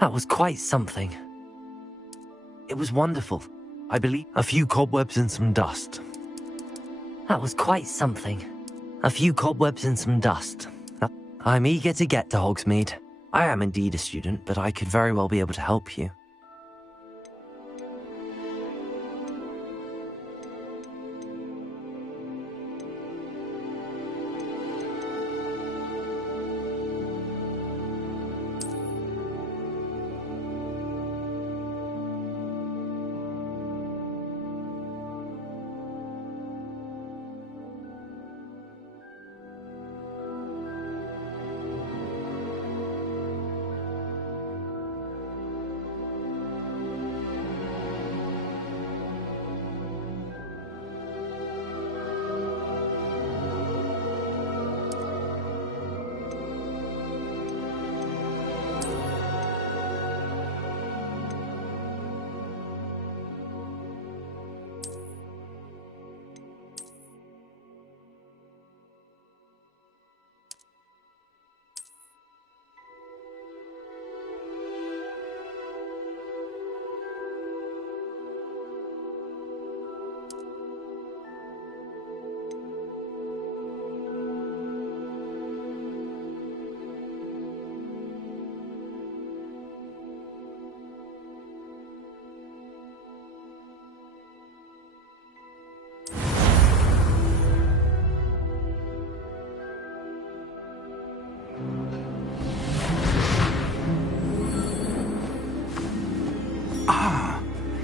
That was quite something. It was wonderful. I believe a few cobwebs and some dust. That was quite something. A few cobwebs and some dust. I'm eager to get to Hogsmeade. I am indeed a student, but I could very well be able to help you.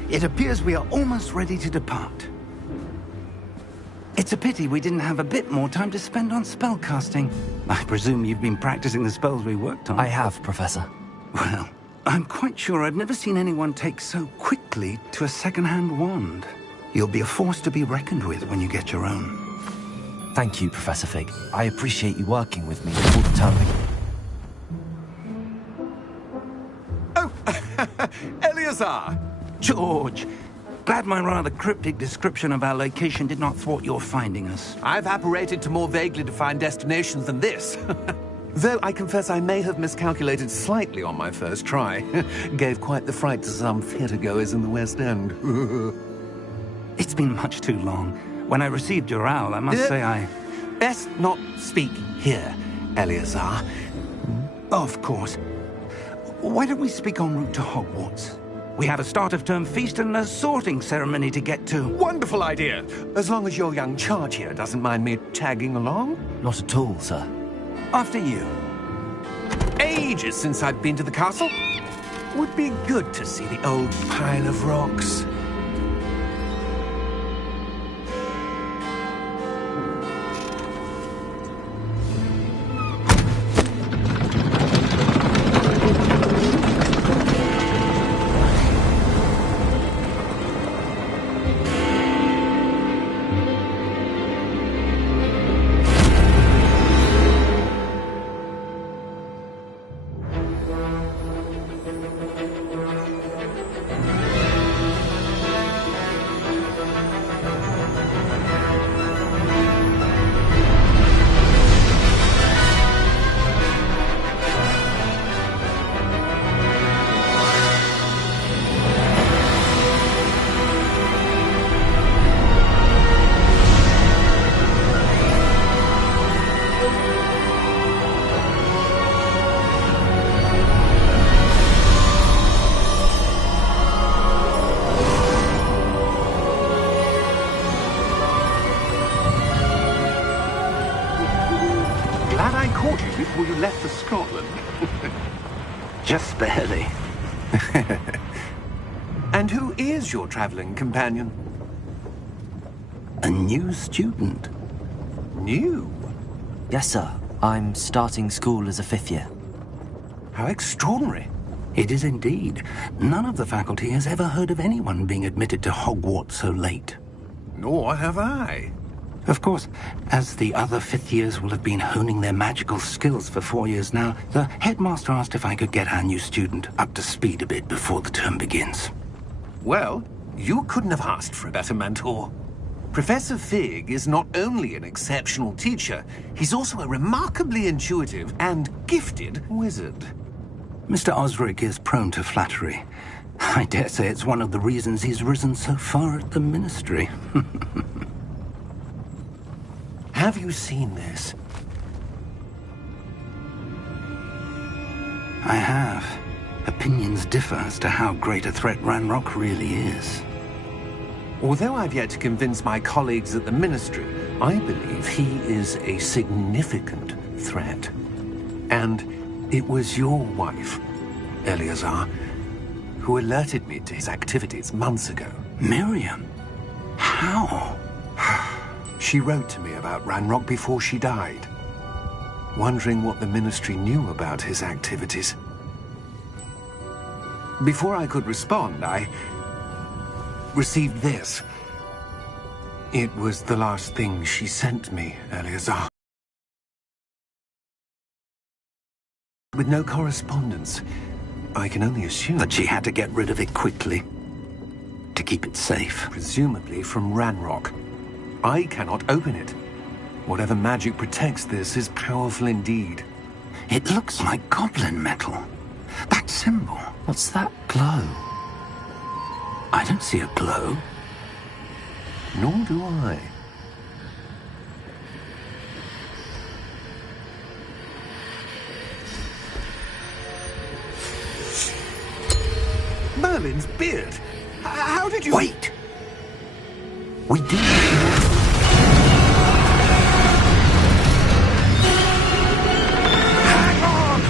It appears we are almost ready to depart. It's a pity we didn't have a bit more time to spend on spellcasting. I presume you've been practicing the spells we worked on. I have, Professor. Well, I'm quite sure I've never seen anyone take so quickly to a second-hand wand. You'll be a force to be reckoned with when you get your own. Thank you, Professor Fig. I appreciate you working with me before the term begins. Oh, Eleazar! George! Glad my rather cryptic description of our location did not thwart your finding us. I've apparated to more vaguely defined destinations than this. Though I confess I may have miscalculated slightly on my first try. Gave quite the fright to some theatregoers in the West End. It's been much too long. When I received your owl, I must say I... Best not speak here, Eleazar. Of course. Why don't we speak en route to Hogwarts? We have a start-of-term feast and a sorting ceremony to get to. Wonderful idea! As long as your young charge here doesn't mind me tagging along. Not at all, sir. After you. Ages since I've been to the castle. Would be good to see the old pile of rocks. Before you left for Scotland. Just barely. And who is your traveling companion? A new student. New? Yes, sir. I'm starting school as a 5th year. How extraordinary. It is indeed. None of the faculty has ever heard of anyone being admitted to Hogwarts so late. Nor have I. Of course, as the other 5th years will have been honing their magical skills for 4 years now, the headmaster asked if I could get our new student up to speed a bit before the term begins. Well, you couldn't have asked for a better mentor. Professor Fig is not only an exceptional teacher, he's also a remarkably intuitive and gifted wizard. Mr. Osric is prone to flattery. I dare say it's one of the reasons he's risen so far at the Ministry. Have you seen this? I have. Opinions differ as to how great a threat Ranrock really is. Although I've yet to convince my colleagues at the Ministry, I believe he is a significant threat. And it was your wife, Eleazar, who alerted me to his activities months ago. Miriam? How? She wrote to me about Ranrock before she died, wondering what the Ministry knew about his activities. Before I could respond, I received this. It was the last thing she sent me, Eleazar. With no correspondence, I can only assume That she had to get rid of it quickly. To keep it safe. presumably from Ranrock. I cannot open it. Whatever magic protects this is powerful indeed. It looks like goblin metal. That symbol. What's that glow? I don't see a glow. Nor do I. Merlin's beard. How did you... Wait! We do. Hang on!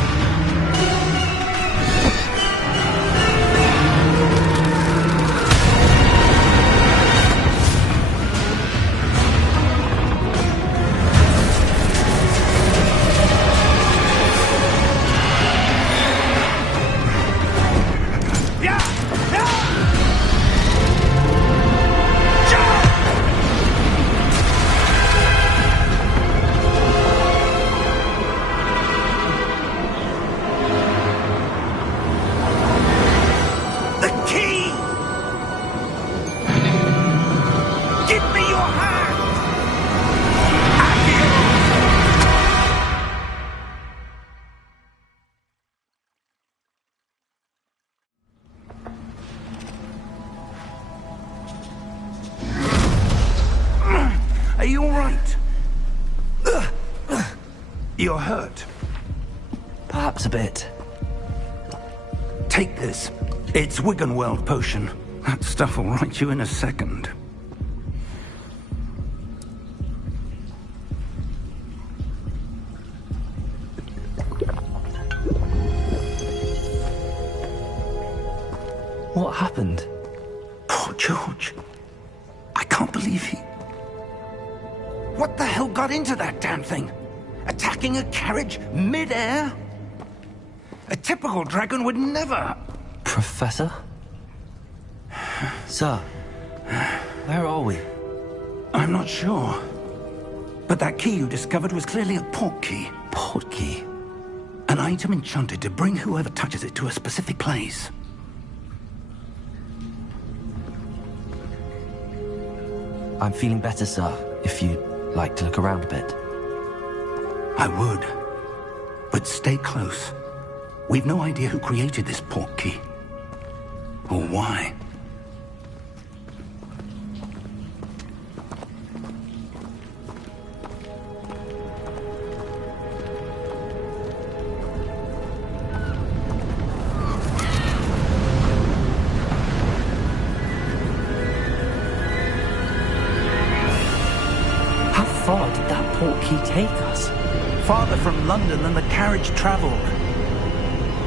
Are you all right? You're hurt. Perhaps a bit. Take this. It's Wiggenweld potion. That stuff will right you in a second. What happened? Poor George. I can't believe he... What the hell got into that damn thing? Attacking a carriage mid-air? A typical dragon would never... Professor? Sir, where are we? I'm not sure. But that key you discovered was clearly a port key. Port key? An item enchanted to bring whoever touches it to a specific place. I'm feeling better, sir, if you'd like to look around a bit. I would. But stay close. We've no idea who created this port key. Or why. How far did that port key take us? Farther from London than the carriage travelled.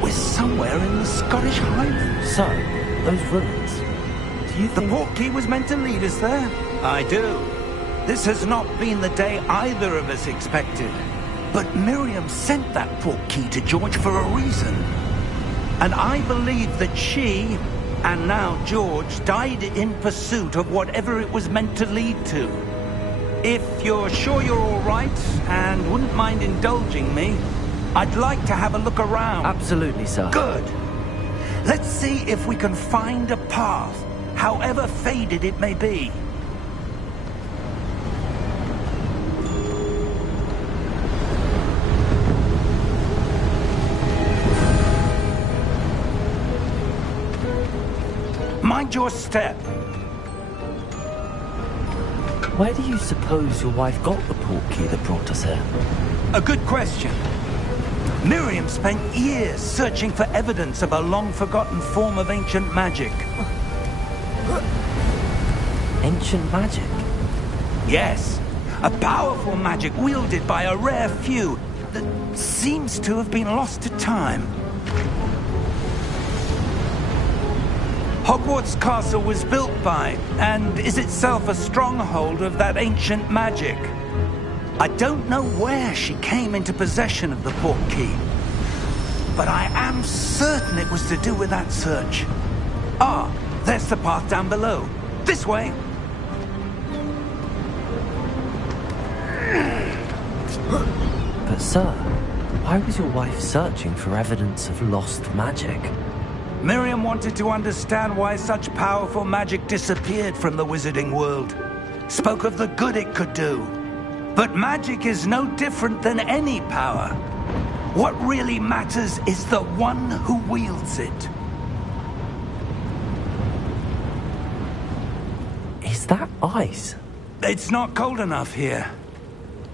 We're somewhere in the Scottish Highlands. Sir, those ruins. Do you The think... port key was meant to lead us there? I do. This has not been the day either of us expected. But Miriam sent that port key to George for a reason. And I believe that she, and now George, died in pursuit of whatever it was meant to lead to. If you're sure you're all right, and wouldn't mind indulging me, I'd like to have a look around. Absolutely, sir. Good. Let's see if we can find a path, however faded it may be. Mind your step. Where do you suppose your wife got the portkey that brought us here? A good question. Miriam spent years searching for evidence of a long-forgotten form of ancient magic. Ancient magic? Yes, a powerful magic wielded by a rare few that seems to have been lost to time. Hogwarts Castle was built by, and is itself a stronghold of that ancient magic. I don't know where she came into possession of the portkey, but I am certain it was to do with that search. Ah, there's the path down below. This way. But sir, why was your wife searching for evidence of lost magic? Miriam wanted to understand why such powerful magic disappeared from the wizarding world. Spoke of the good it could do. But magic is no different than any power. What really matters is the one who wields it. Is that ice? It's not cold enough here.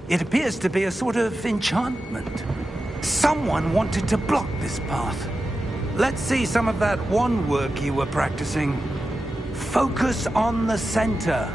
It appears to be a sort of enchantment. Someone wanted to block this path. Let's see some of that wand work you were practicing. Focus on the center.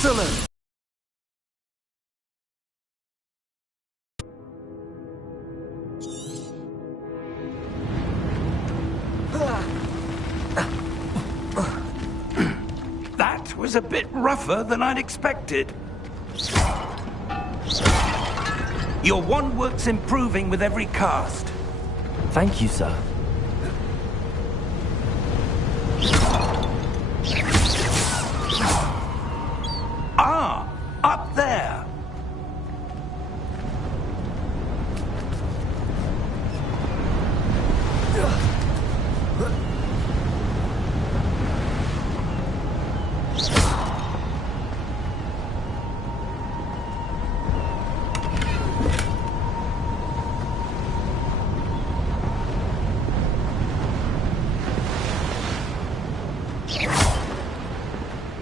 Excellent! That was a bit rougher than I'd expected. Your wand work's improving with every cast. Thank you, sir. Ah, up there.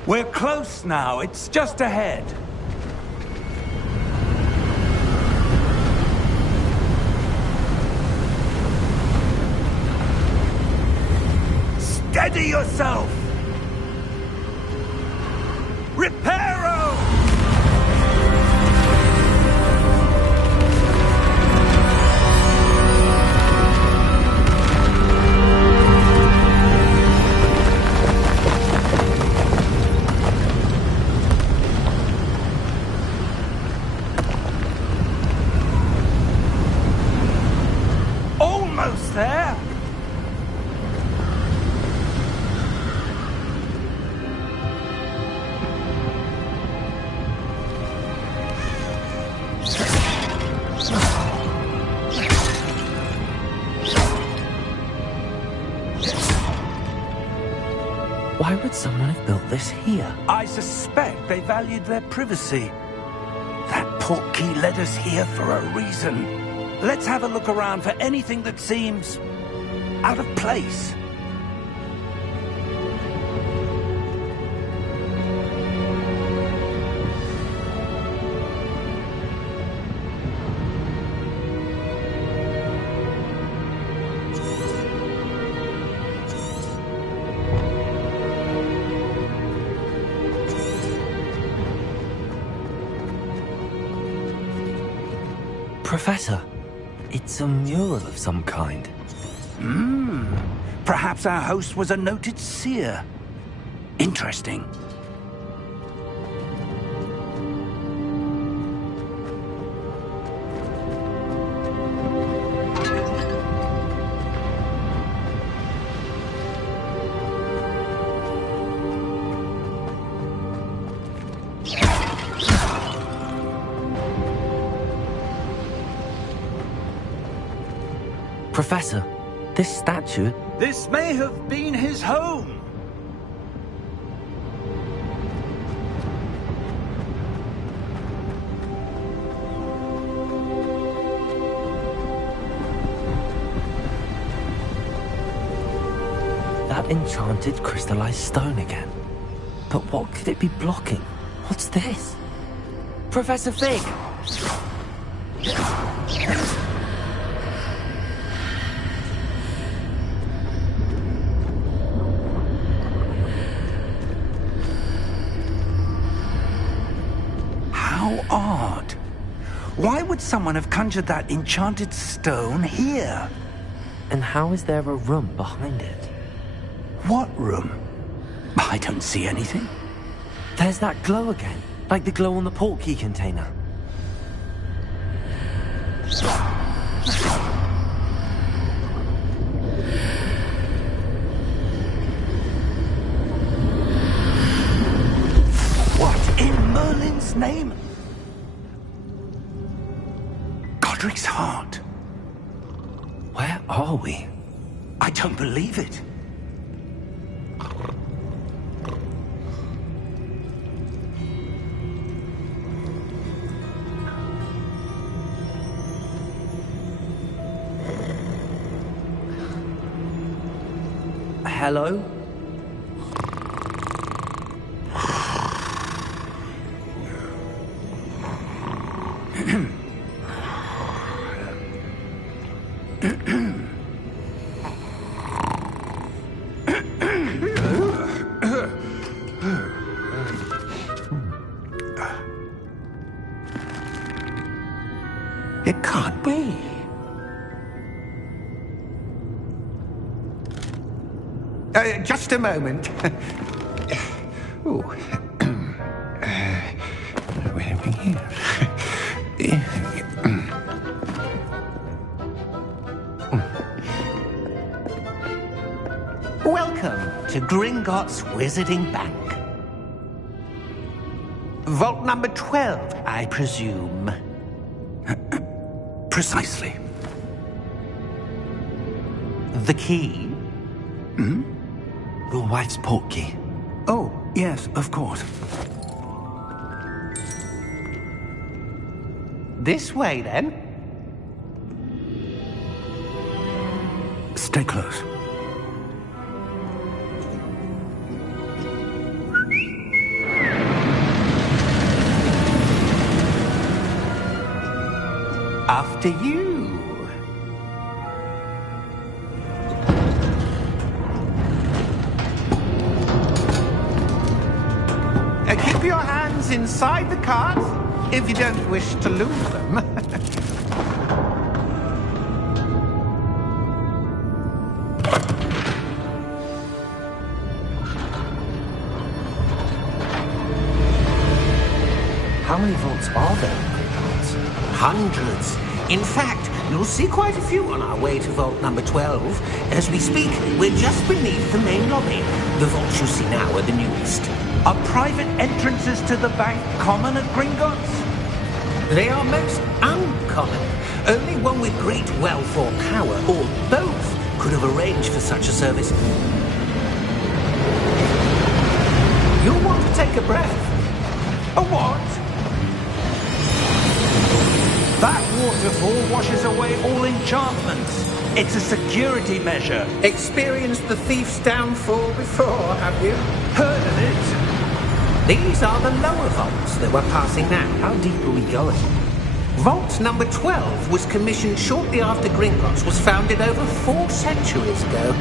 We're close now. It's just ahead. Steady yourself! Reparo! Almost there! Why would someone have built this here? I suspect they valued their privacy. That portkey led us here for a reason. Let's have a look around for anything that seems out of place. Professor, it's a mural of some kind. Perhaps our host was a noted seer. Interesting. Professor, this statue... This may have been his home. That enchanted crystallized stone again. But what could it be blocking? What's this? Professor Fig! How odd. Why would someone have conjured that enchanted stone here? And how is there a room behind it? What room? I don't see anything. There's that glow again, like the glow on the portkey container. What in Merlin's name? Godric's heart. Where are we? I don't believe it. Hello? It can't be. Just a moment. Oh. Where are we here? Welcome to Gringotts Wizarding Bank. Vault number 12, I presume. Precisely. The key? Your wife's portkey. Oh, yes, of course. This way, then. Stay close. After you. Keep your hands inside the cart if you don't wish to lose them. How many vaults are there in Gringotts? Hundreds. In fact, you'll see quite a few on our way to vault number 12. As we speak, we're just beneath the main lobby. The vaults you see now are the newest. Are private entrances to the bank common at Gringotts? They are most uncommon. Only one with great wealth or power, or both, could have arranged for such a service. take a breath. A what? That waterfall washes away all enchantments. It's a security measure. Experienced the thief's downfall before, have you? Heard of it? These are the lower vaults that we're passing now. How deep are we going? Vault number 12 was commissioned shortly after Gringotts was founded over 4 centuries ago.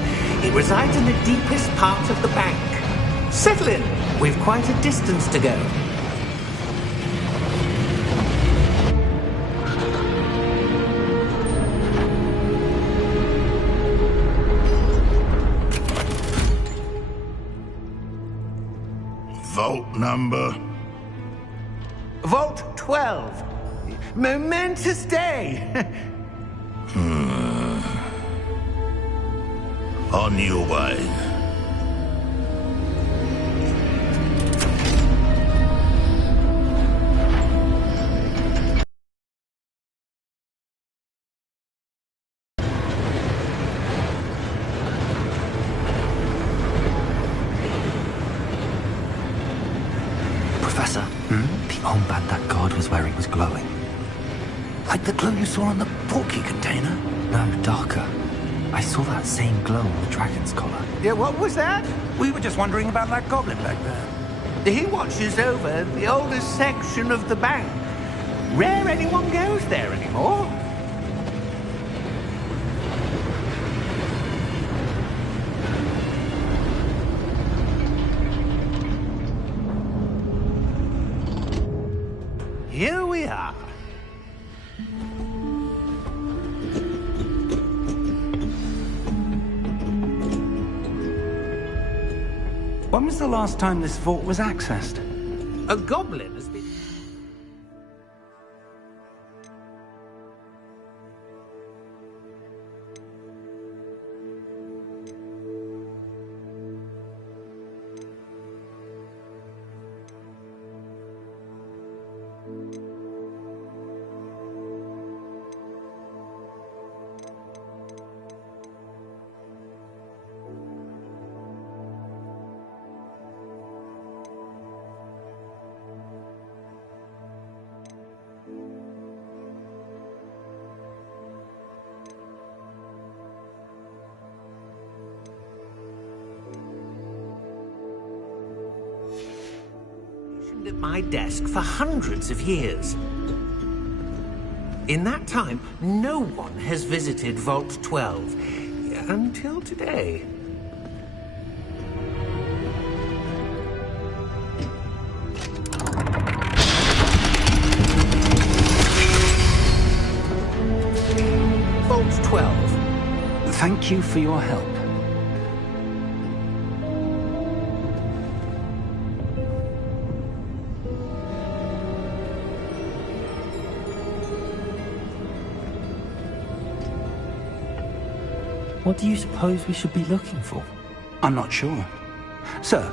It resides in the deepest part of the bank. Settle in. We've quite a distance to go. Vault number? Vault 12. Momentous day. On your way. Professor, the armband that guard was wearing was glowing. Like the glow you saw on the porky container? No, darker. I saw that same glow on the dragon's collar. Yeah, what was that? We were just wondering about that goblin back there. He watches over the oldest section of the bank. Rare anyone goes there anymore. Here we are. When was the last time this vault was accessed? A goblin has been... at my desk for hundreds of years. In that time, no one has visited Vault 12 until today. Vault 12. Thank you for your help. What do you suppose we should be looking for? I'm not sure. Sir,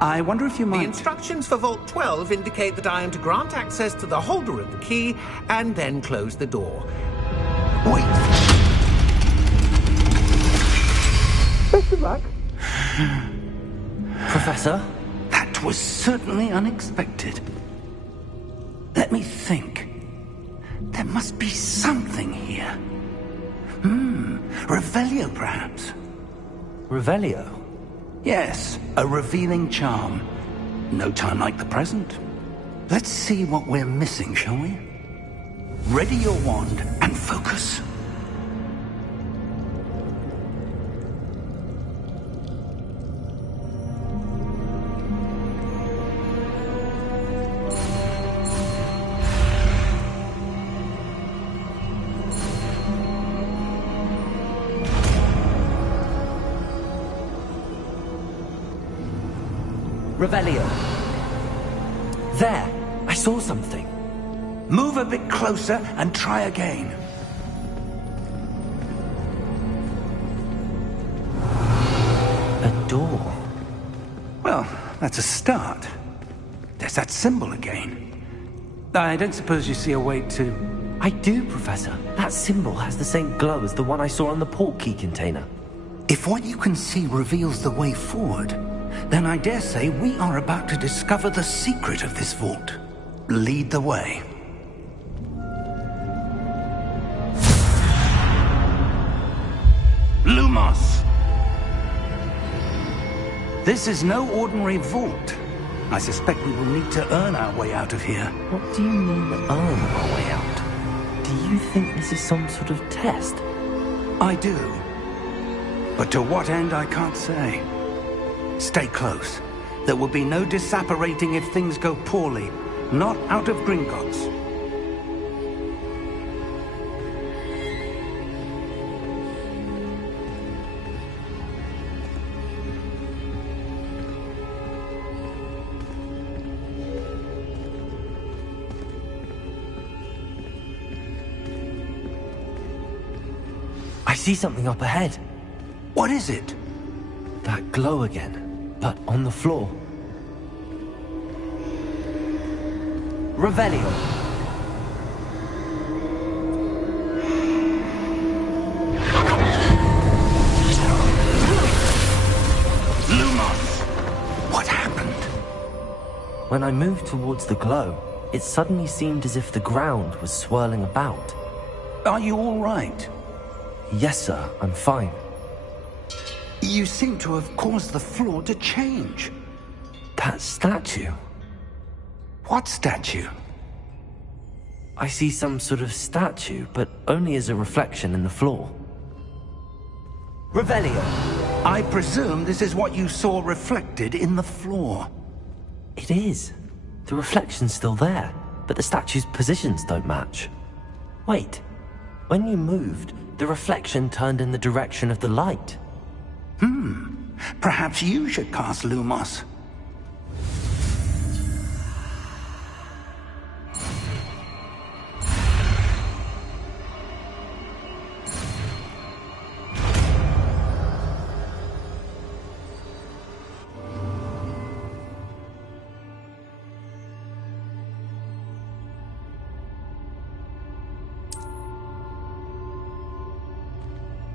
I wonder if you might... The instructions for Vault 12 indicate that I am to grant access to the holder of the key and then close the door. Wait! Best of luck. Professor? That was certainly unexpected. Let me think. There must be something here. Revelio, perhaps? Revelio? Yes, a revealing charm. No time like the present. Let's see what we're missing, shall we? Ready your wand and focus. Revelio. There! I saw something. Move a bit closer and try again. A door. Well, that's a start. There's that symbol again. I don't suppose you see a way to... I do, Professor. That symbol has the same glow as the one I saw on the port key container. If what you can see reveals the way forward, Then I dare say we are about to discover the secret of this vault. Lead the way. Lumos! This is no ordinary vault. I suspect we will need to earn our way out of here. What do you mean, earn our way out? Do you think this is some sort of test? I do. But to what end, I can't say. Stay close. There will be no disapparating if things go poorly. Not out of Gringotts. I see something up ahead. What is it? That glow again, but on the floor. Revelio. Lumos! What happened? When I moved towards the glow, it suddenly seemed as if the ground was swirling about. Are you all right? Yes, sir, I'm fine. You seem to have caused the floor to change. That statue. What statue? I see some sort of statue, but only as a reflection in the floor. Revelio. I presume this is what you saw reflected in the floor. It is. The reflection's still there, but the statue's positions don't match. Wait. When you moved, the reflection turned in the direction of the light. Perhaps you should cast Lumos.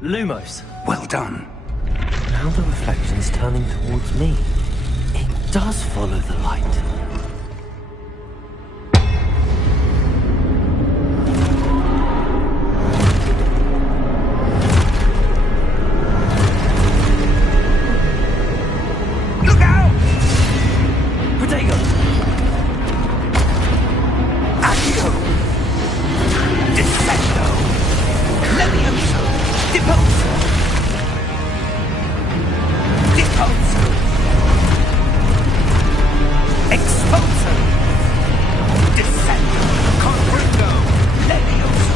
Lumos. Well done. Now the reflection's turning towards me. It does follow the light. Look out! Protego! Accio! Defendo! Levioso! Deposo! Deposo! Exposo! Descendo! Confringo! Levioso!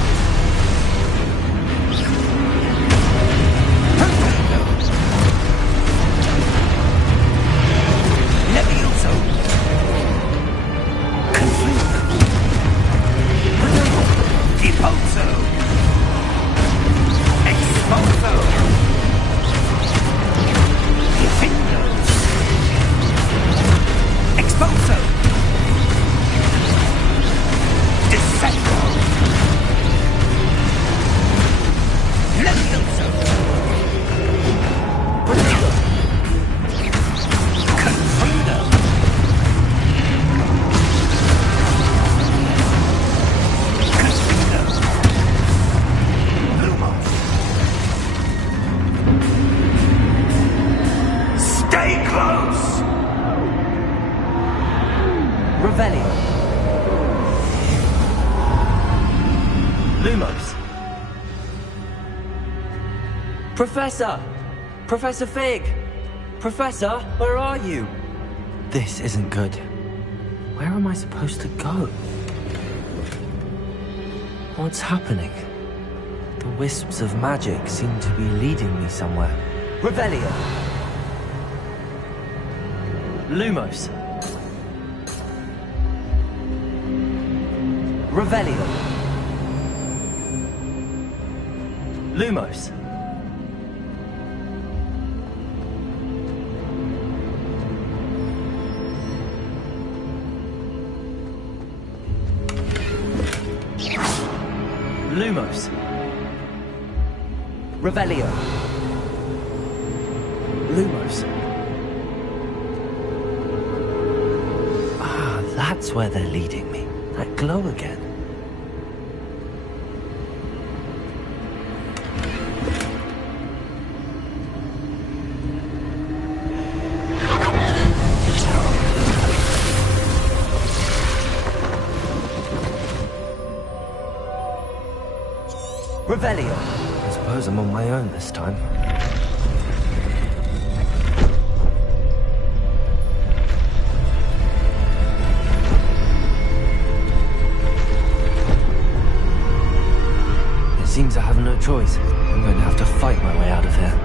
Perfecto! Levioso! Confringo! Deposo! Exposo! Defendo! Exposo! Descendo! Levioso! Protego! Confundo! Confundo! Lumos! Stay close! Revelio. Lumos. Professor! Professor Fig! Professor, where are you? This isn't good. Where am I supposed to go? What's happening? The wisps of magic seem to be leading me somewhere. Revelio. Lumos. Revelio. Lumos. Lumos. Revelio. Lumos. that's where they're leading me. That glow again. Revelio. I suppose I'm on my own this time. It seems I have no choice. I'm going to have to fight my way out of here.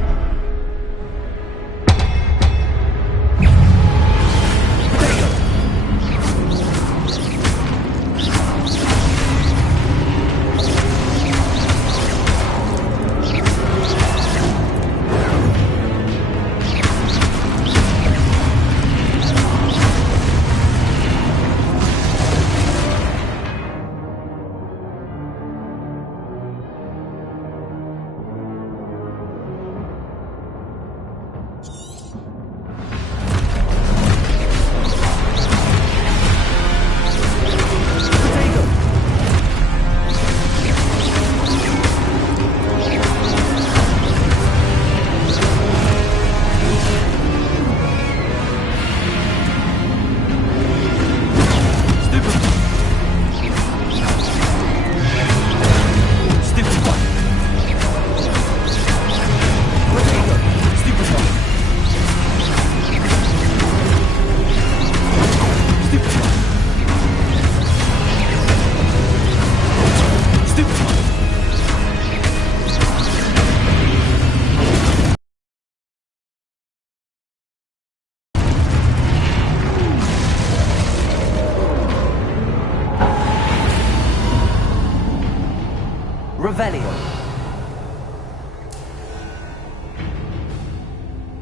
Revelio.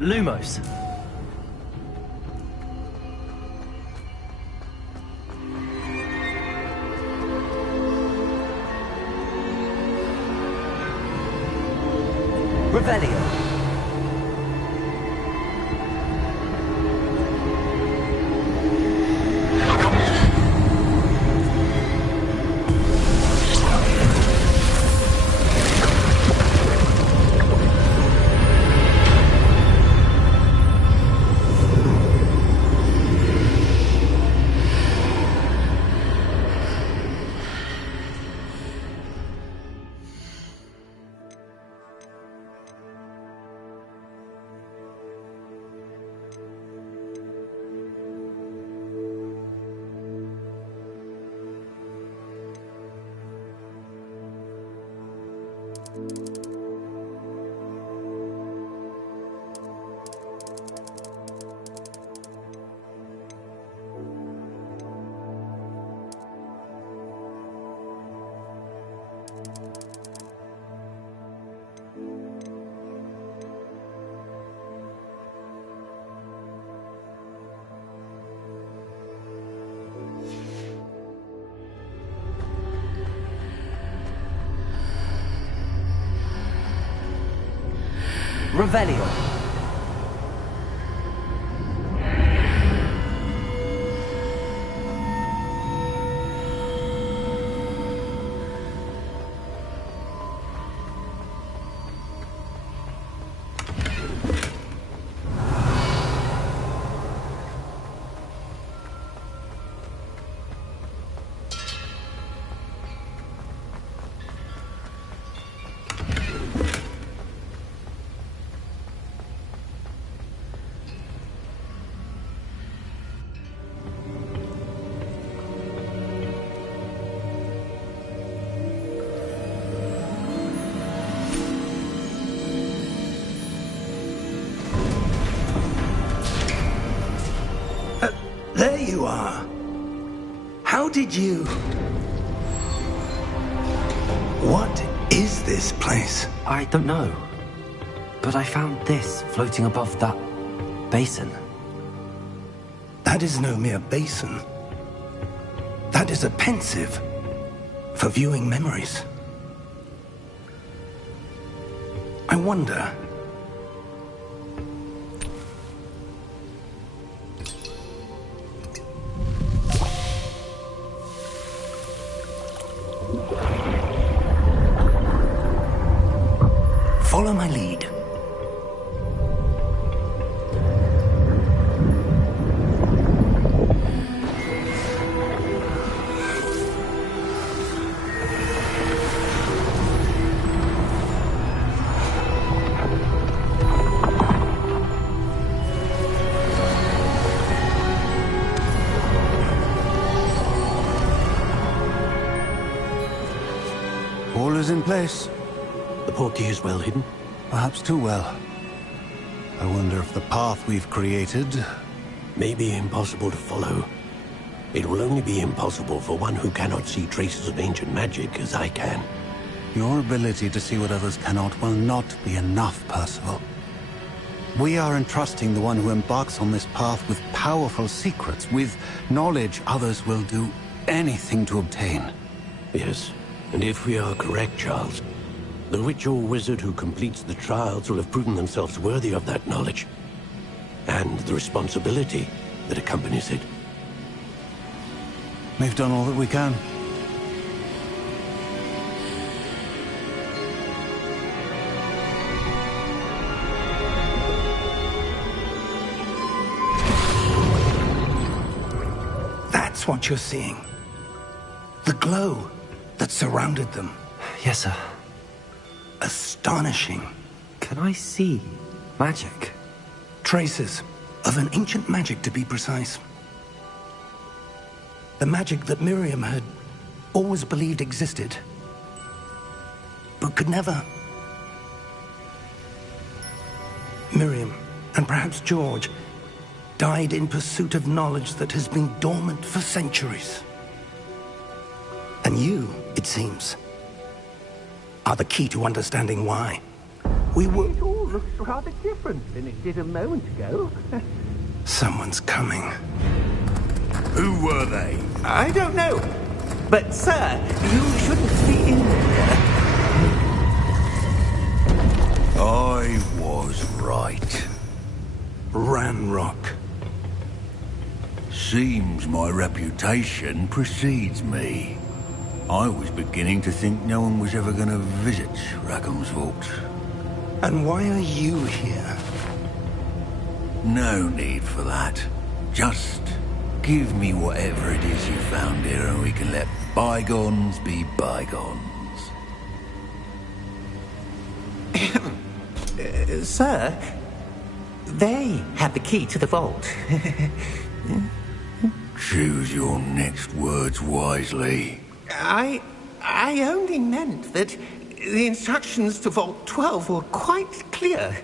Lumos. Revelio. Revelio. There you are. How did you... What is this place? I don't know. But I found this floating above that basin. That is no mere basin. That is a pensive for viewing memories. I wonder... Follow my lead. All is in place. The portkey is well hidden. Perhaps too well. I wonder if the path we've created... May be impossible to follow. It will only be impossible for one who cannot see traces of ancient magic as I can. Your ability to see what others cannot will not be enough, Percival. We are entrusting the one who embarks on this path with powerful secrets, with knowledge others will do anything to obtain. Yes, and if we are correct, Charles, the witch or wizard who completes the trials will have proven themselves worthy of that knowledge, and the responsibility that accompanies it. We've done all that we can. That's what you're seeing. The glow that surrounded them. Yes, sir. Astonishing. Can I see magic? Traces of an ancient magic, to be precise. The magic that Miriam had always believed existed, but could never. Miriam, and perhaps George, died in pursuit of knowledge that has been dormant for centuries. And you, it seems, are the key to understanding why. It all looks rather different than it did a moment ago. Someone's coming. Who were they? I don't know. But, sir, you shouldn't be in there. I was right. Ranrock. Seems my reputation precedes me. I was beginning to think no one was ever going to visit Rackham's vault. And why are you here? No need for that. Just give me whatever it is you found here and we can let bygones be bygones. Sir, they had the key to the vault. Choose your next words wisely. I only meant that the instructions to Vault 12 were quite clear.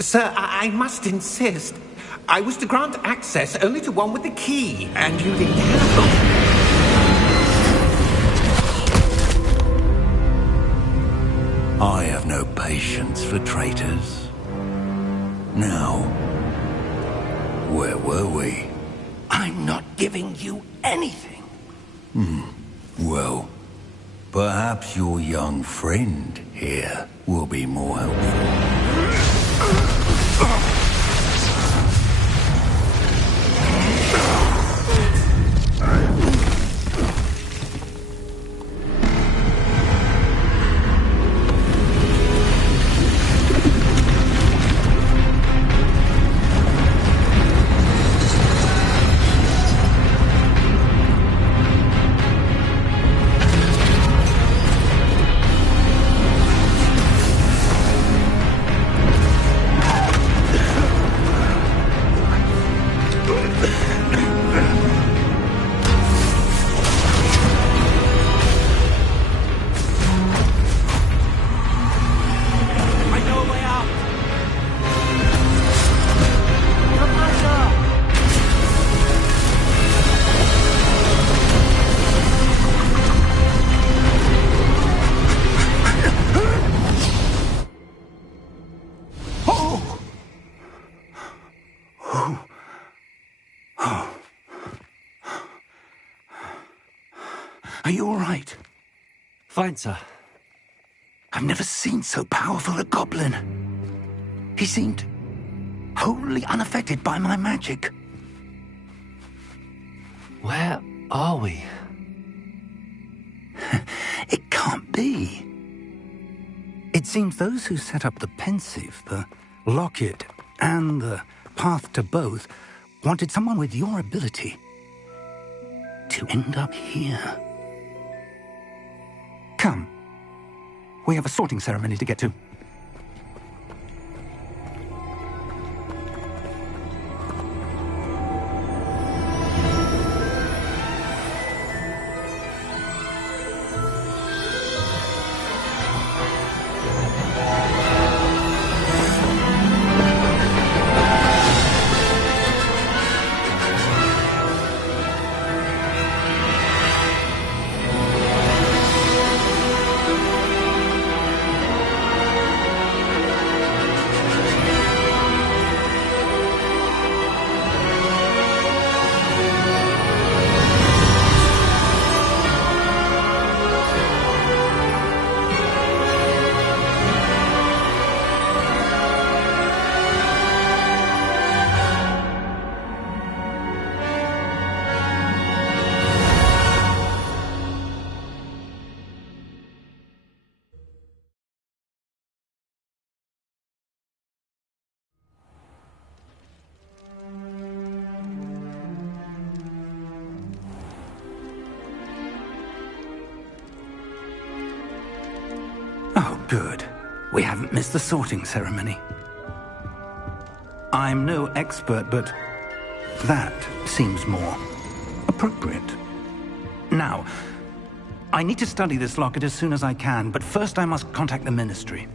Sir, I must insist. I was to grant access only to one with the key, and you didn't have. I have no patience for traitors. Now, where were we? I'm not giving you anything. Well, perhaps your young friend here will be more helpful. Are you all right? Fine, sir. I've never seen so powerful a goblin. He seemed wholly unaffected by my magic. Where are we? It can't be. It seems those who set up the pensive, the locket, and the path to both wanted someone with your ability to end up here. Come. We have a sorting ceremony to get to. Oh, good. We haven't missed the sorting ceremony. I'm no expert, but that seems more appropriate. Now, I need to study this locket as soon as I can, but first I must contact the Ministry.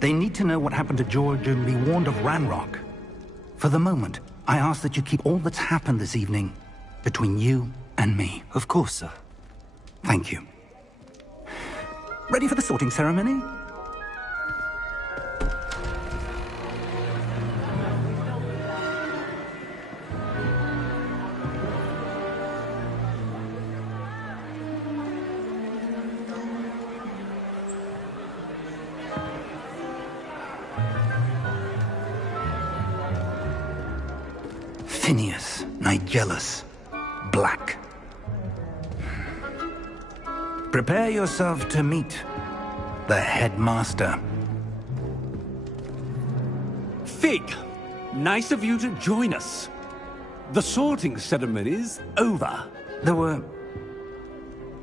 They need to know what happened to George and be warned of Ranrock. For the moment, I ask that you keep all that's happened this evening between you and me. Of course, sir. Thank you. Ready for the sorting ceremony? Phineas, Nigellus, Black. Prepare yourself to meet the headmaster. Fig, nice of you to join us. The sorting ceremony's over. There were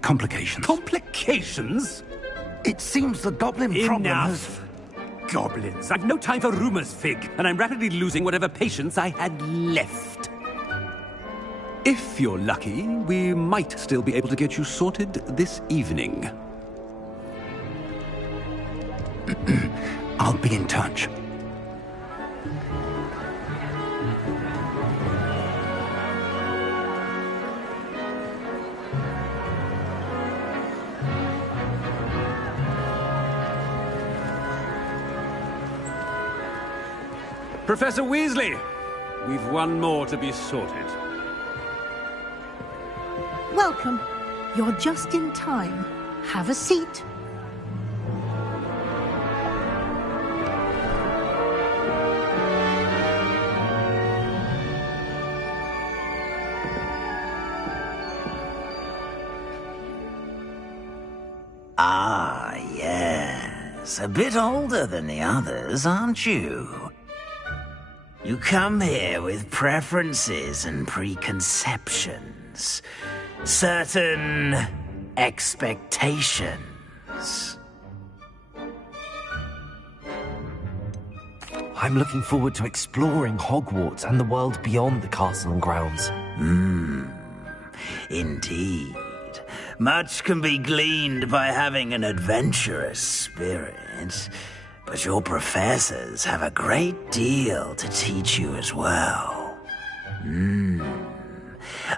complications. Complications? It seems the goblin problem has... Enough! Goblins. I've no time for rumors, Fig, and I'm rapidly losing whatever patience I had left. If you're lucky, we might still be able to get you sorted this evening. I'll be in touch. Professor Weasley, we've one more to be sorted. Welcome. You're just in time. Have a seat. Ah, yes. A bit older than the others, aren't you? You come here with preferences and preconceptions. Certain expectations. I'm looking forward to exploring Hogwarts and the world beyond the castle and grounds. Indeed. Much can be gleaned by having an adventurous spirit, but your professors have a great deal to teach you as well.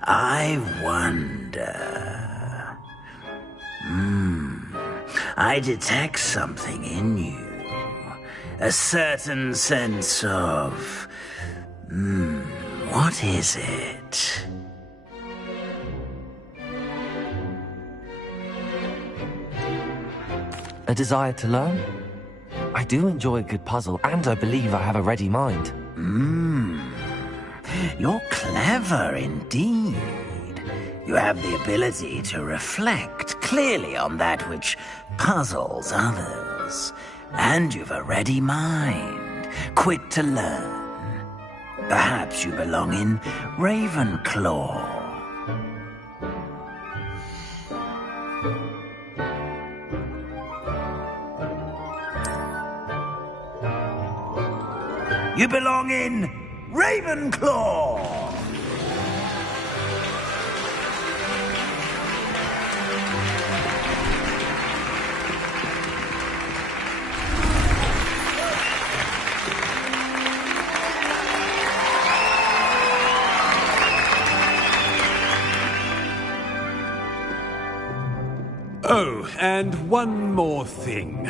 I wonder... I detect something in you. A certain sense of... what is it? A desire to learn? I do enjoy a good puzzle, and I believe I have a ready mind. You're clever indeed. You have the ability to reflect clearly on that which puzzles others. And you've a ready mind, quick to learn. Perhaps you belong in Ravenclaw. You belong in Ravenclaw! Oh, and one more thing.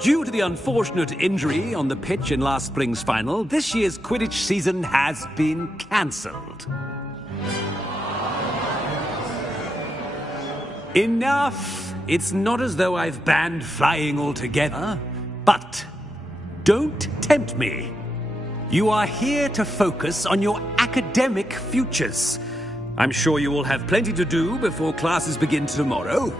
Due to the unfortunate injury on the pitch in last spring's final, this year's Quidditch season has been cancelled. Enough! It's not as though I've banned flying altogether, but don't tempt me. You are here to focus on your academic futures. I'm sure you will have plenty to do before classes begin tomorrow.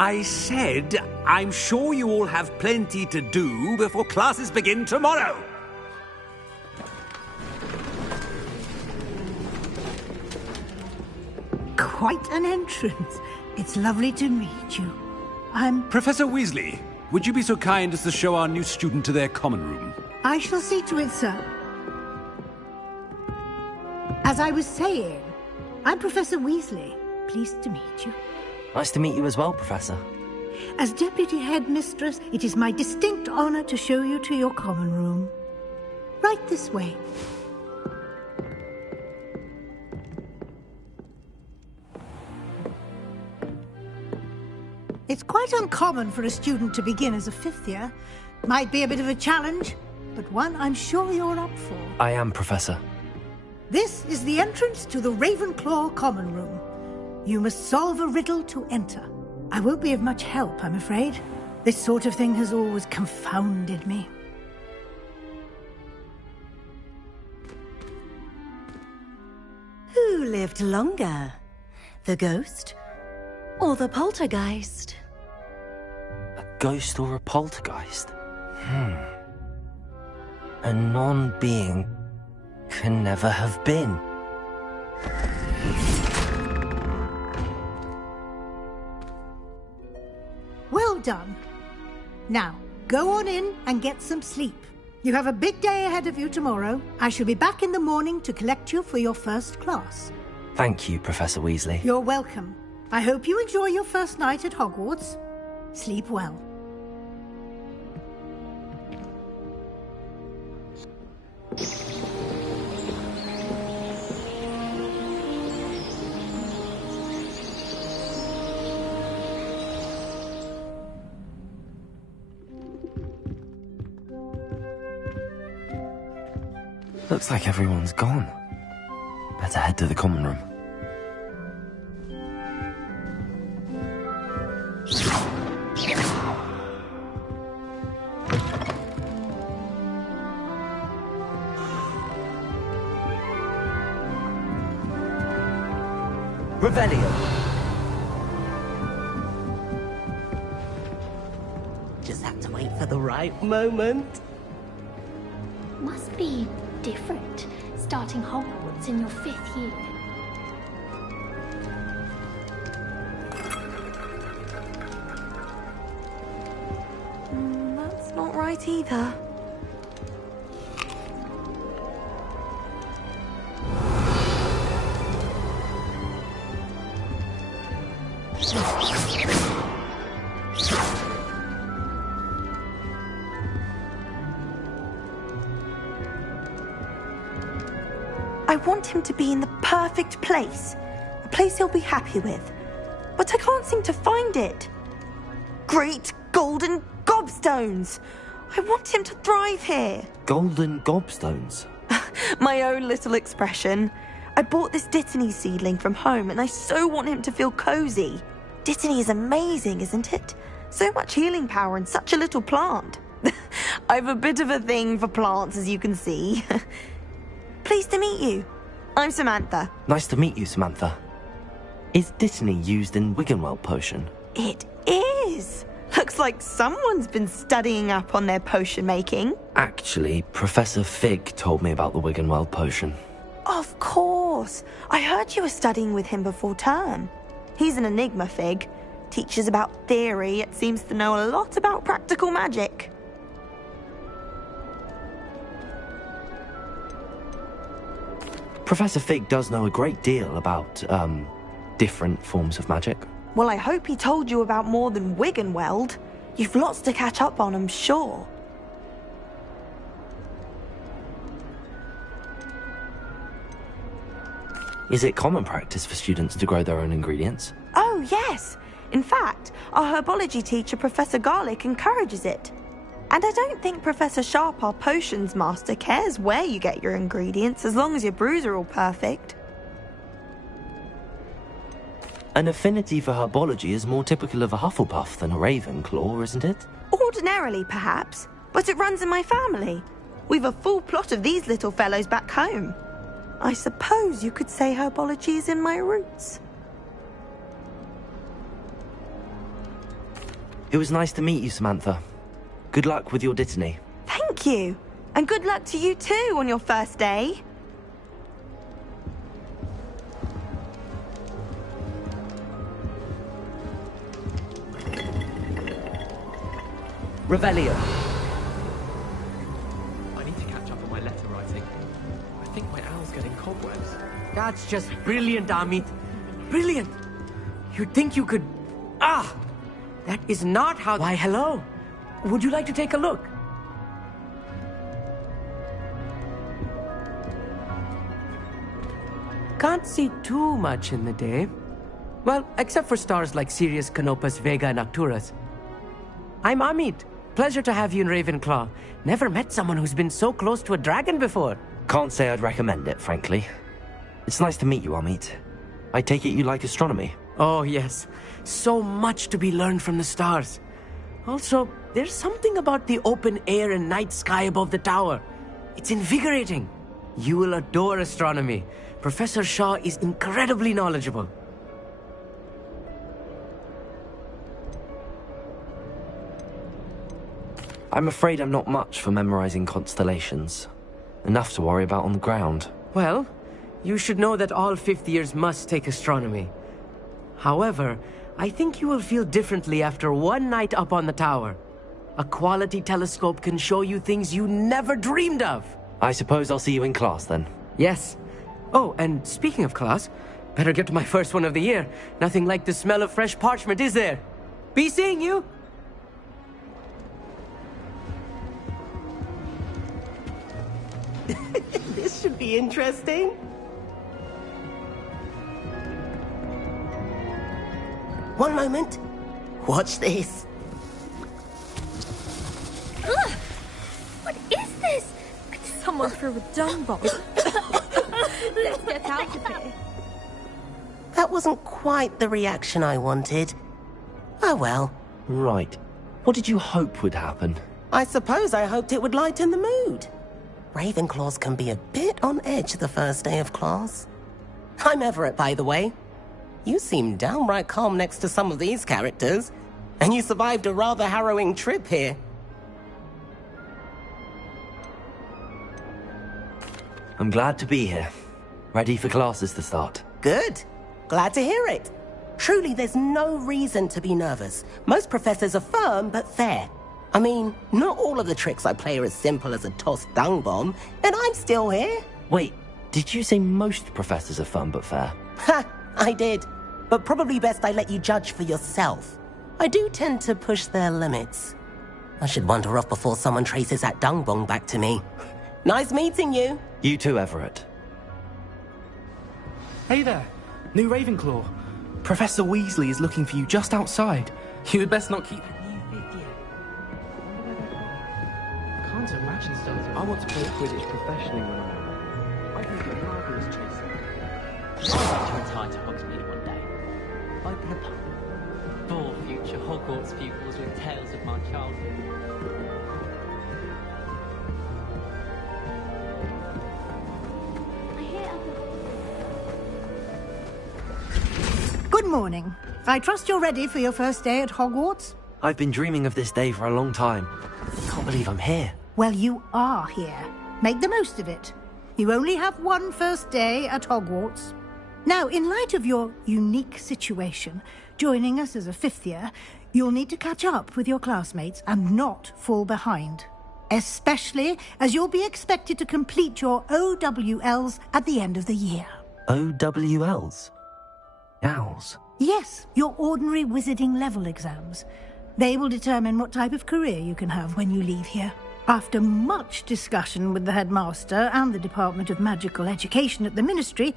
I said, I'm sure you all have plenty to do before classes begin tomorrow. Quite an entrance. It's lovely to meet you. I'm... Professor Weasley, would you be so kind as to show our new student to their common room? I shall see to it, sir. As I was saying, I'm Professor Weasley. Pleased to meet you. Nice to meet you as well, Professor. As Deputy Headmistress, it is my distinct honor to show you to your common room. Right this way. It's quite uncommon for a student to begin as a fifth year. Might be a bit of a challenge, but one I'm sure you're up for. I am, Professor. This is the entrance to the Ravenclaw common room. You must solve a riddle to enter. I won't be of much help, I'm afraid. This sort of thing has always confounded me. Who lived longer? The ghost or the poltergeist? A ghost or a poltergeist? A non-being can never have been. Well done. Now, go on in and get some sleep. You have a big day ahead of you tomorrow. I shall be back in the morning to collect you for your first class. Thank you, Professor Weasley. You're welcome. I hope you enjoy your first night at Hogwarts. Sleep well. Looks like everyone's gone. Better head to the common room. Revelio. Just have to wait for the right moment. Must be different, starting Hogwarts in your 5th year. That's not right either. I want him to be in the perfect place. A place he'll be happy with. But I can't seem to find it. Great golden gobstones! I want him to thrive here. Golden gobstones? My own little expression. I bought this Dittany seedling from home and I so want him to feel cozy. Dittany is amazing, isn't it? So much healing power in such a little plant. I've a bit of a thing for plants, as you can see. Pleased to meet you. I'm Samantha. Nice to meet you, Samantha. Is Dittany used in Wiggenweld potion? It is. Looks like someone's been studying up on their potion making. Actually, Professor Fig told me about the Wiggenweld potion. Of course. I heard you were studying with him before term. He's an enigma, Fig. Teaches about theory, yet seems to know a lot about practical magic. Professor Fig does know a great deal about, different forms of magic. Well, I hope he told you about more than Wiggenweld. You've lots to catch up on, I'm sure. Is it common practice for students to grow their own ingredients? Oh, yes. In fact, our herbology teacher, Professor Garlick, encourages it. And I don't think Professor Sharp, our potions master, cares where you get your ingredients as long as your brews are all perfect. An affinity for herbology is more typical of a Hufflepuff than a Ravenclaw, isn't it? Ordinarily, perhaps, but it runs in my family. We've a full plot of these little fellows back home. I suppose you could say herbology is in my roots. It was nice to meet you, Samantha. Good luck with your dittany. Thank you. And good luck to you too on your first day. Revelio. I need to catch up on my letter writing. I think my owl's getting cobwebs. That's just brilliant, Amit. Brilliant. You'd think you could... Ah! That is not how... Why, hello. Would you like to take a look? Can't see too much in the day. Well, except for stars like Sirius, Canopus, Vega, and Arcturus. I'm Amit. Pleasure to have you in Ravenclaw. Never met someone who's been so close to a dragon before. Can't say I'd recommend it, frankly. It's nice to meet you, Amit. I take it you like astronomy? Oh, yes. So much to be learned from the stars. Also, there's something about the open air and night sky above the tower. It's invigorating. You will adore astronomy. Professor Shaw is incredibly knowledgeable. I'm afraid I'm not much for memorizing constellations. Enough to worry about on the ground. Well, you should know that all fifth years must take astronomy. However, I think you will feel differently after one night up on the tower. A quality telescope can show you things you never dreamed of. I suppose I'll see you in class then. Yes. Oh, and speaking of class, better get to my first one of the year. Nothing like the smell of fresh parchment, is there? Be seeing you! This should be interesting. One moment. Watch this. Ugh! What is this? Someone threw a dung bomb. Let's get out of here. That wasn't quite the reaction I wanted. Oh well. Right. What did you hope would happen? I suppose I hoped it would lighten the mood. Ravenclaws can be a bit on edge the first day of class. I'm Everett, by the way. You seem downright calm next to some of these characters, and you survived a rather harrowing trip here. I'm glad to be here. Ready for classes to start. Good. Glad to hear it. Truly, there's no reason to be nervous. Most professors are firm but fair. I mean, not all of the tricks I play are as simple as a tossed dung bomb, and I'm still here. Wait, did you say most professors are fun but fair? Ha! I did. But probably best I let you judge for yourself. I do tend to push their limits. I should wander off before someone traces that dung bomb back to me. Nice meeting you. You too, Everett. Hey there, new Ravenclaw. Professor Weasley is looking for you just outside. You had best not keep... I can't imagine starting... I want to play Quidditch professionally when I'm older. I think it'd be marvellous chasing. I'd like to retire to Hogsmeade one day. Open a pub. Bore future Hogwarts pupils with tales of my childhood. Good morning. I trust you're ready for your first day at Hogwarts. I've been dreaming of this day for a long time. Can't believe I'm here. Well, you are here. Make the most of it. You only have one first day at Hogwarts. Now, in light of your unique situation, joining us as a fifth year, you'll need to catch up with your classmates and not fall behind. Especially as you'll be expected to complete your OWLs at the end of the year. OWLs? Owls? Yes, your ordinary wizarding level exams. They will determine what type of career you can have when you leave here. After much discussion with the headmaster and the Department of Magical Education at the Ministry,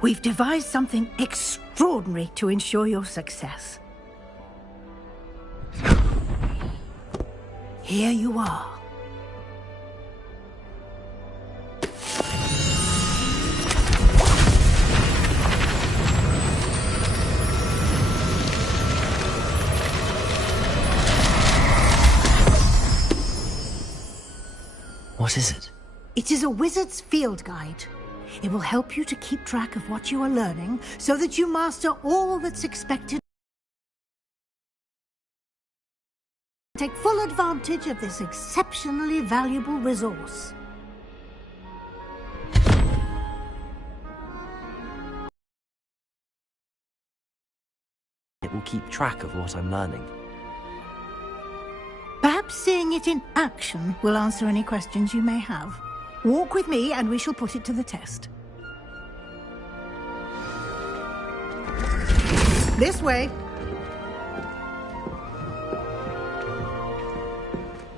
we've devised something extraordinary to ensure your success. Here you are. What is it? It is a wizard's field guide. It will help you to keep track of what you are learning so that you master all that's expected. Take full advantage of this exceptionally valuable resource. It will keep track of what I'm learning. Perhaps seeing it in action will answer any questions you may have. Walk with me and we shall put it to the test. This way.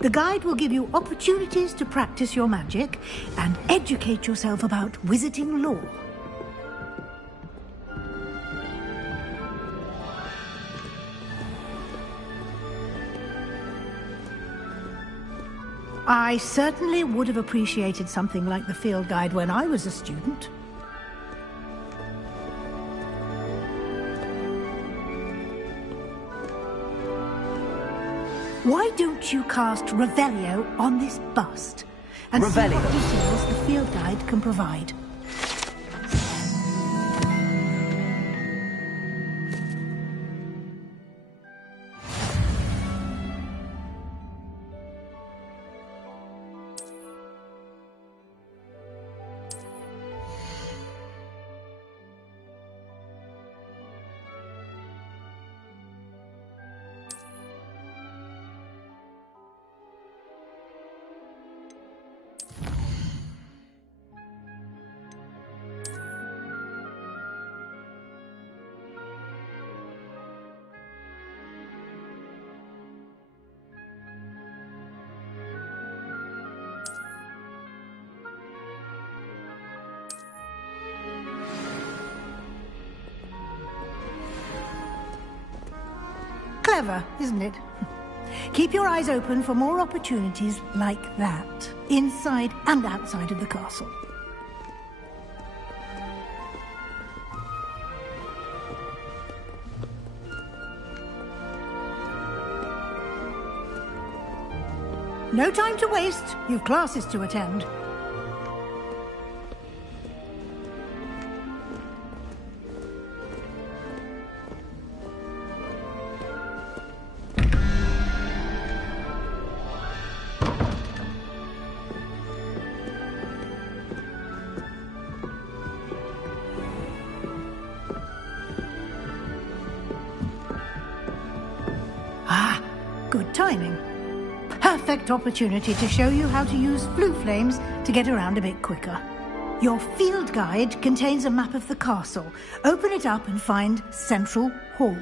The guide will give you opportunities to practice your magic and educate yourself about wizarding lore. I certainly would have appreciated something like the field guide when I was a student. Why don't you cast Revelio on this bust and see what details the field guide can provide? Clever, isn't it? Keep your eyes open for more opportunities like that, inside and outside of the castle. No time to waste. You've classes to attend. Good timing. Perfect opportunity to show you how to use flue flames to get around a bit quicker. Your field guide contains a map of the castle. Open it up and find Central Hall.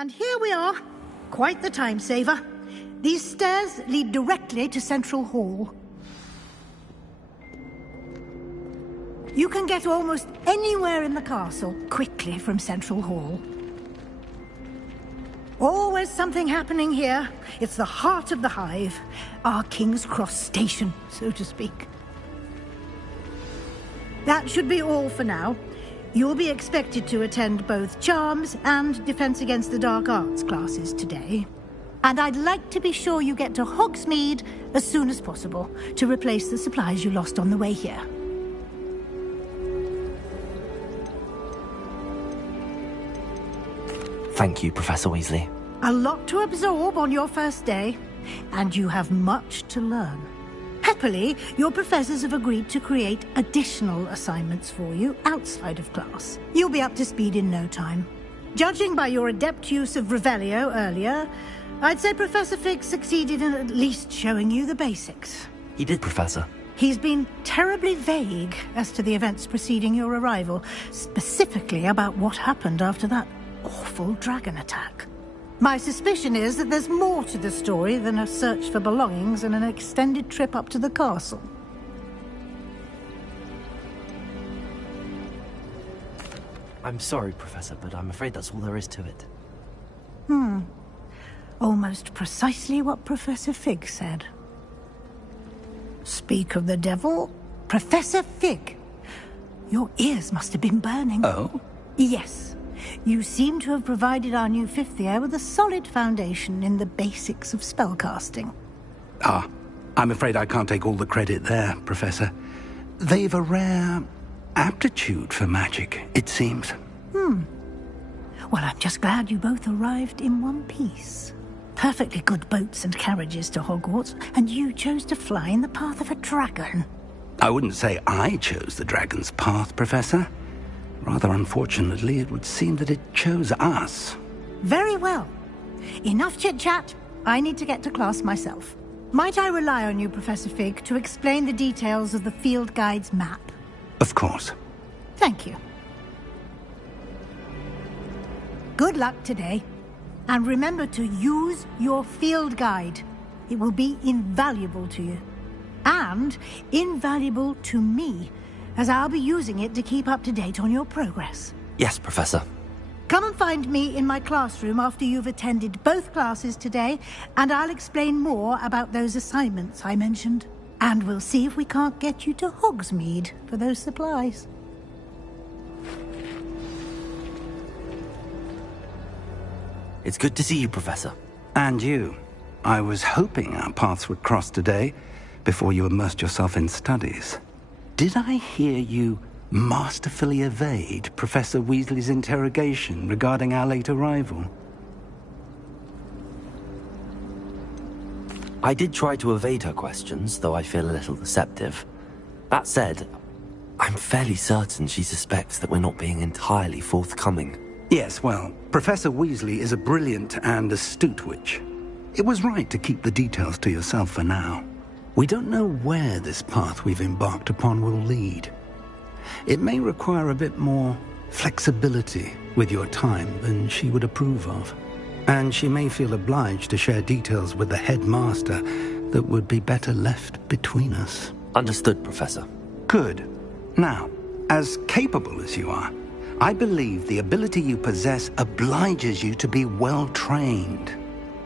And here we are. Quite the time saver. These stairs lead directly to Central Hall. You can get almost anywhere in the castle quickly from Central Hall. Always something happening here. It's the heart of the Hive. Our King's Cross station, so to speak. That should be all for now. You'll be expected to attend both Charms and Defense Against the Dark Arts classes today. And I'd like to be sure you get to Hogsmeade as soon as possible to replace the supplies you lost on the way here. Thank you, Professor Weasley. A lot to absorb on your first day, and you have much to learn. Happily, your professors have agreed to create additional assignments for you outside of class. You'll be up to speed in no time. Judging by your adept use of Revelio earlier, I'd say Professor Fig succeeded in at least showing you the basics. He did, Professor. He's been terribly vague as to the events preceding your arrival, specifically about what happened after that awful dragon attack. My suspicion is that there's more to the story than a search for belongings and an extended trip up to the castle. I'm sorry, Professor, but I'm afraid that's all there is to it. Almost precisely what Professor Fig said. Speak of the devil, Professor Fig. Your ears must have been burning. Oh? Yes. You seem to have provided our new fifth year with a solid foundation in the basics of spellcasting. I'm afraid I can't take all the credit there, Professor. They've a rare aptitude for magic, it seems. Well, I'm just glad you both arrived in one piece. Perfectly good boats and carriages to Hogwarts, and you chose to fly in the path of a dragon. I wouldn't say I chose the dragon's path, Professor. Rather unfortunately, it would seem that it chose us. Very well. Enough chit-chat. I need to get to class myself. Might I rely on you, Professor Fig, to explain the details of the field guide's map? Of course. Thank you. Good luck today. And remember to use your field guide. It will be invaluable to you. And invaluable to me, as I'll be using it to keep up to date on your progress. Yes, Professor. Come and find me in my classroom after you've attended both classes today, and I'll explain more about those assignments I mentioned. And we'll see if we can't get you to Hogsmeade for those supplies. It's good to see you, Professor. And you. I was hoping our paths would cross today, before you immersed yourself in studies. Did I hear you masterfully evade Professor Weasley's interrogation regarding our late arrival? I did try to evade her questions, though I feel a little deceptive. That said, I'm fairly certain she suspects that we're not being entirely forthcoming. Yes, well, Professor Weasley is a brilliant and astute witch. It was right to keep the details to yourself for now. We don't know where this path we've embarked upon will lead. It may require a bit more flexibility with your time than she would approve of. And she may feel obliged to share details with the headmaster that would be better left between us. Understood, Professor. Good. Now, as capable as you are, I believe the ability you possess obliges you to be well-trained.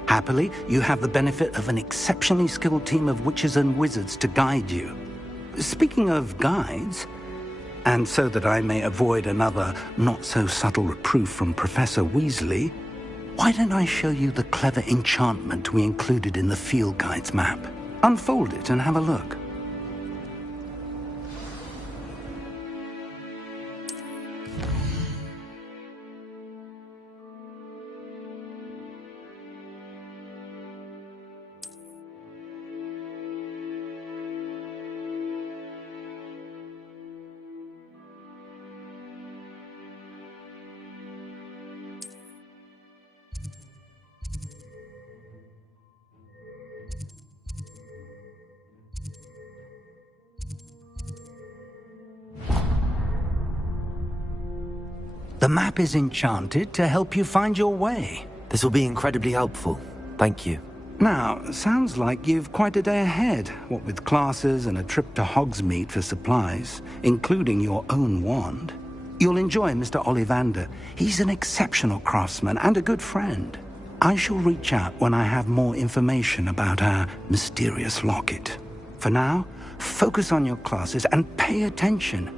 Happily, you have the benefit of an exceptionally skilled team of witches and wizards to guide you. Speaking of guides, and so that I may avoid another not-so-subtle reproof from Professor Weasley, why don't I show you the clever enchantment we included in the field guide's map? Unfold it and have a look. The map is enchanted to help you find your way. This will be incredibly helpful. Thank you. Now, sounds like you've quite a day ahead, what with classes and a trip to Hogsmeade for supplies, including your own wand. You'll enjoy Mr. Ollivander. He's an exceptional craftsman and a good friend. I shall reach out when I have more information about our mysterious locket. For now, focus on your classes and pay attention.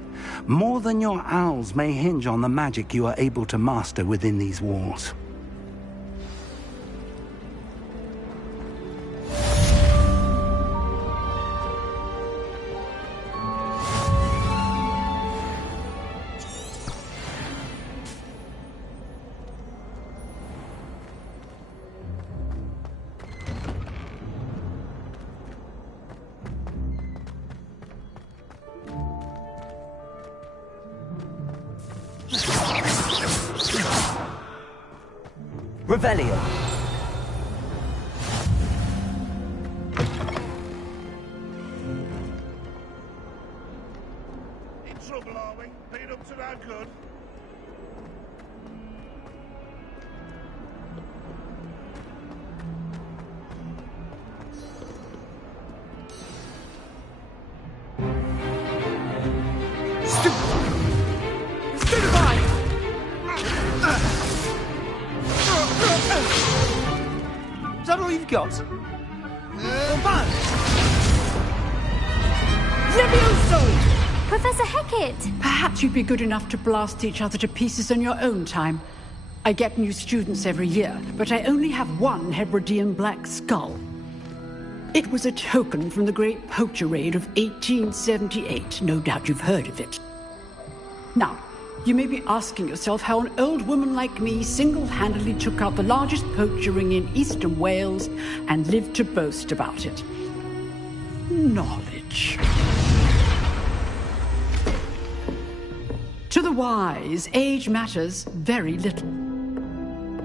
More than your owls may hinge on the magic you are able to master within these walls. Revelio. In trouble, are we? Been up to no good? Is that all you've got? Levioso! Professor Hecat! Perhaps you'd be good enough to blast each other to pieces in your own time. I get new students every year, but I only have one Hebridean black skull. It was a token from the Great Poacher Raid of 1878. No doubt you've heard of it. Now, you may be asking yourself how an old woman like me single-handedly took out the largest poacher ring in eastern Wales and lived to boast about it. Knowledge. To the wise, age matters very little.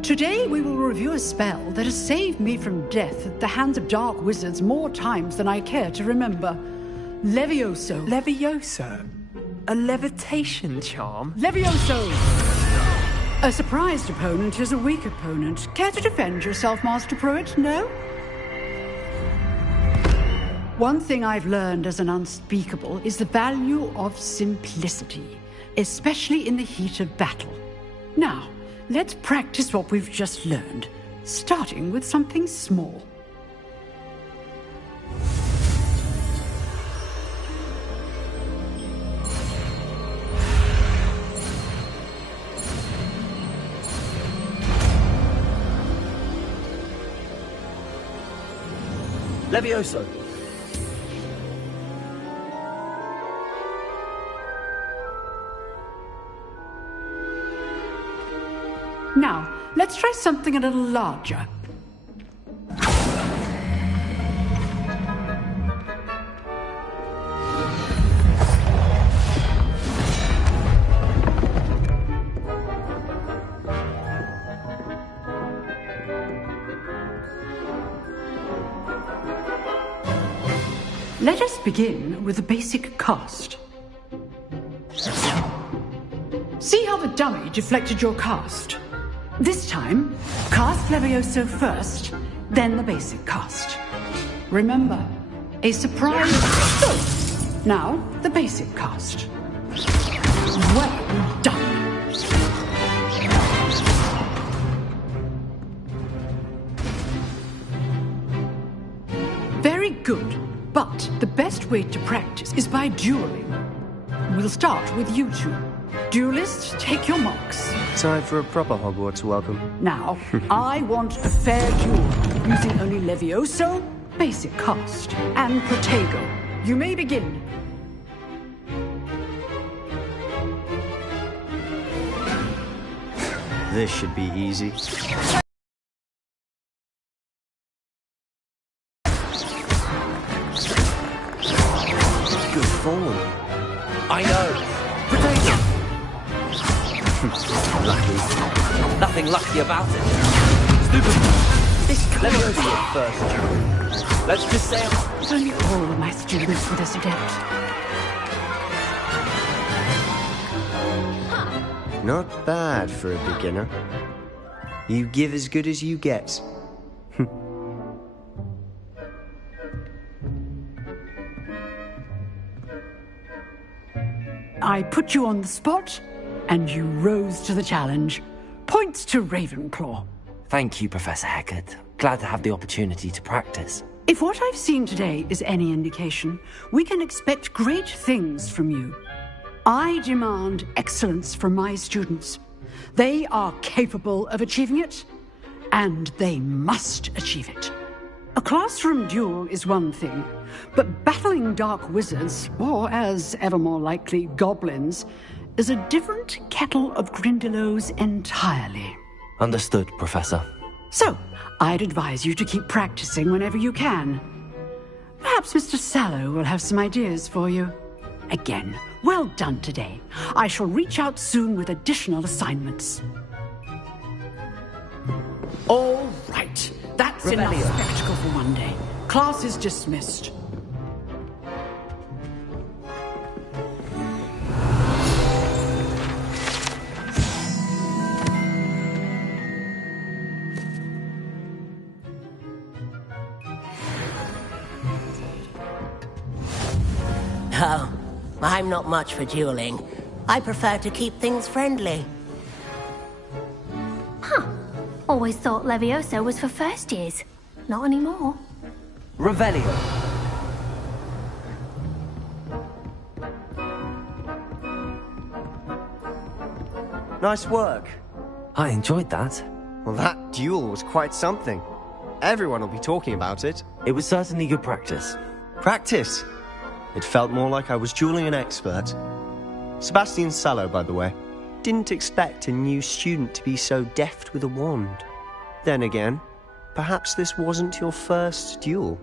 Today we will review a spell that has saved me from death at the hands of dark wizards more times than I care to remember. Levioso. Levioso? A levitation charm? Levioso! A surprised opponent is a weak opponent. Care to defend yourself, Master Pruitt? No? One thing I've learned as an unspeakable is the value of simplicity, especially in the heat of battle. Now, let's practice what we've just learned, starting with something small. Levioso. Now, let's try something a little larger. Let us begin with the basic cast. See how the dummy deflected your cast? This time, cast Levioso first, then the basic cast. Remember, a surprise... So, now, the basic cast. Well done. Very good. But the best way to practice is by dueling. We'll start with you two. Duelists, take your marks. Time for a proper Hogwarts welcome. Now, I want a fair duel, using only Levioso, basic cast, and Protego. You may begin. This should be easy. Good form. I know. Potato. Lucky. Nothing lucky about it. Stupid. Let me go to it first. Let's just say If only all of my students were this adept. Not bad for a beginner. You give as good as you get. I put you on the spot, and you rose to the challenge. Points to Ravenclaw. Thank you, Professor Hecat. Glad to have the opportunity to practice. If what I've seen today is any indication, we can expect great things from you. I demand excellence from my students. They are capable of achieving it, and they must achieve it. A classroom duel is one thing, but battling dark wizards, or as ever more likely, goblins, is a different kettle of Grindylows entirely. Understood, Professor. So, I'd advise you to keep practicing whenever you can. Perhaps Mr. Sallow will have some ideas for you. Again, well done today. I shall reach out soon with additional assignments. All right. That's enough spectacle for one day. Class is dismissed. Oh, I'm not much for dueling. I prefer to keep things friendly. Huh. Always thought Levioso was for first years. Not anymore. Revelio. Nice work. I enjoyed that. Well, that duel was quite something. Everyone will be talking about it. It was certainly good practice. Practice? It felt more like I was dueling an expert. Sebastian Sallow, by the way. Didn't expect a new student to be so deft with a wand. Then again, perhaps this wasn't your first duel.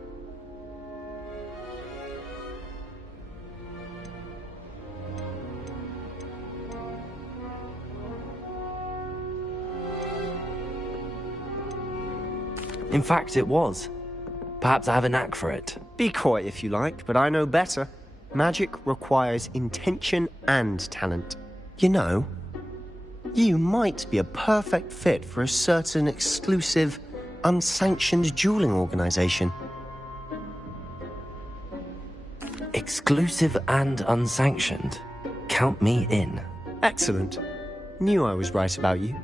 In fact, it was. Perhaps I have a knack for it. Be coy if you like, but I know better. Magic requires intention and talent. You know, you might be a perfect fit for a certain exclusive, unsanctioned dueling organization. Exclusive and unsanctioned? Count me in. Excellent. Knew I was right about you.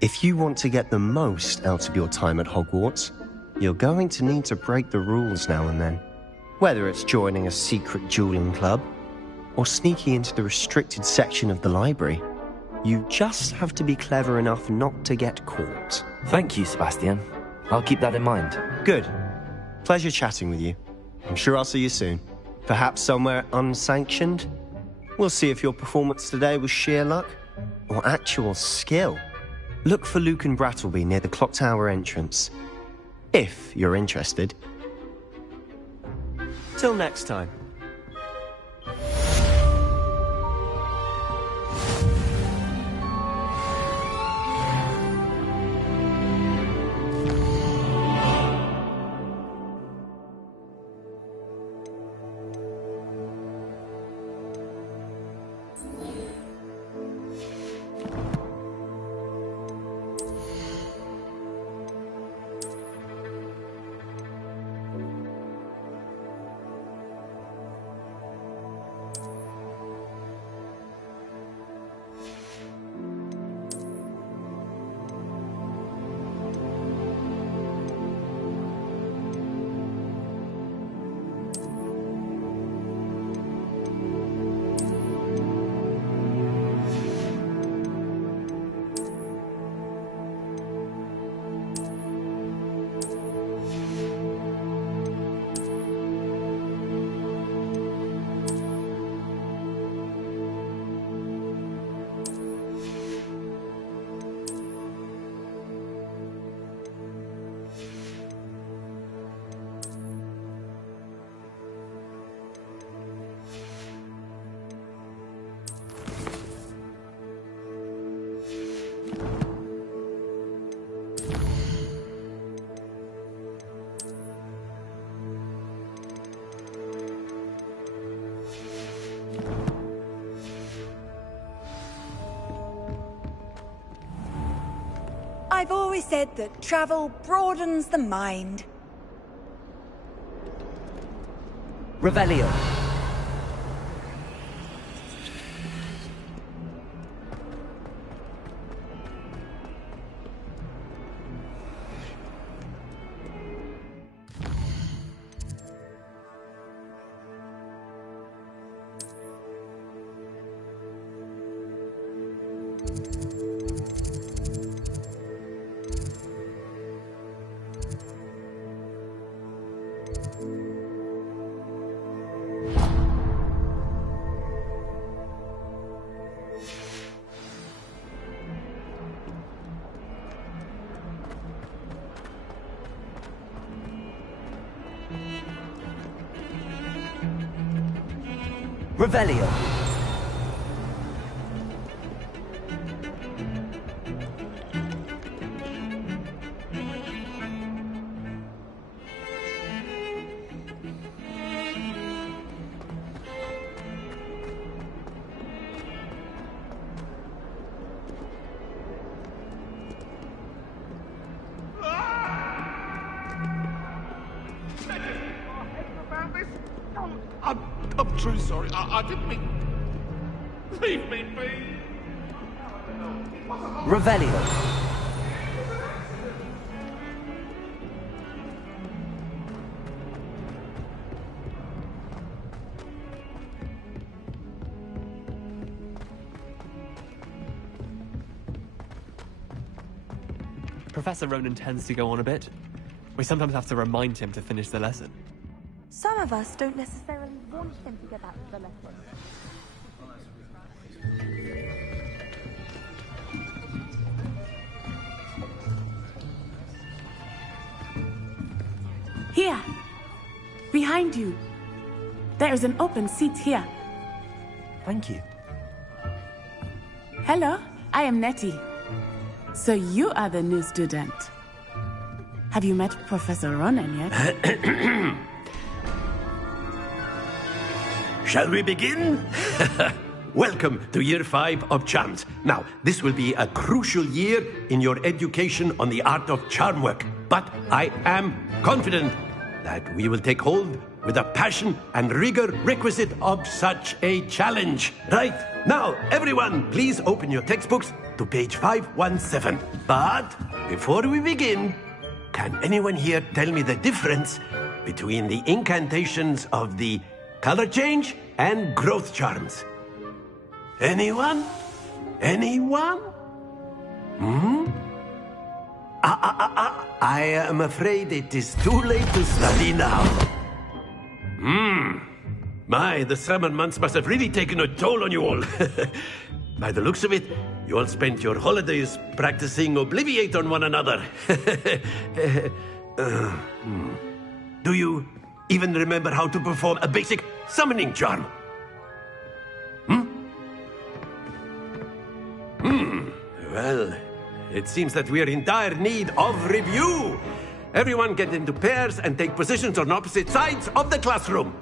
If you want to get the most out of your time at Hogwarts, you're going to need to break the rules now and then. Whether it's joining a secret dueling club, or sneaking into the restricted section of the library, you just have to be clever enough not to get caught. Thank you, Sebastian. I'll keep that in mind. Good. Pleasure chatting with you. I'm sure I'll see you soon. Perhaps somewhere unsanctioned? We'll see if your performance today was sheer luck, or actual skill. Look for Luke and Brattleby near the clock tower entrance. If you're interested. Till next time. I've always said that travel broadens the mind. Revelio. Revelio. I'm truly sorry. I didn't mean... Leave me be. Revelio. Professor Ronan tends to go on a bit. We sometimes have to remind him to finish the lesson. Some of us don't necessarily want him to get back to the lesson. Here! Behind you! There is an open seat here. Thank you. Hello, I am Nettie. So you are the new student. Have you met Professor Ronan yet? Shall we begin? Welcome to Year 5 of Charms. Now, this will be a crucial year in your education on the art of charm work. But I am confident that we will take hold with the passion and rigor requisite of such a challenge. Right, now, everyone, please open your textbooks to page 517. But before we begin, can anyone here tell me the difference between the incantations of the color change and growth charms? Anyone? Anyone? I am afraid it is too late to study now. My, the summer months must have really taken a toll on you all. By the looks of it, you all spent your holidays practicing Obliviate on one another. Do you even remember how to perform a basic summoning charm? Well, it seems that we are in dire need of review. Everyone get into pairs and take positions on opposite sides of the classroom.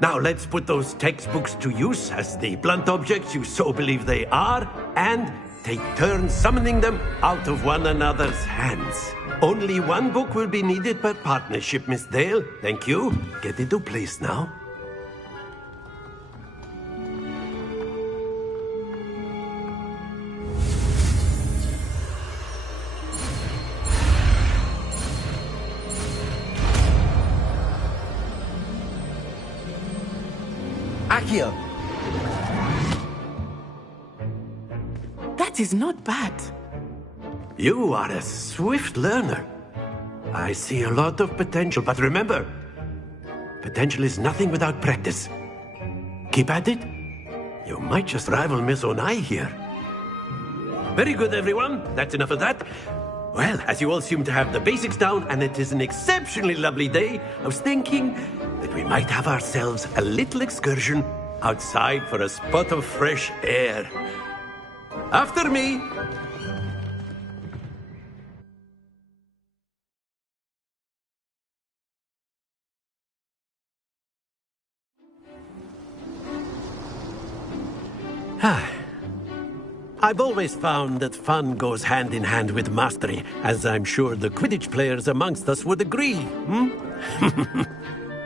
Now let's put those textbooks to use as the blunt objects you so believe they are, and take turns summoning them out of one another's hands. Only one book will be needed per partnership, Miss Dale. Thank you. Get into place now. Accio. That is not bad. You are a swift learner. I see a lot of potential, but remember, potential is nothing without practice. Keep at it. You might just rival Miss Onai here. Very good, everyone. That's enough of that. Well, as you all seem to have the basics down, and it is an exceptionally lovely day, I was thinking that we might have ourselves a little excursion outside for a spot of fresh air. After me. I've always found that fun goes hand in hand with mastery, as I'm sure the Quidditch players amongst us would agree.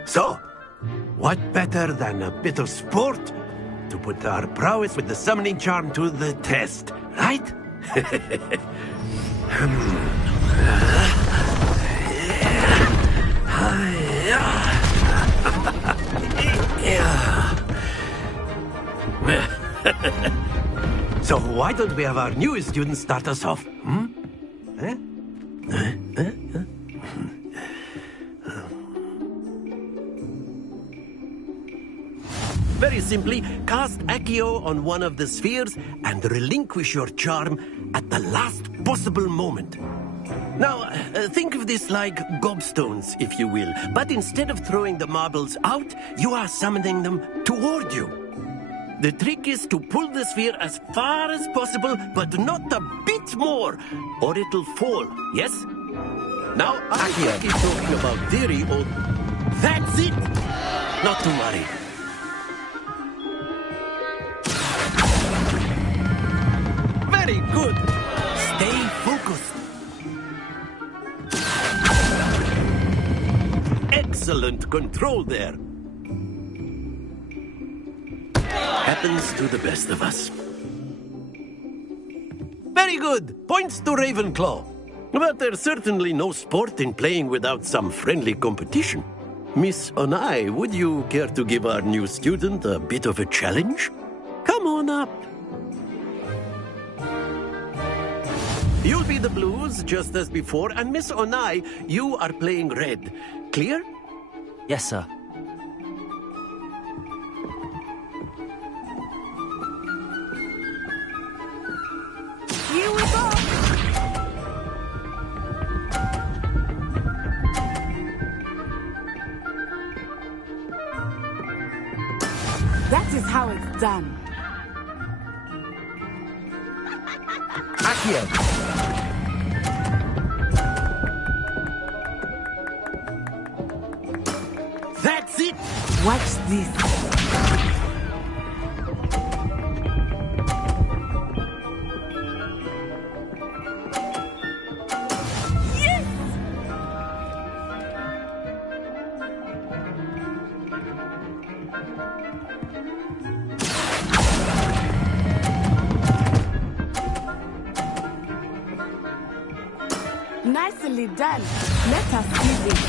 So, what better than a bit of sport to put our prowess with the summoning charm to the test, right? So why don't we have our newest student start us off? Very simply, cast Accio on one of the spheres and relinquish your charm at the last possible moment. Now, think of this like gobstones, if you will, but instead of throwing the marbles out, you are summoning them toward you. The trick is to pull the sphere as far as possible, but not a bit more, or it'll fall, yes? Now, I think he's talking about theory, or... That's it! Not to worry. Very good! Stay focused. Excellent control there. Happens to the best of us. Very good. Points to Ravenclaw. But there's certainly no sport in playing without some friendly competition. Miss Onai, would you care to give our new student a bit of a challenge? Come on up. You'll be the blues, just as before, and Miss Onai, you are playing red. Clear? Yes, sir. Here we go! That is how it's done. Accio. That's it! Watch this. Nicely done. Let us see this.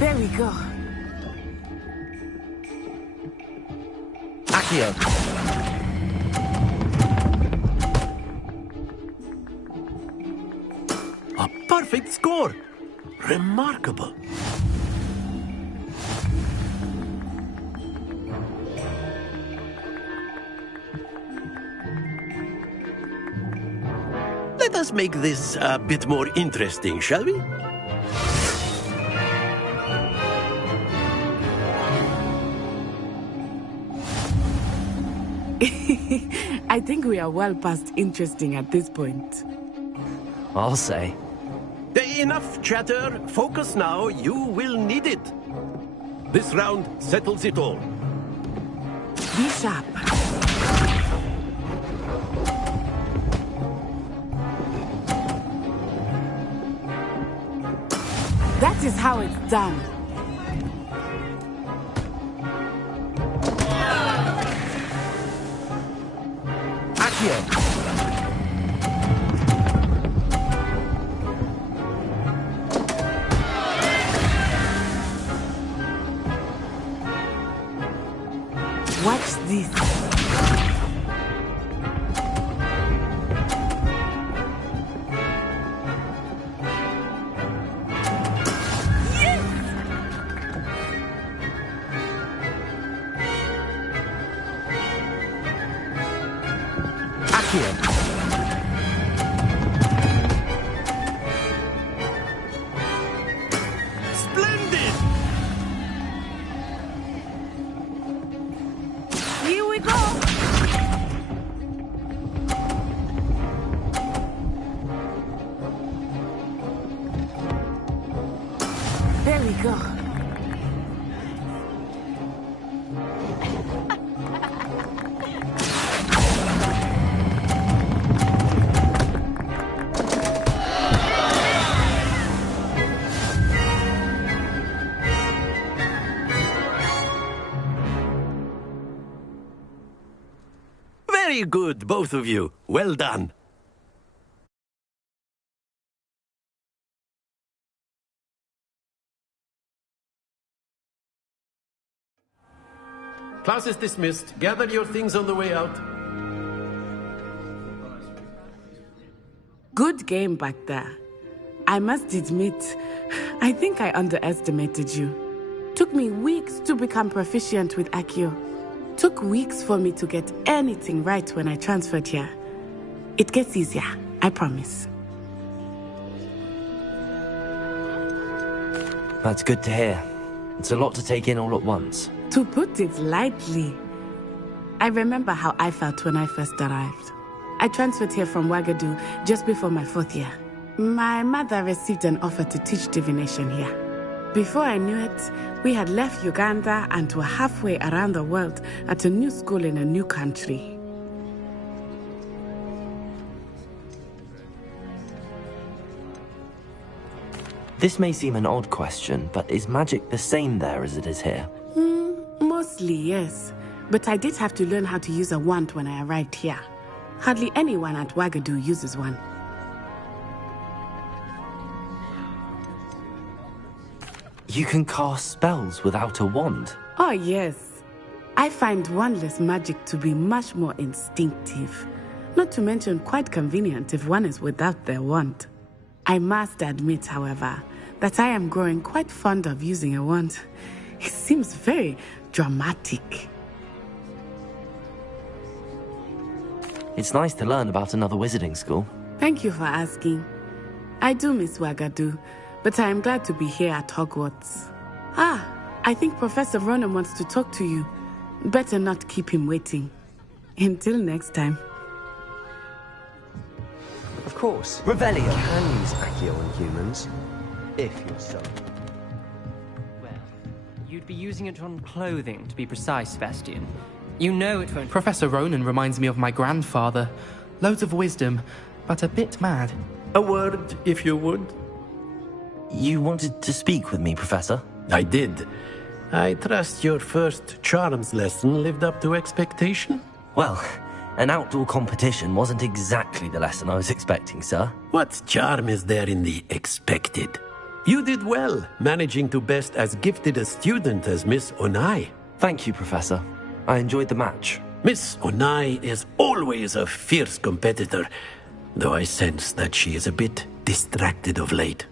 There we go. Accio. A perfect score. Remarkable. Let us make this a bit more interesting, shall we? I think we are well past interesting at this point. I'll say. Enough chatter. Focus now. You will need it. This round settles it all. Be sharp. That is how it's done. Accio. Watch this. Splendid! Here we go! There we go. Very good, both of you. Well done. Class is dismissed. Gather your things on the way out. Good game back there. I must admit, I think I underestimated you. Took me weeks to become proficient with Accio. Took weeks for me to get anything right when I transferred here. It gets easier, I promise. That's good to hear. It's a lot to take in all at once. To put it lightly, I remember how I felt when I first arrived. I transferred here from Ouagadougou just before my 4th year. My mother received an offer to teach divination here. Before I knew it, we had left Uganda and were halfway around the world at a new school in a new country. This may seem an odd question, but is magic the same there as it is here? Mostly, yes. But I did have to learn how to use a wand when I arrived here. Hardly anyone at Ouagadougou uses one. You can cast spells without a wand? Oh, yes. I find wandless magic to be much more instinctive. Not to mention quite convenient if one is without their wand. I must admit, however, that I am growing quite fond of using a wand. It seems very dramatic. It's nice to learn about another wizarding school. Thank you for asking. I do miss Ouagadougou, but I am glad to be here at Hogwarts. I think Professor Ronan wants to talk to you. Better not keep him waiting. Until next time. Of course. Revelio. You can use Accio on humans, if you're so. Well, you'd be using it on clothing, to be precise, Sebastian. You know it won't... Professor Ronan reminds me of my grandfather. Loads of wisdom, but a bit mad. A word, if you would. You wanted to speak with me, Professor? I did. I trust your first charms lesson lived up to expectation? Well, an outdoor competition wasn't exactly the lesson I was expecting, sir. What charm is there in the expected? You did well, managing to best as gifted a student as Miss Onai. Thank you, Professor. I enjoyed the match. Miss Onai is always a fierce competitor, though I sense that she is a bit distracted of late.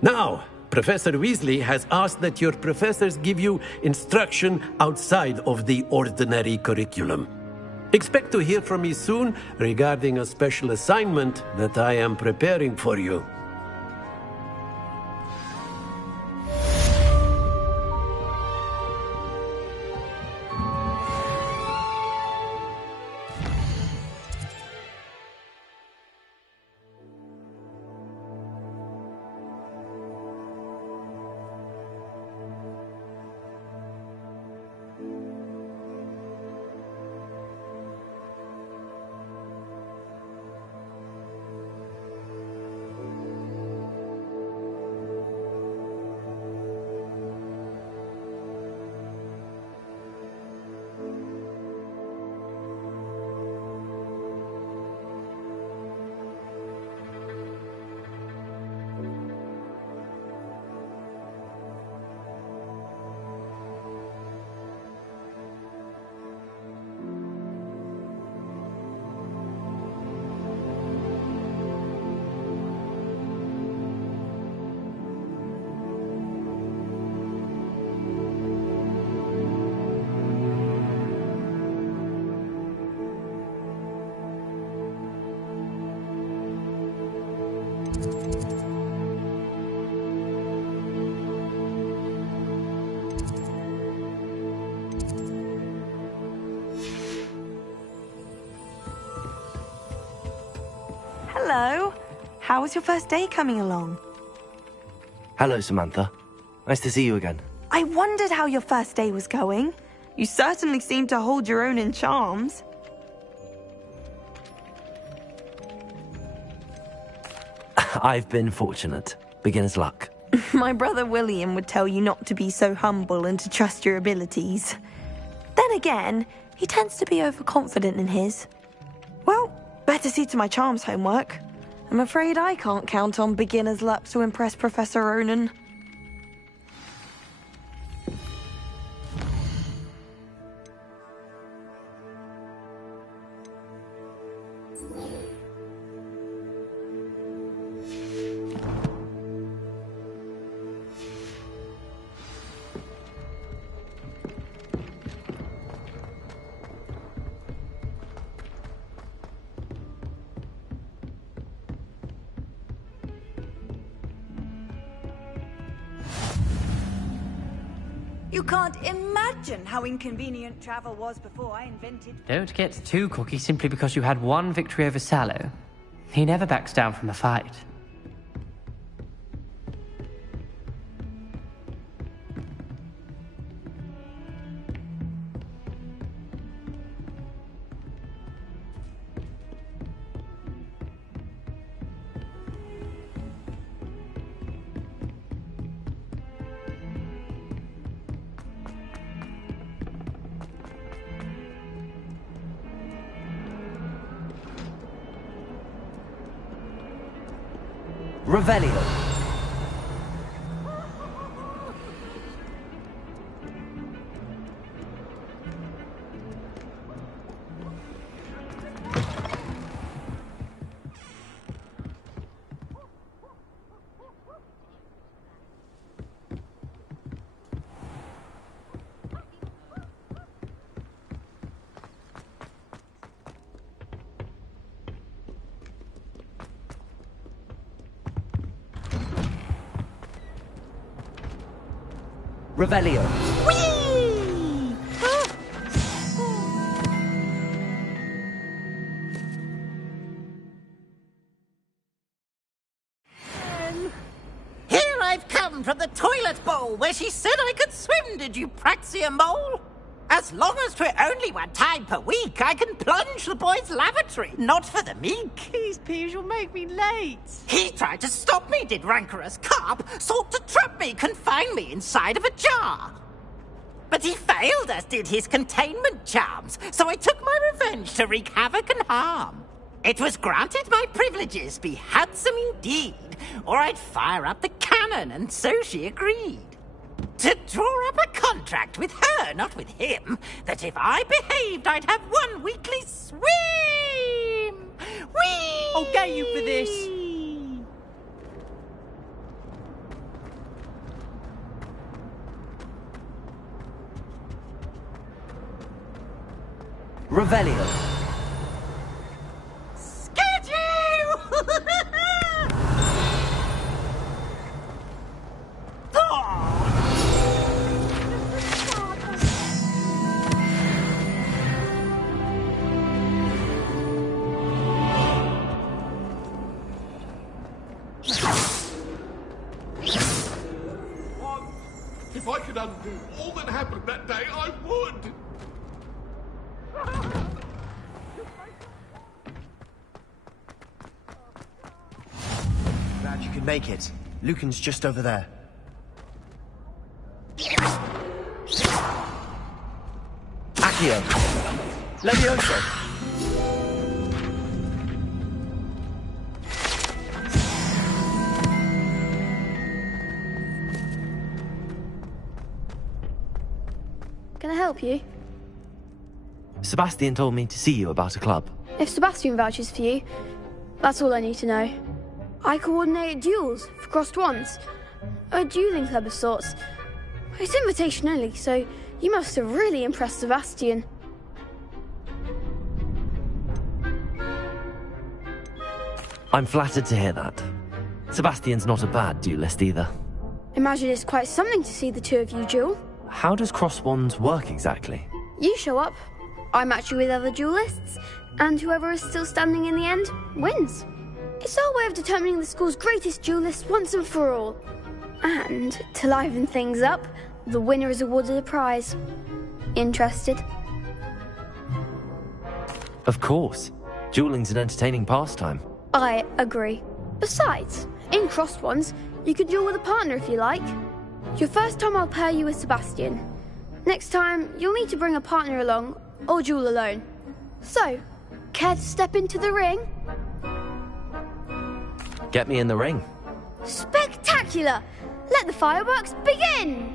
Now, Professor Weasley has asked that your professors give you instruction outside of the ordinary curriculum. Expect to hear from me soon regarding a special assignment that I am preparing for you. Hello. How was your first day coming along? Hello, Samantha. Nice to see you again. I wondered how your first day was going. You certainly seem to hold your own in charms. I've been fortunate. Beginner's luck. My brother William would tell you not to be so humble and to trust your abilities. Then again, He tends to be overconfident in his. Well, better see to my charms homework. I'm afraid I can't count on beginner's luck to impress Professor Ronan. You can't imagine how inconvenient travel was before I invented... Don't get too cocky simply because you had one victory over Sallow. He never backs down from a fight. Revelio. Revelio. Here I've come from the toilet bowl where she said I could swim, did you praxia mole? As long as 'twere only one time per week, I can plunge the boy's lavatory, not for the meek. Please, Piers, you'll make me late. He tried to stop me, did rancorous carp, sought to trap me, confine me inside of a jar. But he failed, as did his containment charms, so I took my revenge to wreak havoc and harm. It was granted my privileges be handsome indeed, or I'd fire up the cannon, and so she agreed. To draw up a contract with her, not with him, that if I behaved, I'd have one weekly swim! Whee! I'll get you for this. Revelio. Scared you! If I could undo all that happened that day, I would! Glad you could make it. Lucan's just over there. Accio. Levioso. Can I help you? Sebastian told me to see you about a club. If Sebastian vouches for you, that's all I need to know. I coordinate duels for crossed wands. A dueling club of sorts. It's invitation only, so you must have really impressed Sebastian. I'm flattered to hear that. Sebastian's not a bad duelist either. Imagine it's quite something to see the two of you duel. How does cross wands work exactly? You show up, I match you with other duelists, and whoever is still standing in the end wins. It's our way of determining the school's greatest duelist once and for all. And, to liven things up, the winner is awarded a prize. Interested? Of course. Dueling's an entertaining pastime. I agree. Besides, in crossed ones, you could duel with a partner if you like. Your first time I'll pair you with Sebastian. Next time, you'll need to bring a partner along, or duel alone. So, care to step into the ring? Get me in the ring. Spectacular! Let the fireworks begin!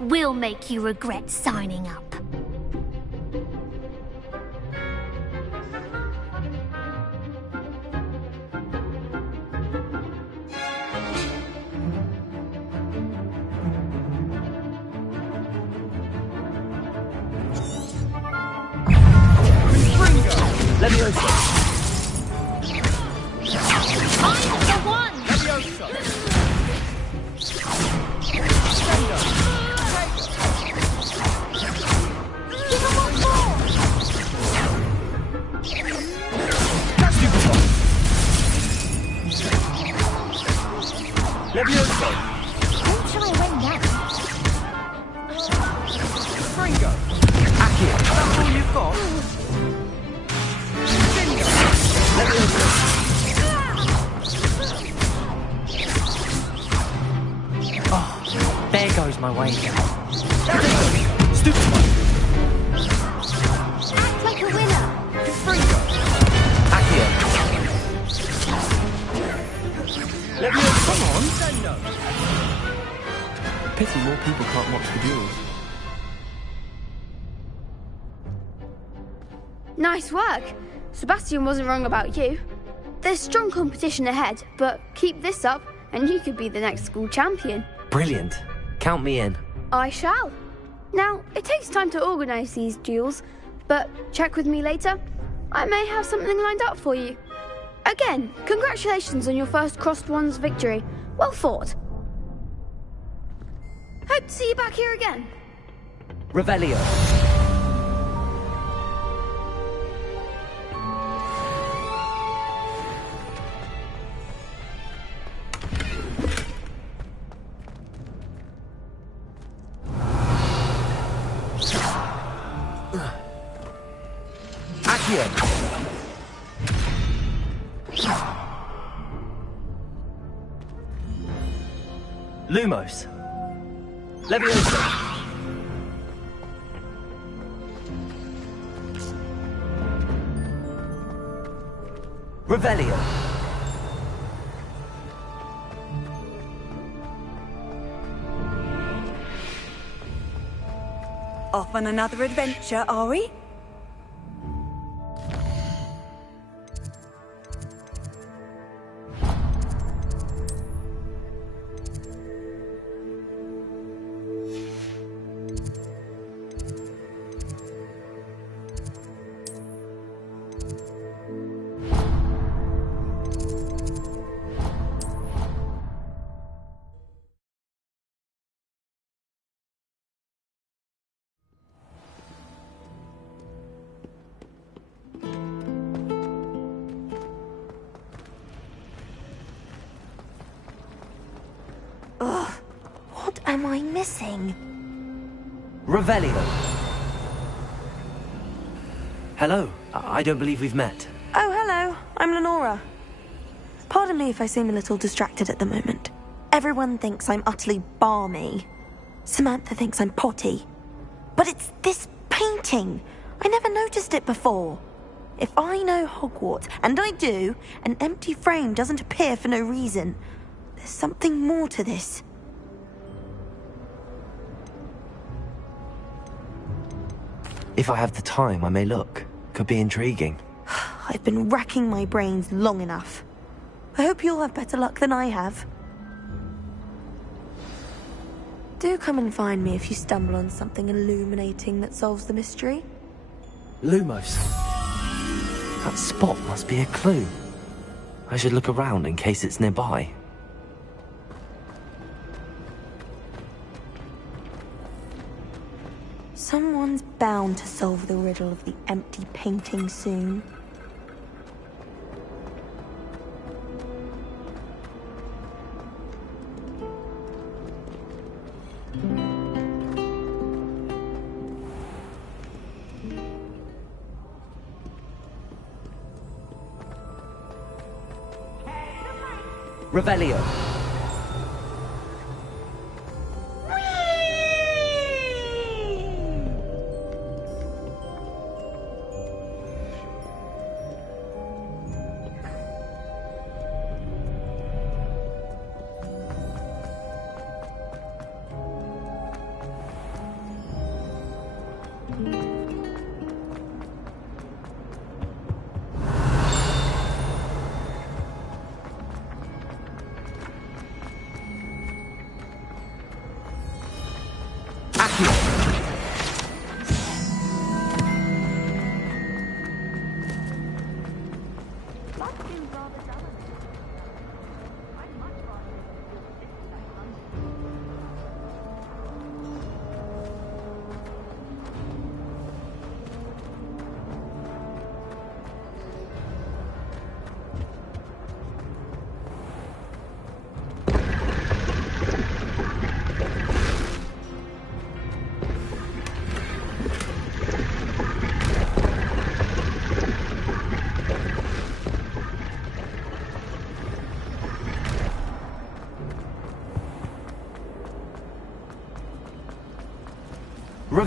We'll make you regret signing up. Leviosa! I'm the one! Leviosa! Give him one more! Leviosa! Don't try and win now. Fringo! Accio, that's all you've got? Oh, there goes my wave. Stupid one. Act like a winner. Fringo. Accio. Leviosa. Come on. Sendo. Pity more people can't watch the duels. Nice work. Sebastian wasn't wrong about you. There's strong competition ahead, but keep this up and you could be the next school champion. Brilliant. Count me in. I shall. Now, it takes time to organise these duels, but check with me later. I may have something lined up for you. Again, congratulations on your first Crossed Wands victory. Well fought. Hope to see you back here again. Revelio. Accio. Lumos. Leviosa. Revelio. Off on another adventure, are we? Ugh, what am I missing? Revelio. Hello. I don't believe we've met. Oh, hello. I'm Lenora. Pardon me if I seem a little distracted at the moment. Everyone thinks I'm utterly balmy. Samantha thinks I'm potty. But it's this painting. I never noticed it before. If I know Hogwarts, and I do, an empty frame doesn't appear for no reason. There's something more to this. If I have the time, I may look. Could be intriguing. I've been racking my brains long enough. I hope you'll have better luck than I have. Do come and find me if you stumble on something illuminating that solves the mystery. Lumos. That spot must be a clue. I should look around in case it's nearby. Someone's bound to solve the riddle of the empty painting soon. Revelio.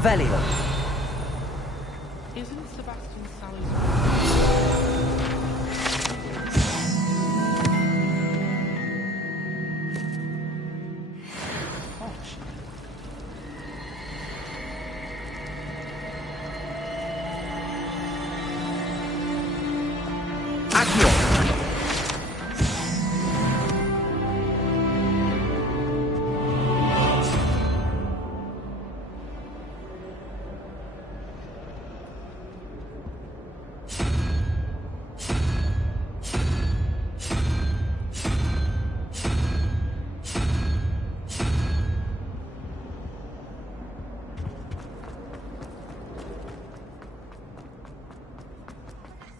Revelio. Isn't Sebastian Sally's...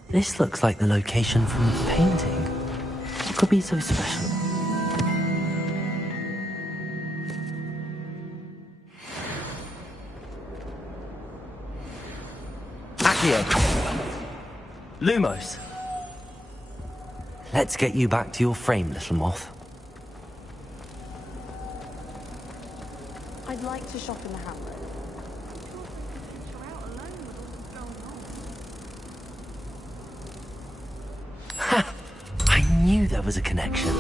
This looks like the location from the painting. What could be so special? Accio! Lumos! Let's get you back to your frame, little moth. I'd like to shop in the hamlet. I knew there was a connection.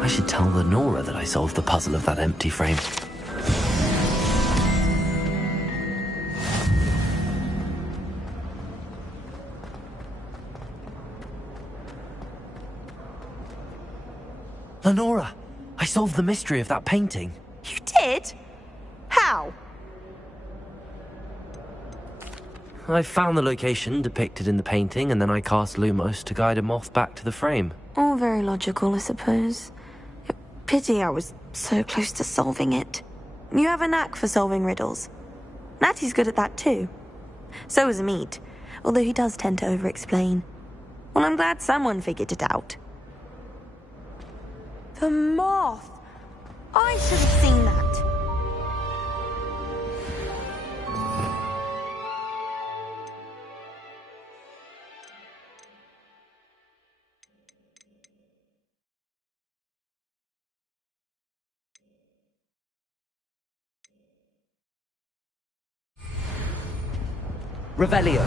I should tell Lenora that I solved the puzzle of that empty frame. Lenora, I solved the mystery of that painting. You did? How? I found the location depicted in the painting, and then I cast Lumos to guide a moth back to the frame. All very logical, I suppose. Pity I was so close to solving it. You have a knack for solving riddles. Natty's good at that too. So is Amit, although he does tend to over-explain. Well, I'm glad someone figured it out. The moth! I should have seen that. Revelio.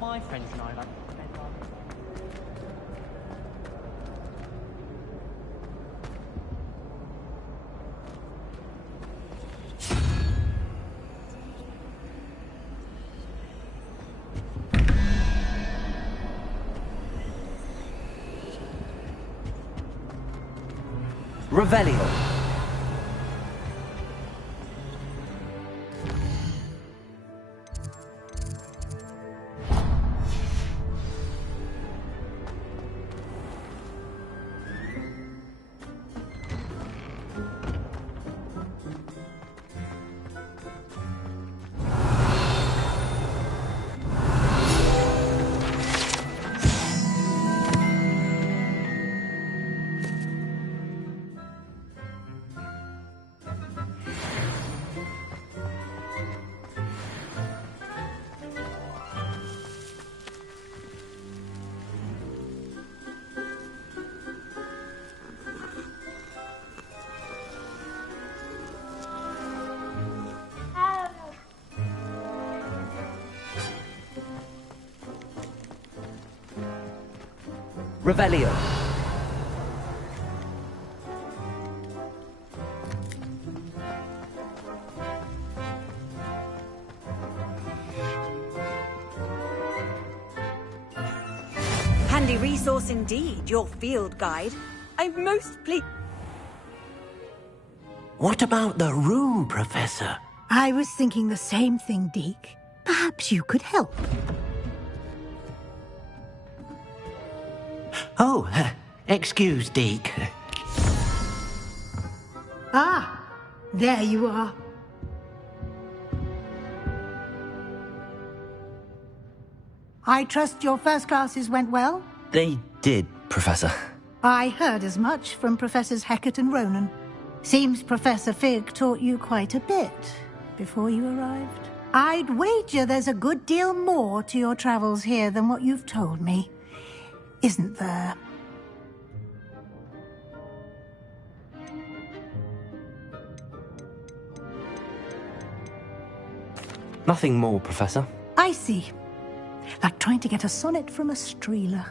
My friends and I like to spend our... Revelio. Revelio. Handy resource indeed, your field guide. I'm most pleased. What about the room, Professor? I was thinking the same thing, Deke. Perhaps you could help. Oh, excuse, Deke. Ah, there you are. I trust your first classes went well? They did, Professor. I heard as much from Professors Hecat and Ronan. Seems Professor Fig taught you quite a bit before you arrived. I'd wager there's a good deal more to your travels here than what you've told me. isn't there? Nothing more, Professor. I see. Like trying to get a sonnet from a streeler.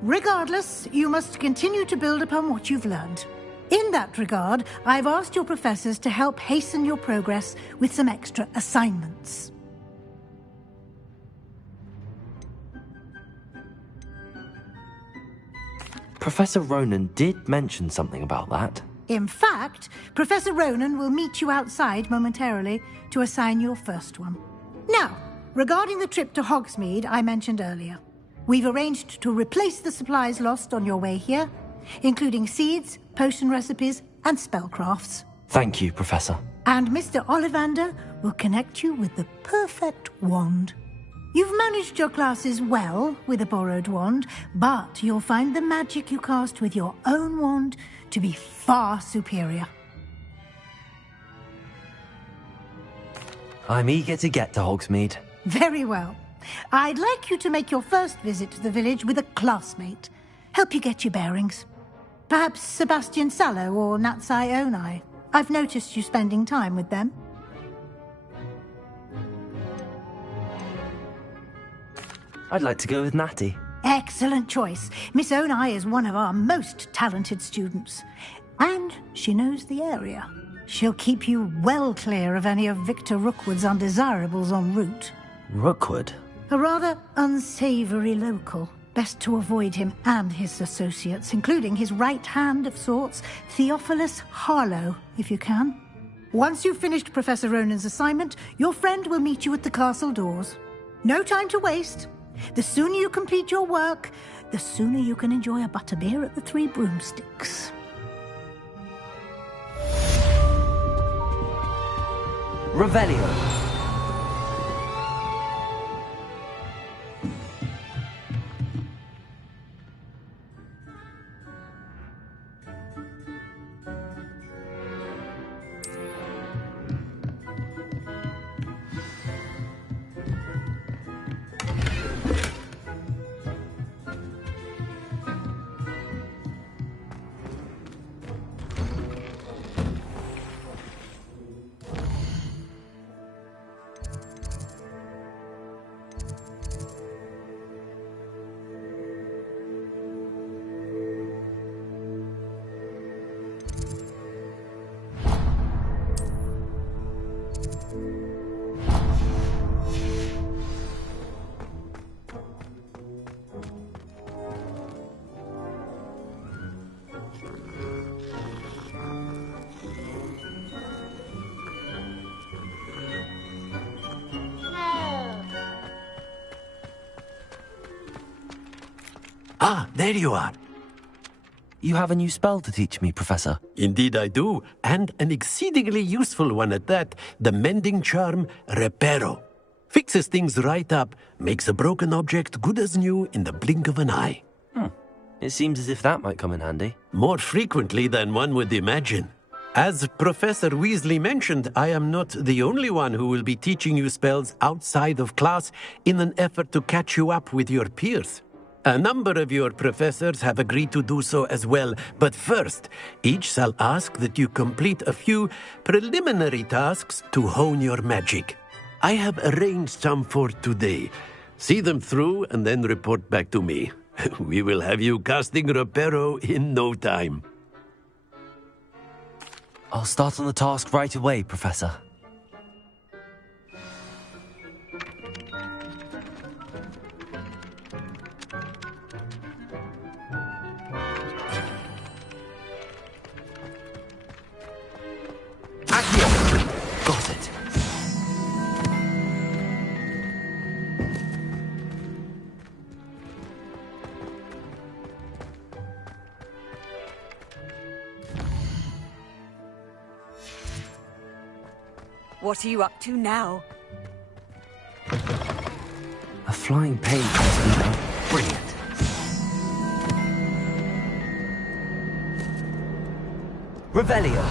Regardless, you must continue to build upon what you've learned. In that regard, I've asked your professors to help hasten your progress with some extra assignments. Professor Ronan did mention something about that. In fact, Professor Ronan will meet you outside momentarily to assign your first one. Now, regarding the trip to Hogsmeade I mentioned earlier, we've arranged to replace the supplies lost on your way here, including seeds, potion recipes, and spellcrafts. Thank you, Professor. And Mr. Ollivander will connect you with the perfect wand. You've managed your classes well with a borrowed wand, but you'll find the magic you cast with your own wand to be far superior. I'm eager to get to Hogsmeade. Very well. I'd like you to make your first visit to the village with a classmate. Help you get your bearings. Perhaps Sebastian Sallow or Natsai Onai. I've noticed you spending time with them. I'd like to go with Natty. Excellent choice. Miss Onai is one of our most talented students. And she knows the area. She'll keep you well clear of any of Victor Rookwood's undesirables en route. Rookwood? A rather unsavoury local. Best to avoid him and his associates, including his right hand of sorts, Theophilus Harlow, if you can. Once you've finished Professor Ronan's assignment, your friend will meet you at the castle doors. No time to waste. The sooner you complete your work, the sooner you can enjoy a butterbeer at the Three Broomsticks. Revelio. Ah, there you are. You have a new spell to teach me, Professor. Indeed I do, and an exceedingly useful one at that. The mending charm, Reparo. Fixes things right up, makes a broken object good as new in the blink of an eye. It seems as if that might come in handy. More frequently than one would imagine. As Professor Weasley mentioned, I am not the only one who will be teaching you spells outside of class in an effort to catch you up with your peers. A number of your professors have agreed to do so as well, but first, each shall ask that you complete a few preliminary tasks to hone your magic. I have arranged some for today. See them through and then report back to me. We will have you casting Reparo in no time. I'll start on the task right away, Professor. Got it. What are you up to now? A flying page. Brilliant. Revelio.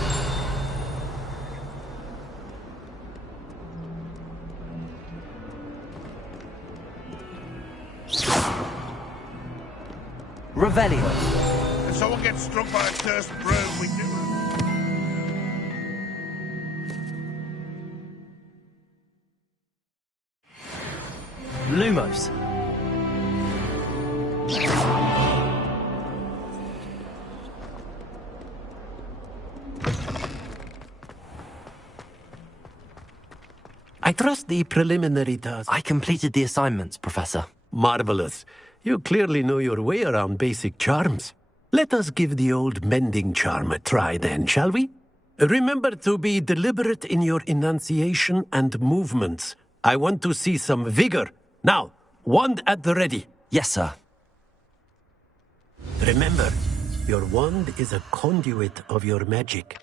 Revelio. If someone gets struck by a cursed broom, we do. Lumos. I trust the preliminary task. I completed the assignments, Professor. Marvelous. You clearly know your way around basic charms. Let us give the old mending charm a try then, shall we? Remember to be deliberate in your enunciation and movements. I want to see some vigor. Now, wand at the ready. Yes, sir. Remember, your wand is a conduit of your magic.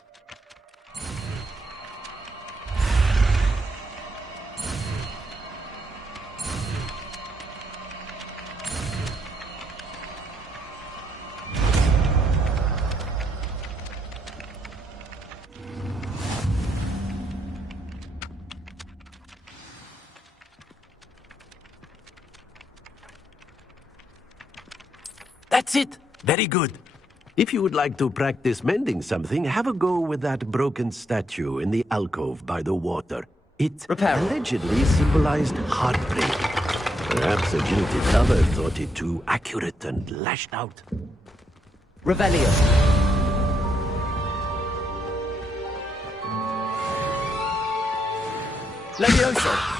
That's it. Very good. If you would like to practice mending something, have a go with that broken statue in the alcove by the water. It allegedly symbolized heartbreak. Perhaps a guilty lover thought it too accurate and lashed out. Revelio. Levioso.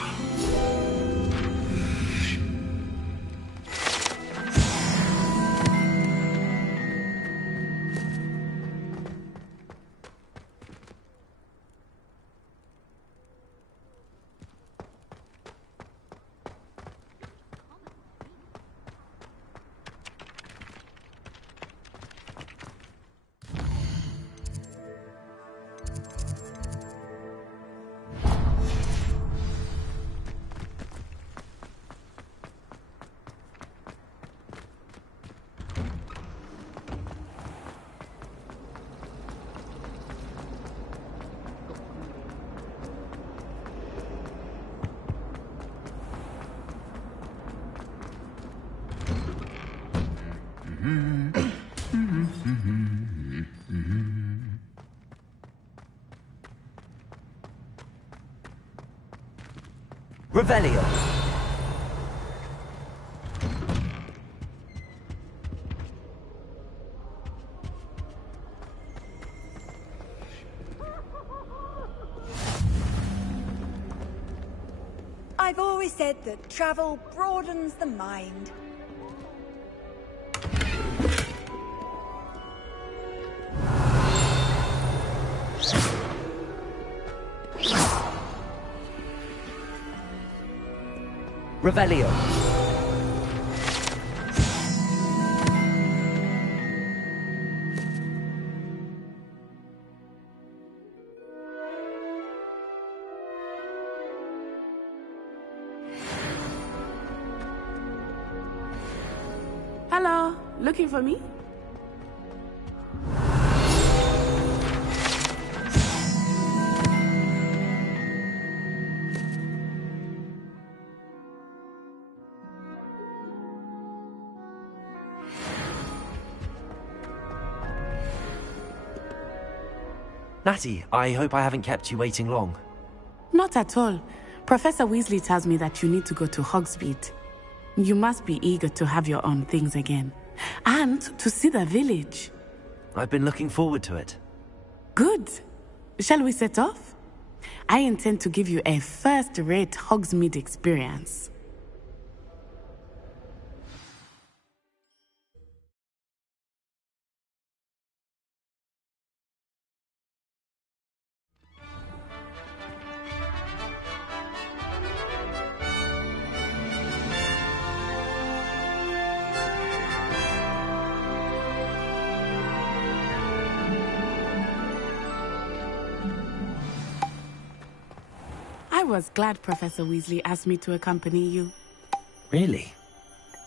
Revelio. I've always said that travel broadens the mind. Revelio. Hello, looking for me? Natty, I hope I haven't kept you waiting long. Not at all. Professor Weasley tells me that you need to go to Hogsmeade. You must be eager to have your own things again. And to see the village. I've been looking forward to it. Good. Shall we set off? I intend to give you a first-rate Hogsmeade experience. I was glad Professor Weasley asked me to accompany you. Really?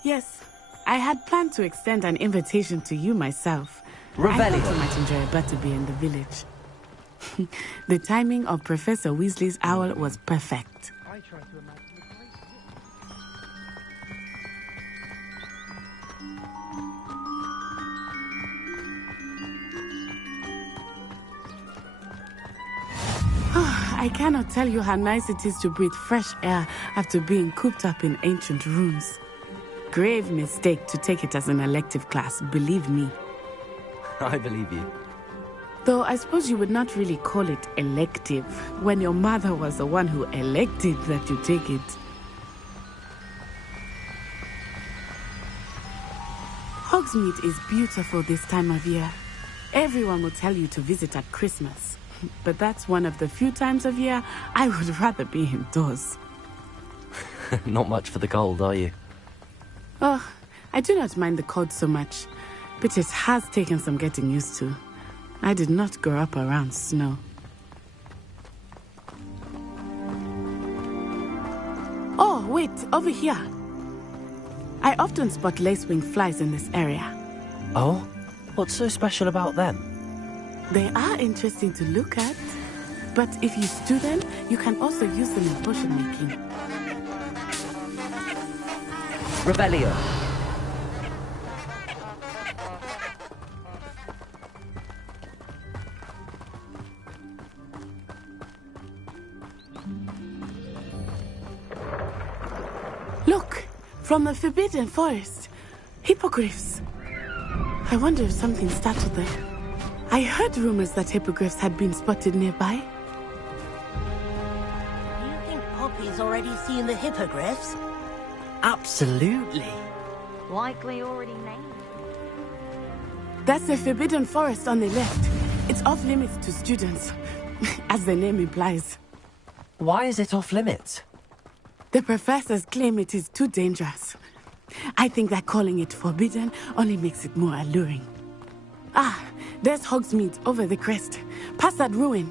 Yes. I had planned to extend an invitation to you myself. Revelio. I thought you might enjoy a butterbeer in the village. The timing of Professor Weasley's owl was perfect. I try to imagine the place. I cannot tell you how nice it is to breathe fresh air after being cooped up in ancient rooms. Grave mistake to take it as an elective class, believe me. I believe you. Though I suppose you would not really call it elective when your mother was the one who elected that you take it. Hogsmeade is beautiful this time of year. Everyone will tell you to visit at Christmas. But that's one of the few times of year I would rather be indoors. Not much for the cold, are you? Oh, I do not mind the cold so much, but it has taken some getting used to. I did not grow up around snow. Oh, wait, over here. I often spot lacewing flies in this area. Oh? What's so special about them? They are interesting to look at, but if you stew them, you can also use them in potion making. Revelio. Look, from the Forbidden Forest. Hippogriffs. I wonder if something startled them. I heard rumors that hippogriffs had been spotted nearby. Do you think Poppy's already seen the hippogriffs? Absolutely. Likely already named. That's the Forbidden Forest on the left. It's off limits to students, as the name implies. Why is it off limits? The professors claim it is too dangerous. I think that calling it forbidden only makes it more alluring. Ah, there's Hogsmeade over the crest. Past that ruin.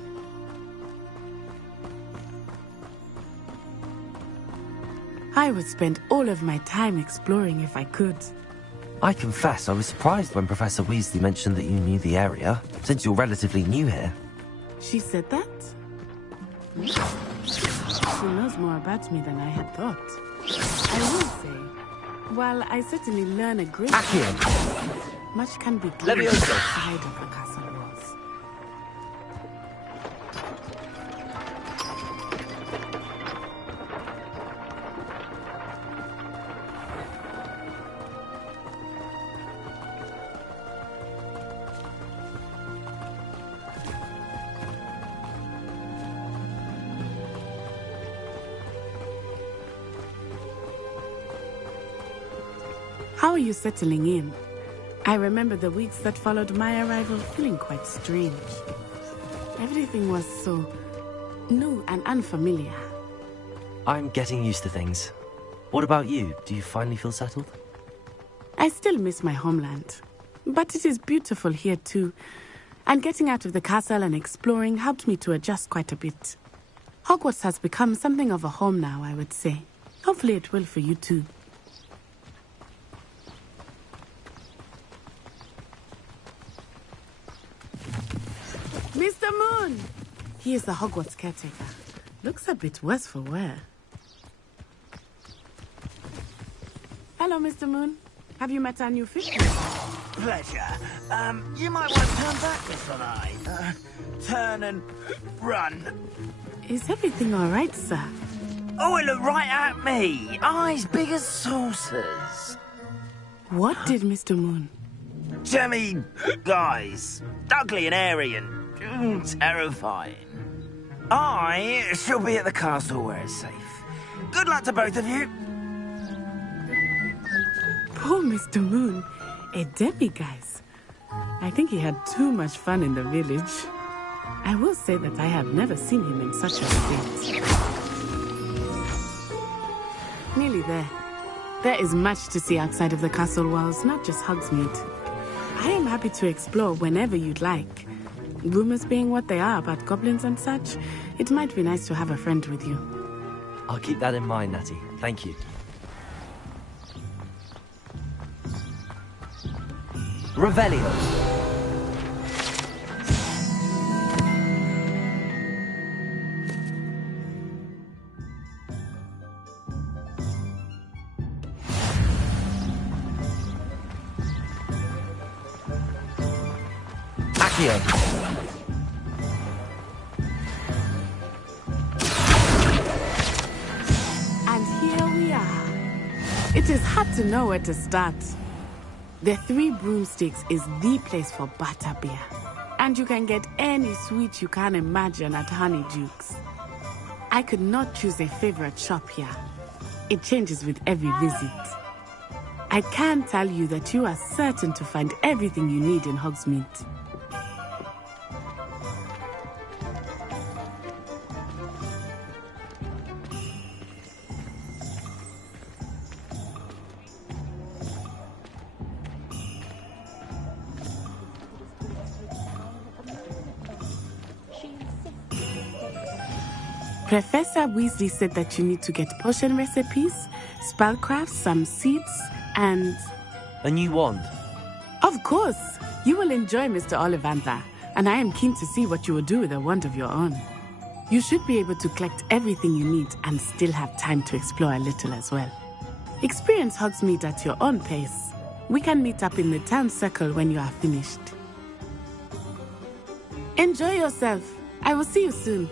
I would spend all of my time exploring if I could. I confess I was surprised when Professor Weasley mentioned that you knew the area, since you're relatively new here. She said that? She knows more about me than I had thought. I will say, while I certainly learn a great deal, much can be gleaned outside of the castle walls. How are you settling in? I remember the weeks that followed my arrival feeling quite strange. Everything was so new and unfamiliar. I'm getting used to things. What about you? Do you finally feel settled? I still miss my homeland, but it is beautiful here too. And getting out of the castle and exploring helped me to adjust quite a bit. Hogwarts has become something of a home now, I would say. Hopefully it will for you too. Mr. Moon! He is the Hogwarts caretaker. Looks a bit worse for wear. Hello, Mr. Moon. Have you met our new fish? Pleasure. You might want to turn back this one eye. Turn and run. Is everything all right, sir? Oh, it looked right at me. Eyes big as saucers. What did Mr. Moon? Jemmy guys. Ugly and airy and terrifying. I shall be at the castle where it's safe. Good luck to both of you. Poor Mr. Moon. A demiguise. I think he had too much fun in the village. I will say that I have never seen him in such a state. Nearly there. There is much to see outside of the castle walls, not just Hogsmeade. I am happy to explore whenever you'd like. Rumors being what they are about goblins and such, it might be nice to have a friend with you. I'll keep that in mind, Natty. Thank you. Revelio. Accio. It is hard to know where to start. The Three Broomsticks is the place for butterbeer. And you can get any sweet you can imagine at Honeydukes. I could not choose a favorite shop here. It changes with every visit. I can tell you that you are certain to find everything you need in Hogsmeade. Professor Weasley said that you need to get potion recipes, spellcrafts, some seeds, and... A new wand? Of course! You will enjoy Mr. Ollivander, and I am keen to see what you will do with a wand of your own. You should be able to collect everything you need and still have time to explore a little as well. Experience Hogsmeade at your own pace. We can meet up in the town circle when you are finished. Enjoy yourself. I will see you soon.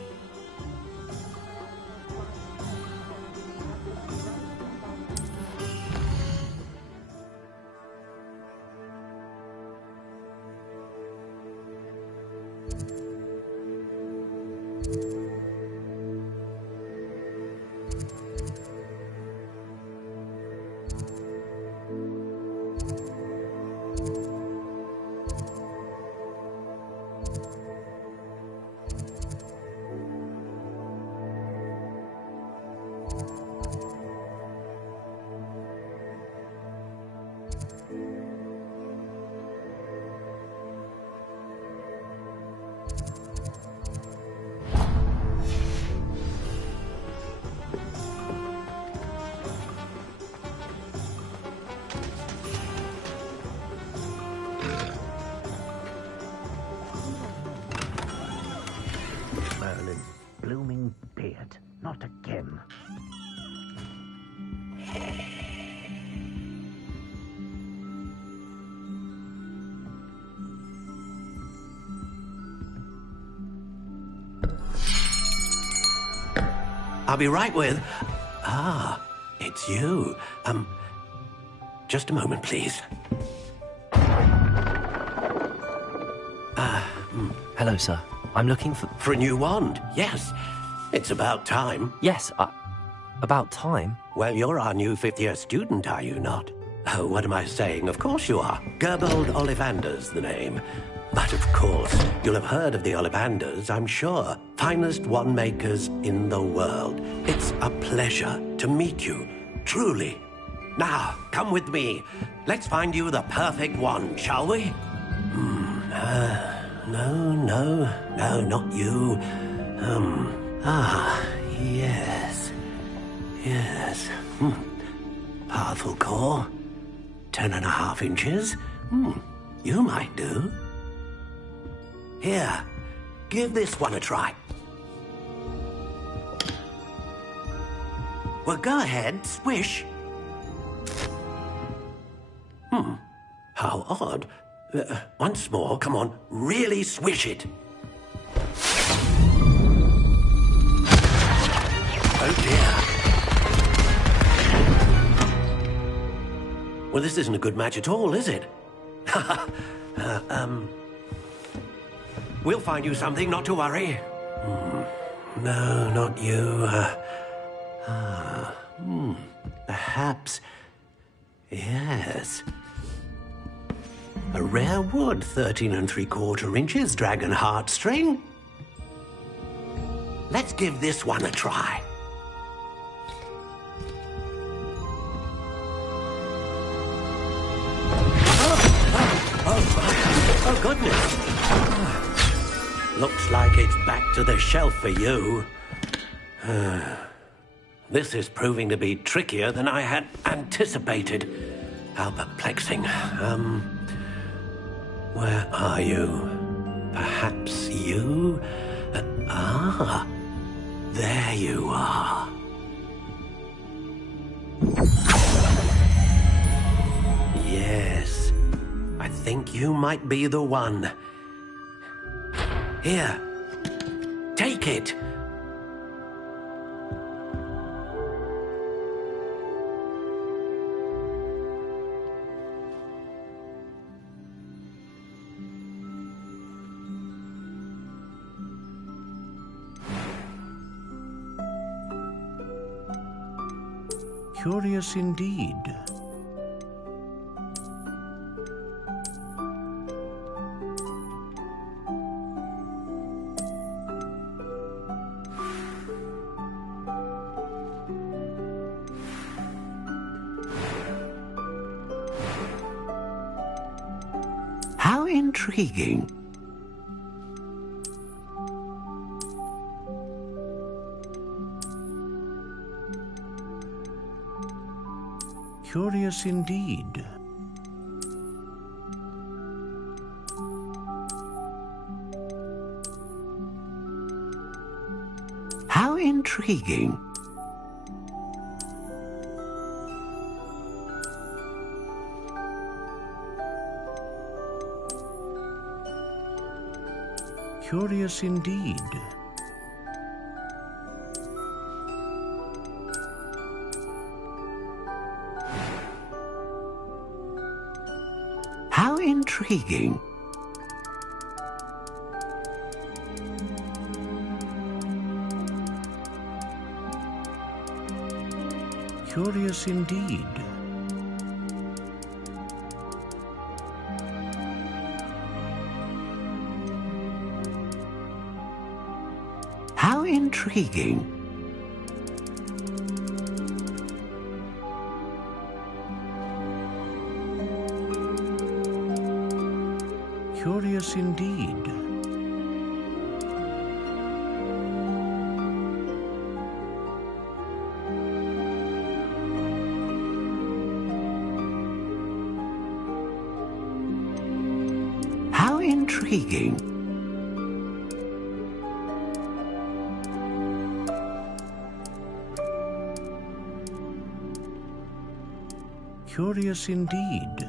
Merlin, blooming beard, not again. I'll be right with... Ah, it's you. Just a moment, please. Hello, sir. I'm looking for... For a new wand, yes. It's about time. Yes, about time? Well, you're our new fifth-year student, are you not? Oh, what am I saying? Of course you are. Gerbold Ollivander's the name. But of course, you'll have heard of the Ollivanders, I'm sure. Finest wand makers in the world. It's a pleasure to meet you, truly. Now, come with me. Let's find you the perfect wand, shall we? No, not you. Yes. Powerful core. 10.5 inches. You might do. Here, give this one a try. Well, go ahead, swish. How odd. Once more, come on, really swish it. Oh dear. Well, this isn't a good match at all, is it? We'll find you something, not to worry. No, not you. Perhaps... Yes. A rare wood, 13 3/4 inches, dragon heartstring. Let's give this one a try. Oh, goodness. Looks like it's back to the shelf for you. This is proving to be trickier than I had anticipated. How perplexing. Where are you? Perhaps you? There you are. Yes, I think you might be the one. Here, take it. Curious indeed. How intriguing. Curious indeed. How intriguing. Curious indeed. How intriguing. Curious indeed. How intriguing. Curious indeed. How intriguing. Curious indeed.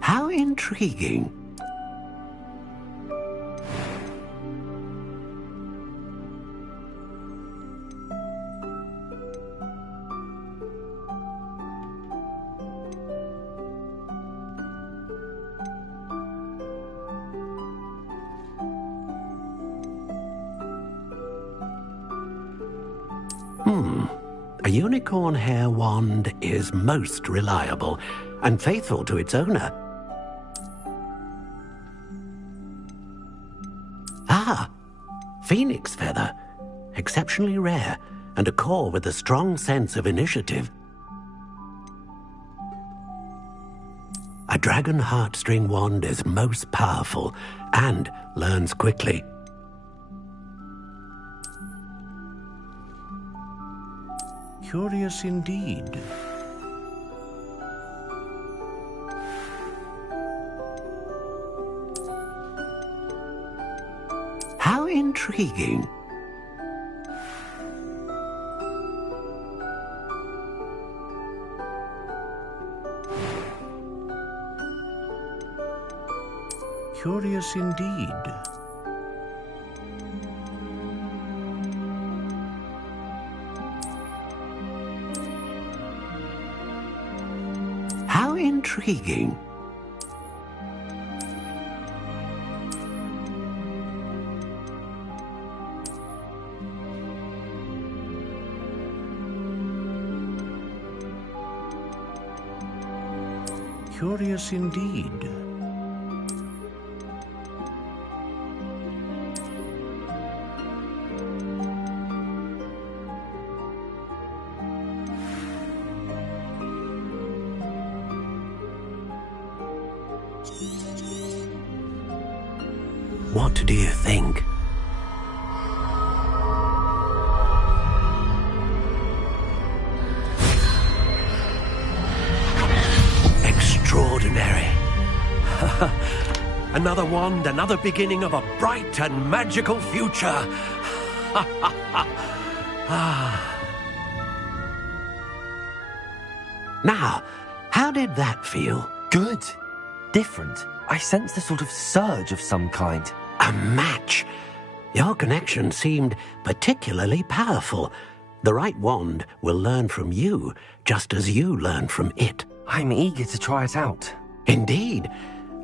How intriguing. A unicorn hair wand is most reliable and faithful to its owner. Ah, phoenix feather. Exceptionally rare, and a core with a strong sense of initiative. A dragon heartstring wand is most powerful and learns quickly. Curious indeed. How intriguing. Curious indeed. How intriguing. Curious indeed. What do you think? Extraordinary. Another wand, another beginning of a bright and magical future. Now, how did that feel? Good. Different. I sensed a sort of surge of some kind. A match. Your connection seemed particularly powerful. The right wand will learn from you, just as you learn from it. I'm eager to try it out. Indeed.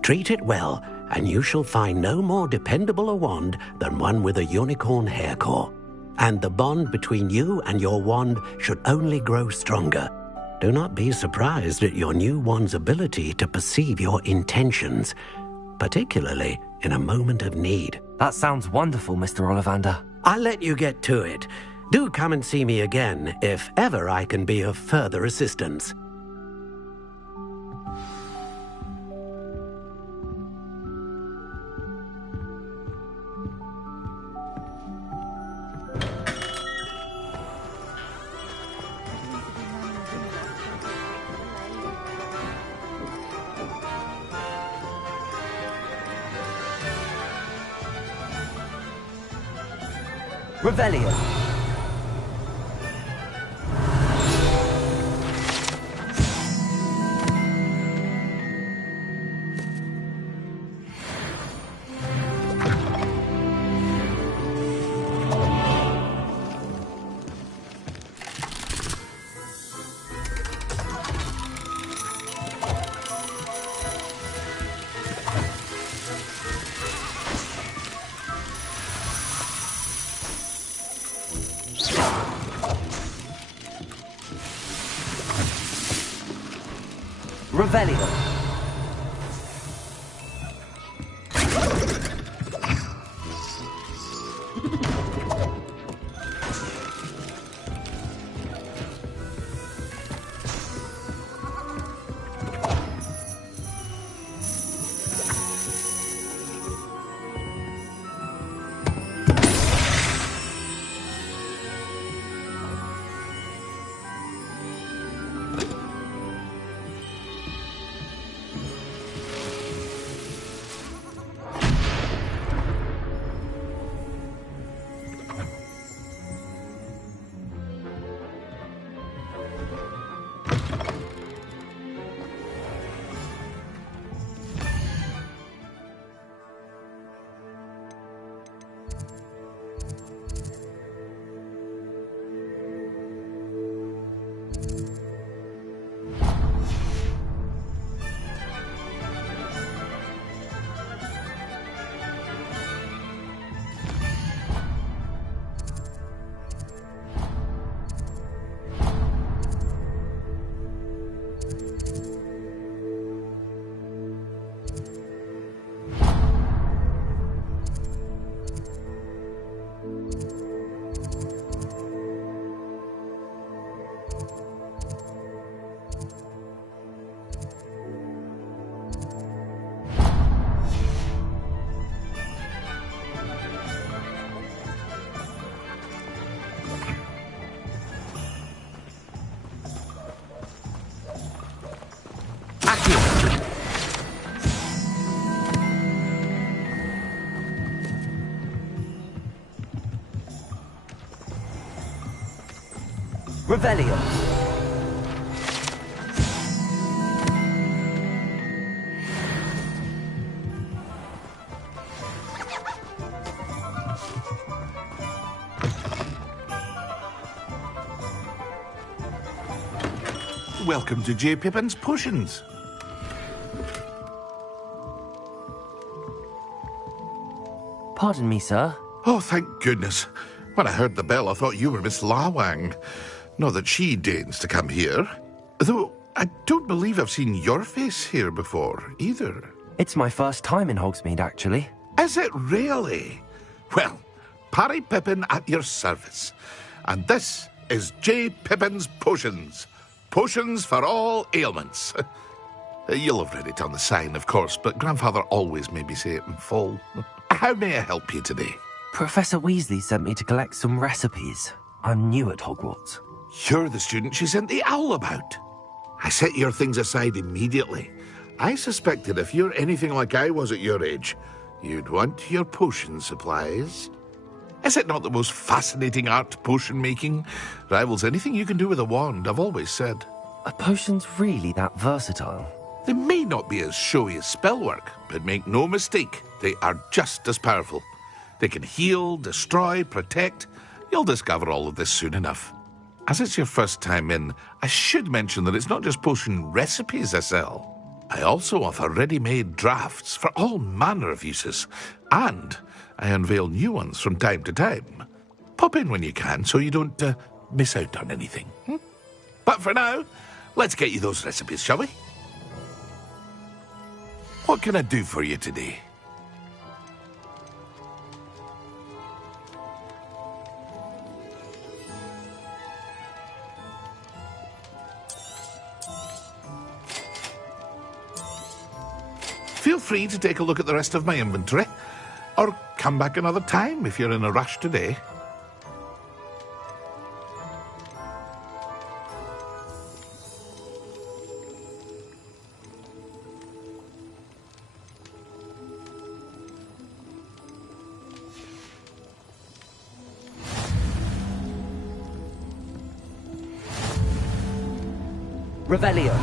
Treat it well, and you shall find no more dependable a wand than one with a unicorn hair core. And the bond between you and your wand should only grow stronger. Do not be surprised at your new wand's ability to perceive your intentions, particularly in a moment of need. That sounds wonderful, Mr. Ollivander. I'll let you get to it. Do come and see me again if ever I can be of further assistance. Revelio. Revelio. Revelio. Welcome to J. Pippin's Potions. Pardon me, sir. Oh, thank goodness. When I heard the bell, I thought you were Miss Lawang. Not that she deigns to come here. Though I don't believe I've seen your face here before, either. It's my first time in Hogsmeade, actually. Is it really? Well, Parry Pippin at your service. And this is J. Pippin's Potions. Potions for all ailments. You'll have read it on the sign, of course, but Grandfather always made me say it in full. How may I help you today? Professor Weasley sent me to collect some recipes. I'm new at Hogwarts. You're the student she sent the owl about. I set your things aside immediately. I suspected if you're anything like I was at your age, you'd want your potion supplies. Is it not the most fascinating art, potion making? Rivals anything you can do with a wand, I've always said. Are potions really that versatile? They may not be as showy as spellwork, but make no mistake, they are just as powerful. They can heal, destroy, protect. You'll discover all of this soon enough. As it's your first time in, I should mention that it's not just potion recipes I sell. I also offer ready-made drafts for all manner of uses, and I unveil new ones from time to time. Pop in when you can so you don't miss out on anything. But for now, let's get you those recipes, shall we? What can I do for you today? Feel free to take a look at the rest of my inventory, or come back another time if you're in a rush today. Revelio.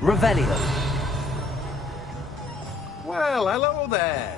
Revelio. Well, hello there.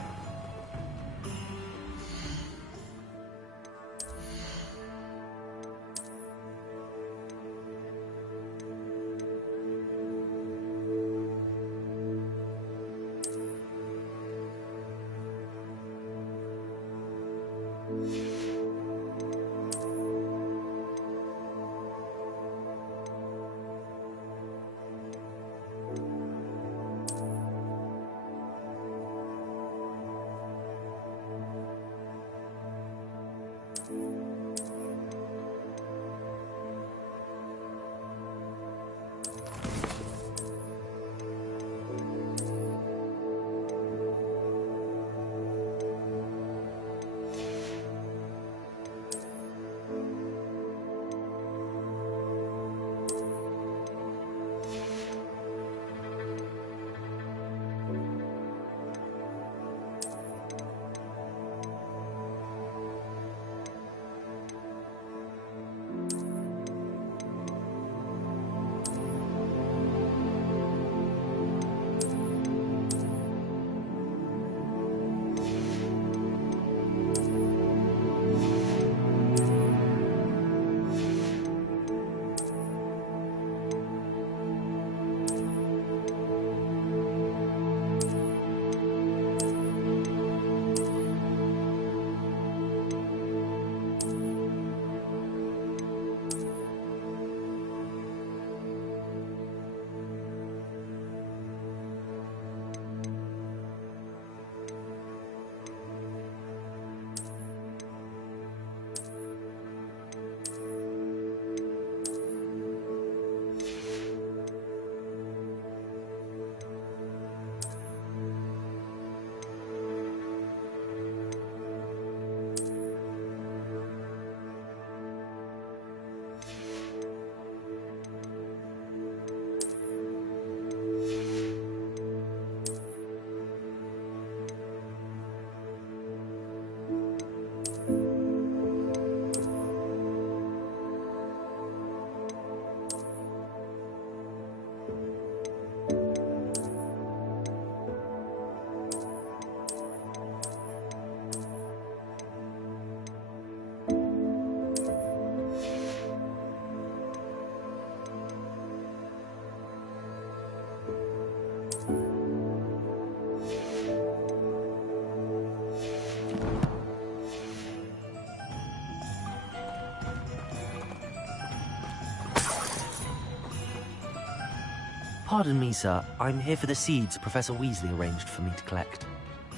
Pardon me, sir. I'm here for the seeds Professor Weasley arranged for me to collect.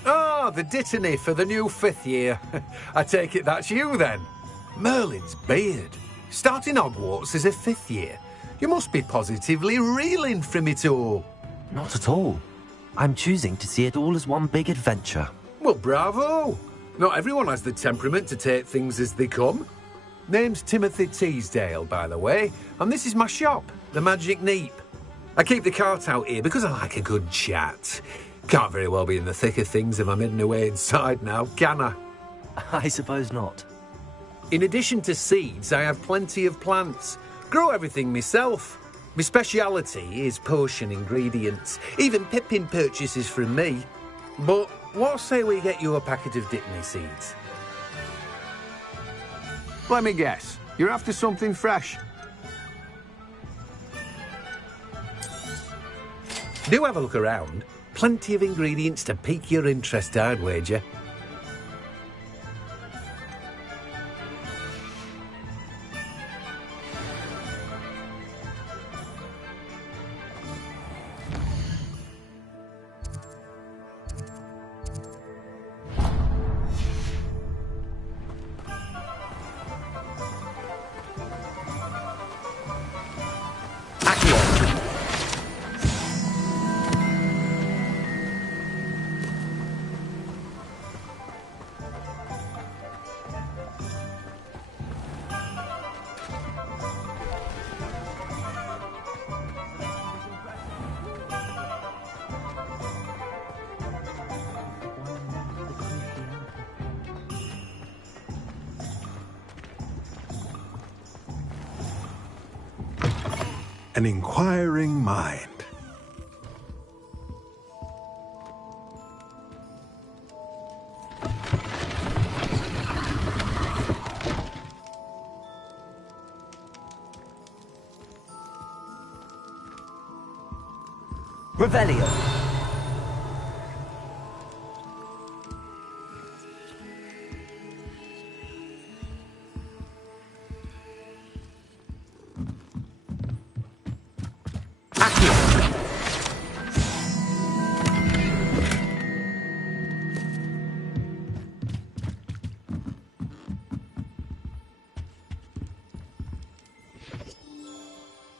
Ah, the dittany for the new 5th year. I take it that's you, then? Merlin's beard. Starting Hogwarts as a 5th year. You must be positively reeling from it all. Not at all. I'm choosing to see it all as one big adventure. Well, bravo! Not everyone has the temperament to take things as they come. Name's Timothy Teasdale, by the way, and this is my shop, the Magic Neep. I keep the cart out here because I like a good chat. Can't very well be in the thick of things if I'm hidden away inside now, can I? I suppose not. In addition to seeds, I have plenty of plants. Grow everything myself. My speciality is potion ingredients. Even Pippin purchases from me. But what say we get you a packet of Dittany seeds? Let me guess. You're after something fresh. Do have a look around. Plenty of ingredients to pique your interest, I'd wager. An inquiring mind. Revelio.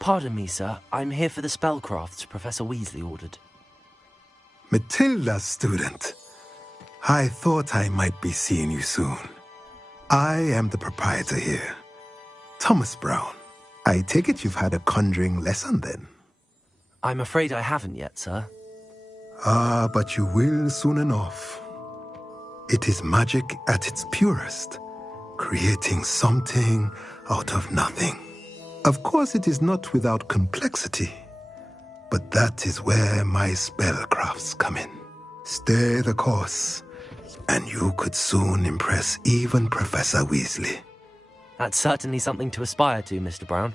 Pardon me, sir. I'm here for the spellcrafts Professor Weasley ordered. Matilda, student. I thought I might be seeing you soon. I am the proprietor here, Thomas Brown. I take it you've had a conjuring lesson then? I'm afraid I haven't yet, sir. Ah, but you will soon enough. It is magic at its purest, creating something out of nothing. Of course, it is not without complexity, but that is where my spellcrafts come in. Stay the course, and you could soon impress even Professor Weasley. That's certainly something to aspire to, Mr. Brown.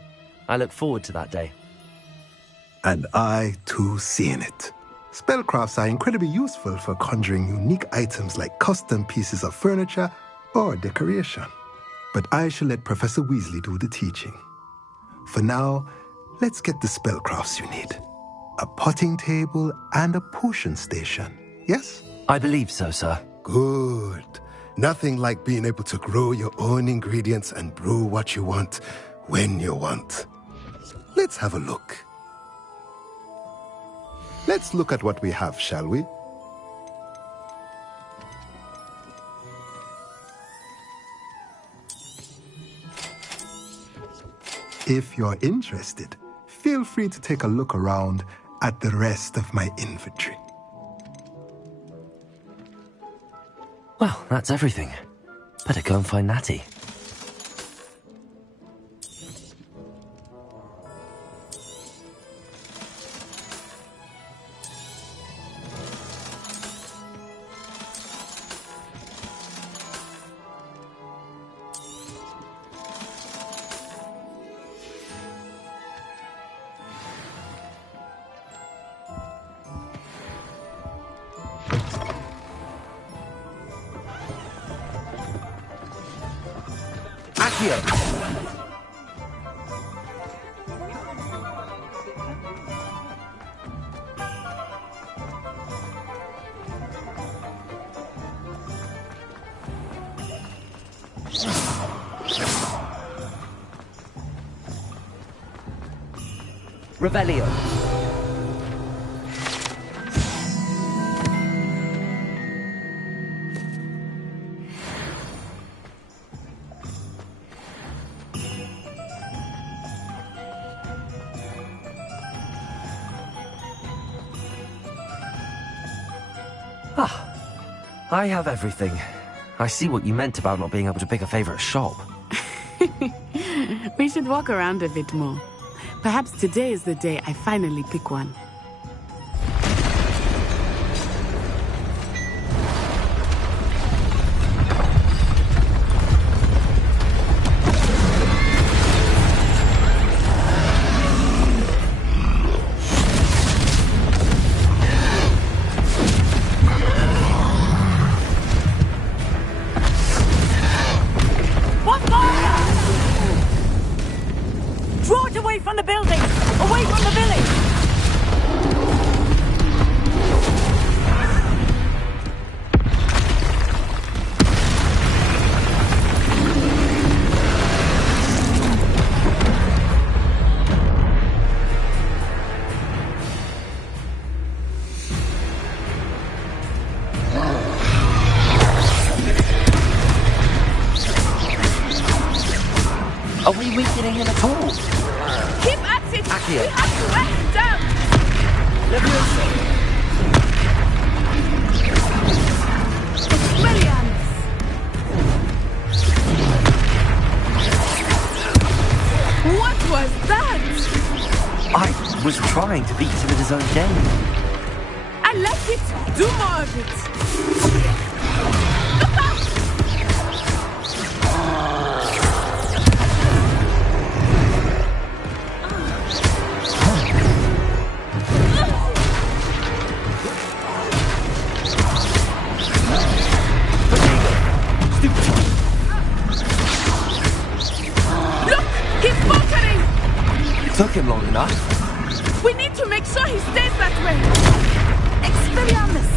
I look forward to that day. And I, too, seeing it. Spellcrafts are incredibly useful for conjuring unique items like custom pieces of furniture or decoration. But I shall let Professor Weasley do the teaching. For now, let's get the spellcrafts you need. A potting table and a potion station, yes? I believe so, sir. Good. Nothing like being able to grow your own ingredients and brew what you want when you want. Let's have a look. Let's look at what we have, shall we? If you're interested, feel free to take a look around at the rest of my inventory. Well, that's everything. Better go and find Natty. Revelio. I have everything. I see what you meant about not being able to pick a favorite shop. We should walk around a bit more. Perhaps today is the day I finally pick one. Are we weakening him at all? Keep at it! Accio. We have to wear him down! Leviosa! Expelliarmus! What was that? I was trying to beat him at his own game. I like it! Do more of it! Look out! Took him long enough. We need to make sure he stays that way. Expelliarmus!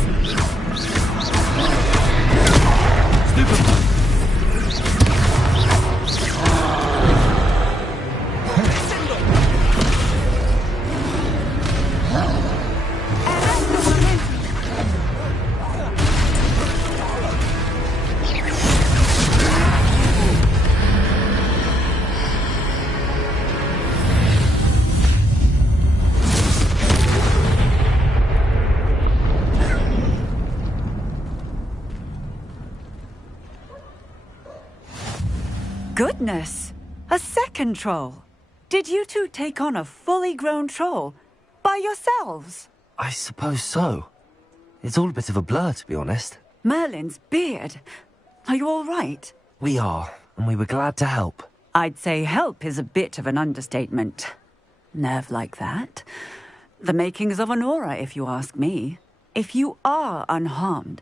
Goodness! A second troll! Did you two take on a fully grown troll? By yourselves? I suppose so. It's all a bit of a blur, to be honest. Merlin's beard. Are you all right? We are, and we were glad to help. I'd say help is a bit of an understatement. Nerve like that. The makings of an aura, if you ask me. If you are unharmed,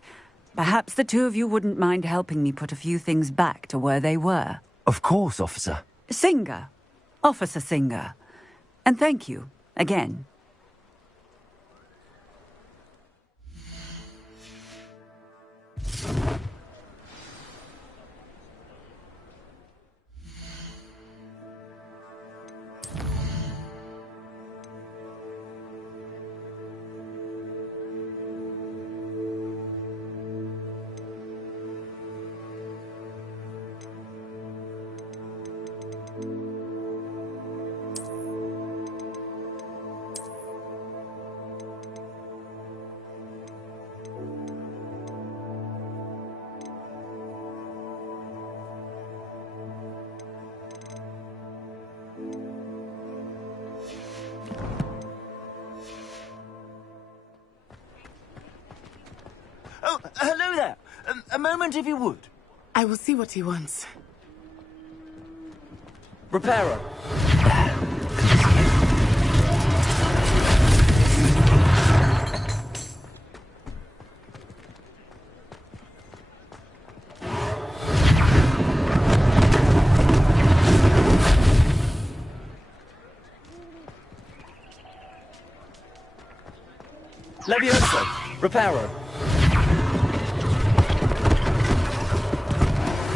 perhaps the two of you wouldn't mind helping me put a few things back to where they were. Of course, officer. Singer. Officer Singer. And thank you, again. Oh, hello there. A moment, if you would. I will see what he wants. Reparo. Leviosa. Reparo.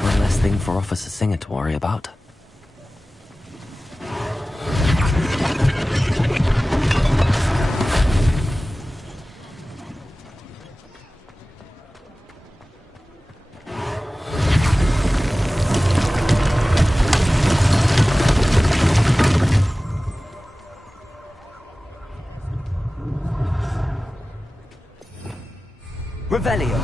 One less thing for Officer Singer to worry about. Revelio.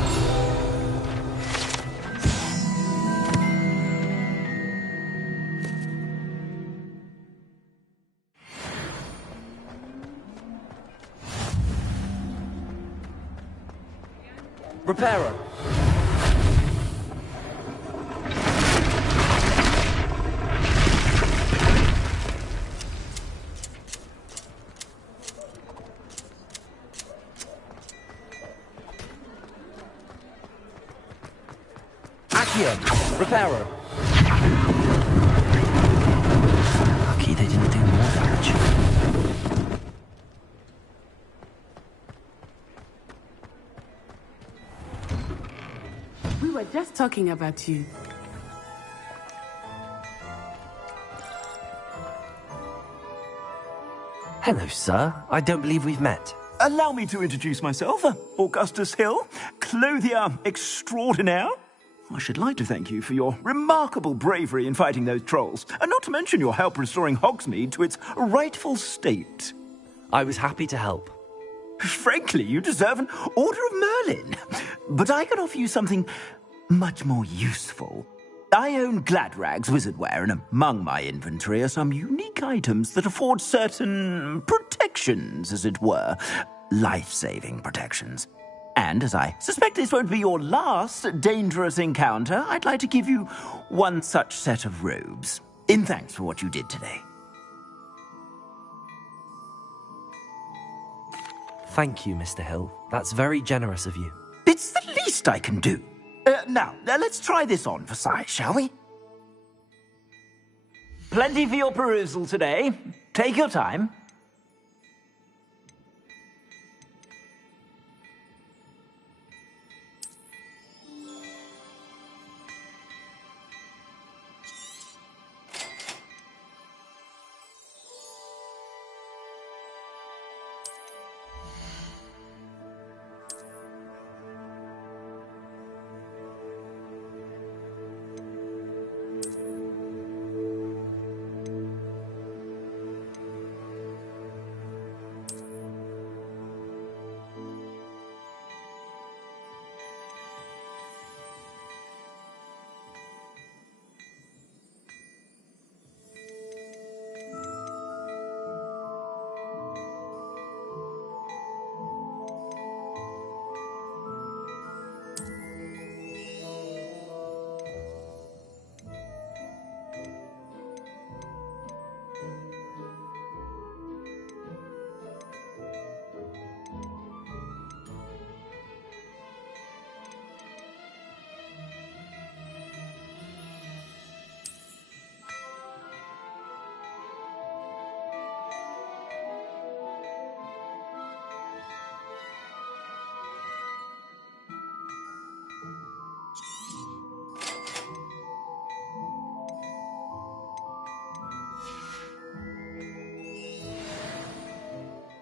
Reparo. Accio. Reparo. Lucky they didn't do more damage. We were just talking about you. Hello, sir. I don't believe we've met. Allow me to introduce myself, Augustus Hill, clothier extraordinaire. I should like to thank you for your remarkable bravery in fighting those trolls, and not to mention your help restoring Hogsmeade to its rightful state. I was happy to help. Frankly, you deserve an Order of Merlin. But I can offer you something much more useful. I own Gladrag's wizardware, and among my inventory are some unique items that afford certain protections, as it were. Life-saving protections. And as I suspect this won't be your last dangerous encounter, I'd like to give you one such set of robes, in thanks for what you did today. Thank you, Mr. Hill. That's very generous of you. It's the least I can do. Now, let's try this on for size, shall we? Plenty for your perusal today. Take your time.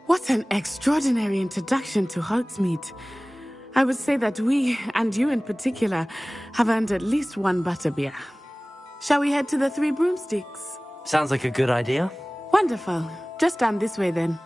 What an extraordinary introduction to Hogsmeade. I would say that we, and you in particular, have earned at least one butterbeer. Shall we head to the Three Broomsticks? Sounds like a good idea. Wonderful. Just down this way then.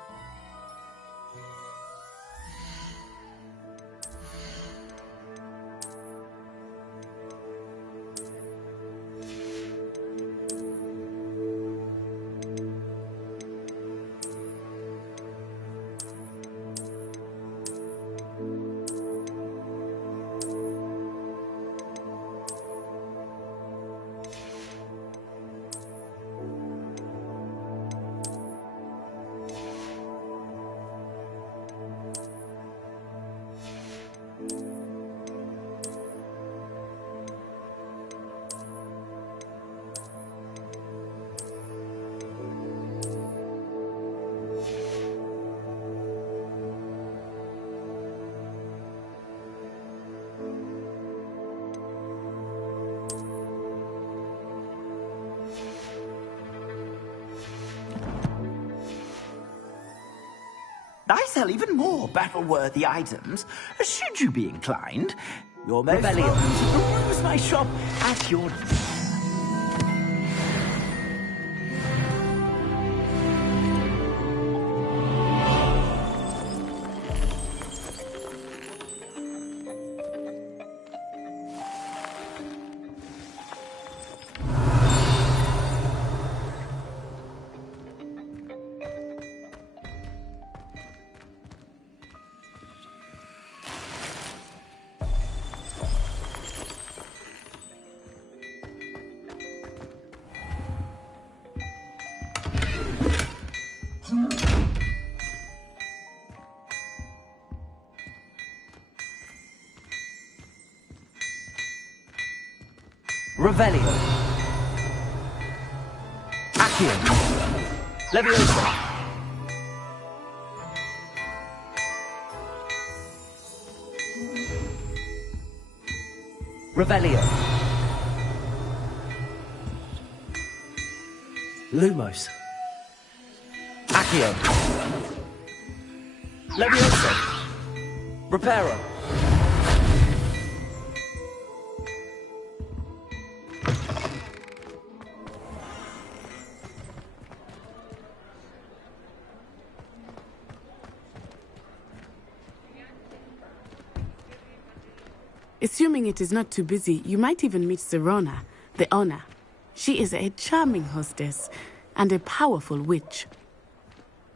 I sell even more battle-worthy items, should you be inclined. You're most Rebellion. welcome to peruse my shop at your... Revelio. Accio. Leviosa. Revelio. Lumos. Accio. Leviosa. Reparo. Assuming it is not too busy, you might even meet Sirona, the owner. She is a charming hostess and a powerful witch.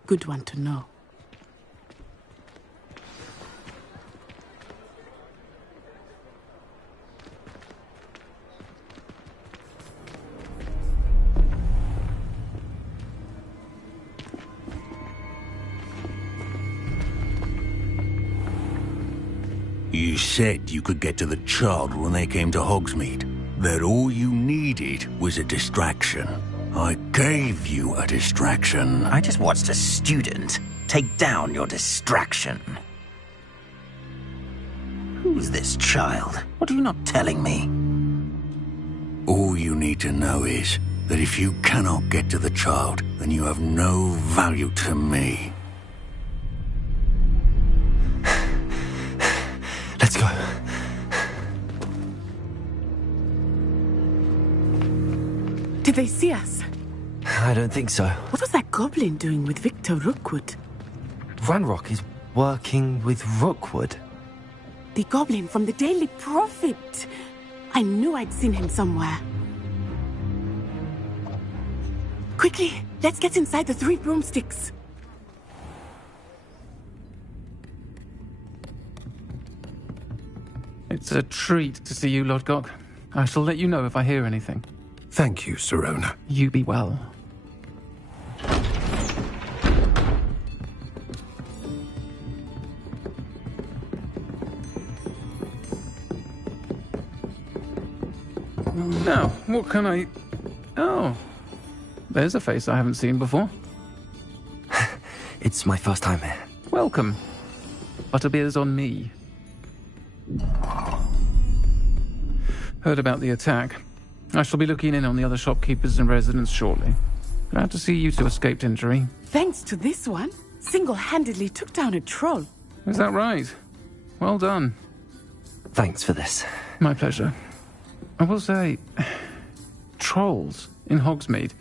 Good one to know. You said you could get to the child when they came to Hogsmeade. That all you needed was a distraction. I gave you a distraction. I just watched a student take down your distraction. Who's this child? What are you not telling me? All you need to know is that if you cannot get to the child, then you have no value to me. Let's go. Did they see us? I don't think so. What was that goblin doing with Victor Rookwood? Ranrock is working with Rookwood. The goblin from the Daily Prophet. I knew I'd seen him somewhere. Quickly, let's get inside the 3 broomsticks. It's a treat to see you, Lodgok. I shall let you know if I hear anything. Thank you, Sirona. You be well. Now, what can I... Oh, there's a face I haven't seen before. It's my first time here. Welcome. Butterbeer's on me. Heard about the attack. I shall be looking in on the other shopkeepers and residents shortly. Glad to see you two escaped injury. Thanks to this one, single-handedly took down a troll. Is that right? Well done. Thanks for this. My pleasure. I will say, trolls in Hogsmeade.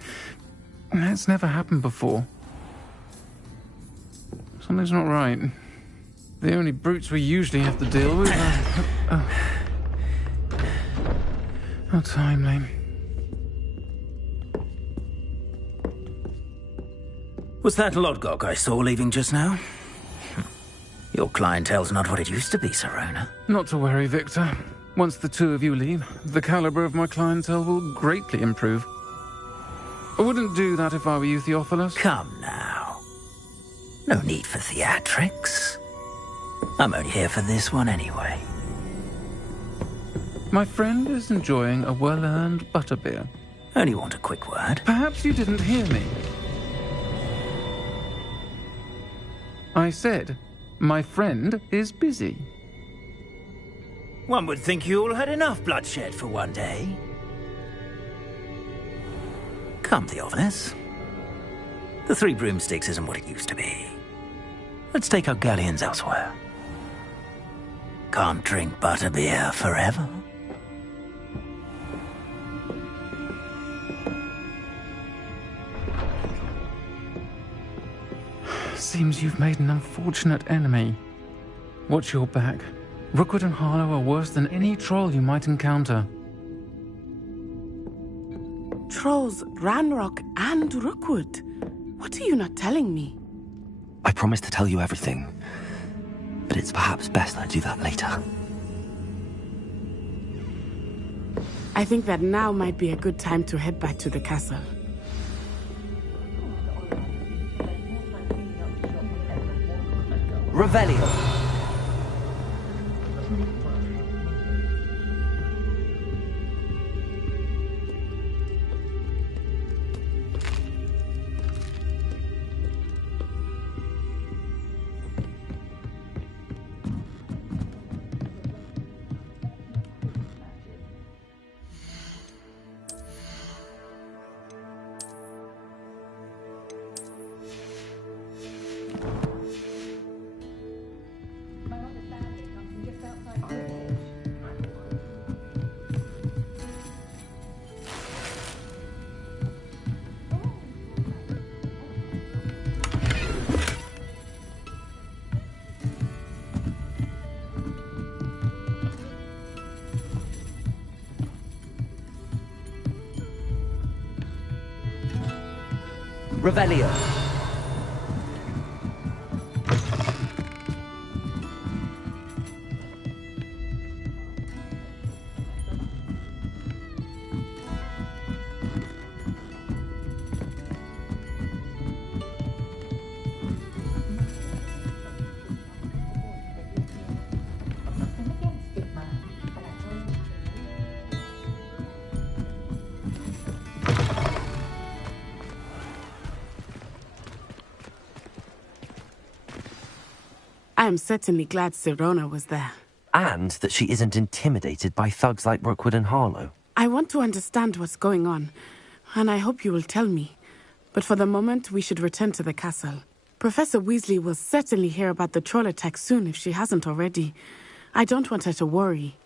That's never happened before. Something's not right. The only brutes we usually have to deal with are... How timely. Was that Lodgok I saw leaving just now? Your clientele's not what it used to be, Sirona. Not to worry, Victor. Once the two of you leave, the caliber of my clientele will greatly improve. I wouldn't do that if I were you, Theophilus. Come now. No need for theatrics. I'm only here for this one anyway. My friend is enjoying a well-earned butterbeer. Only want a quick word. Perhaps you didn't hear me. I said, my friend is busy. One would think you all had enough bloodshed for one day. Come, Theophilus. The 3 broomsticks isn't what it used to be. Let's take our galleons elsewhere. Can't drink butterbeer forever. Seems you've made an unfortunate enemy. Watch your back. Rookwood and Harlow are worse than any troll you might encounter. Trolls, Ranrock, and Rookwood. What are you not telling me? I promise to tell you everything, but it's perhaps best I do that later. I think that now might be a good time to head back to the castle. Revelio. Revelio. I am certainly glad Sirona was there. And that she isn't intimidated by thugs like Rookwood and Harlow. I want to understand what's going on, and I hope you will tell me. But for the moment, we should return to the castle. Professor Weasley will certainly hear about the troll attack soon if she hasn't already. I don't want her to worry.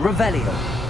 Revelio.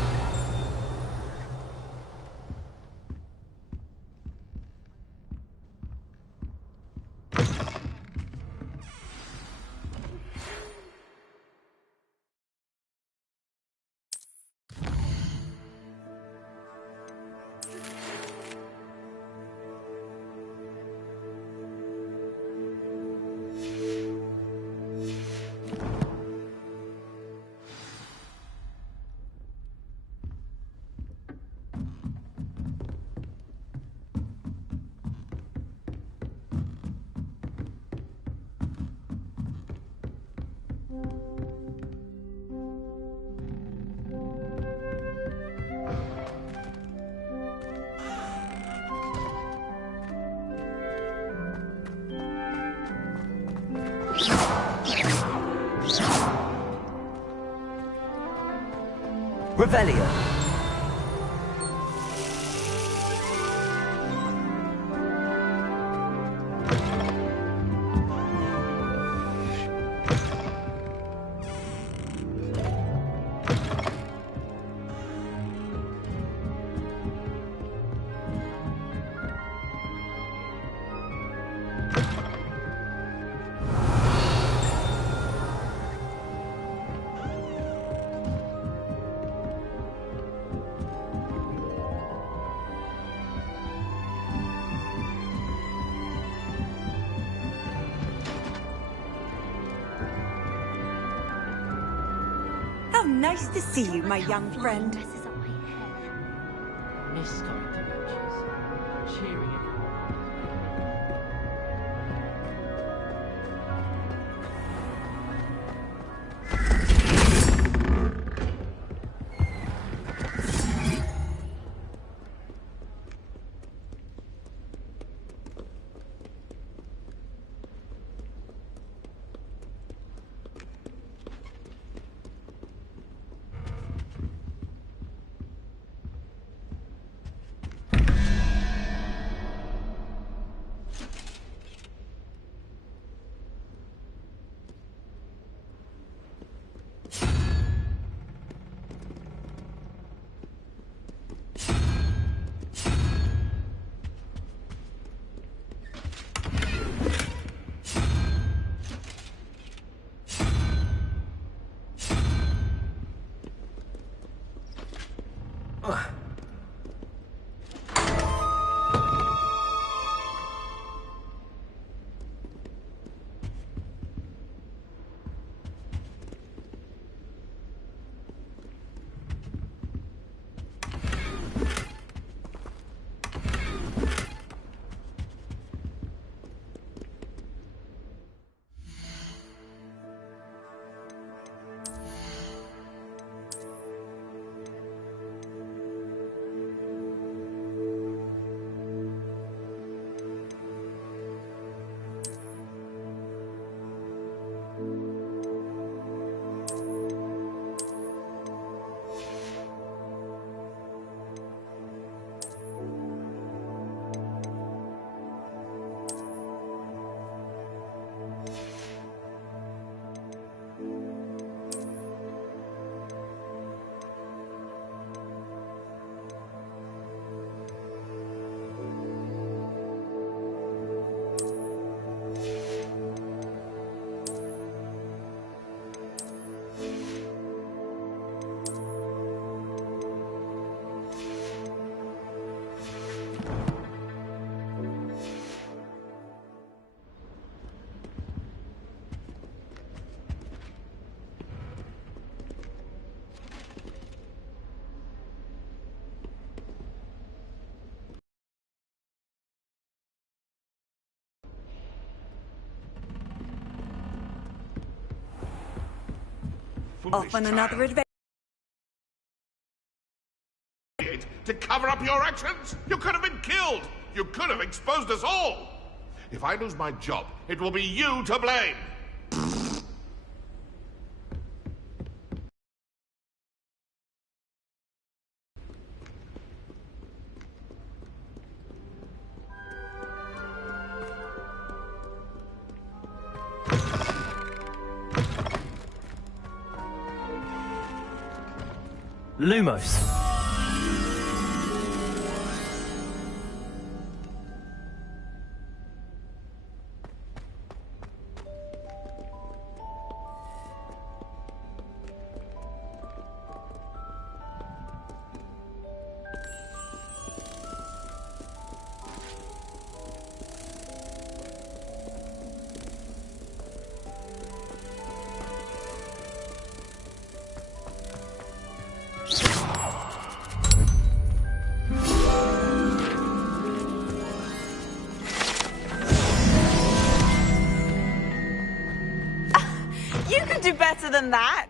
Revelio. How nice to see you, my young friend. Miss going to lectures. Cheering everyone. Off on another adventure. To cover up your actions? You could have been killed. You could have exposed us all. If I lose my job, it will be you to blame. Lumos. You can do better than that.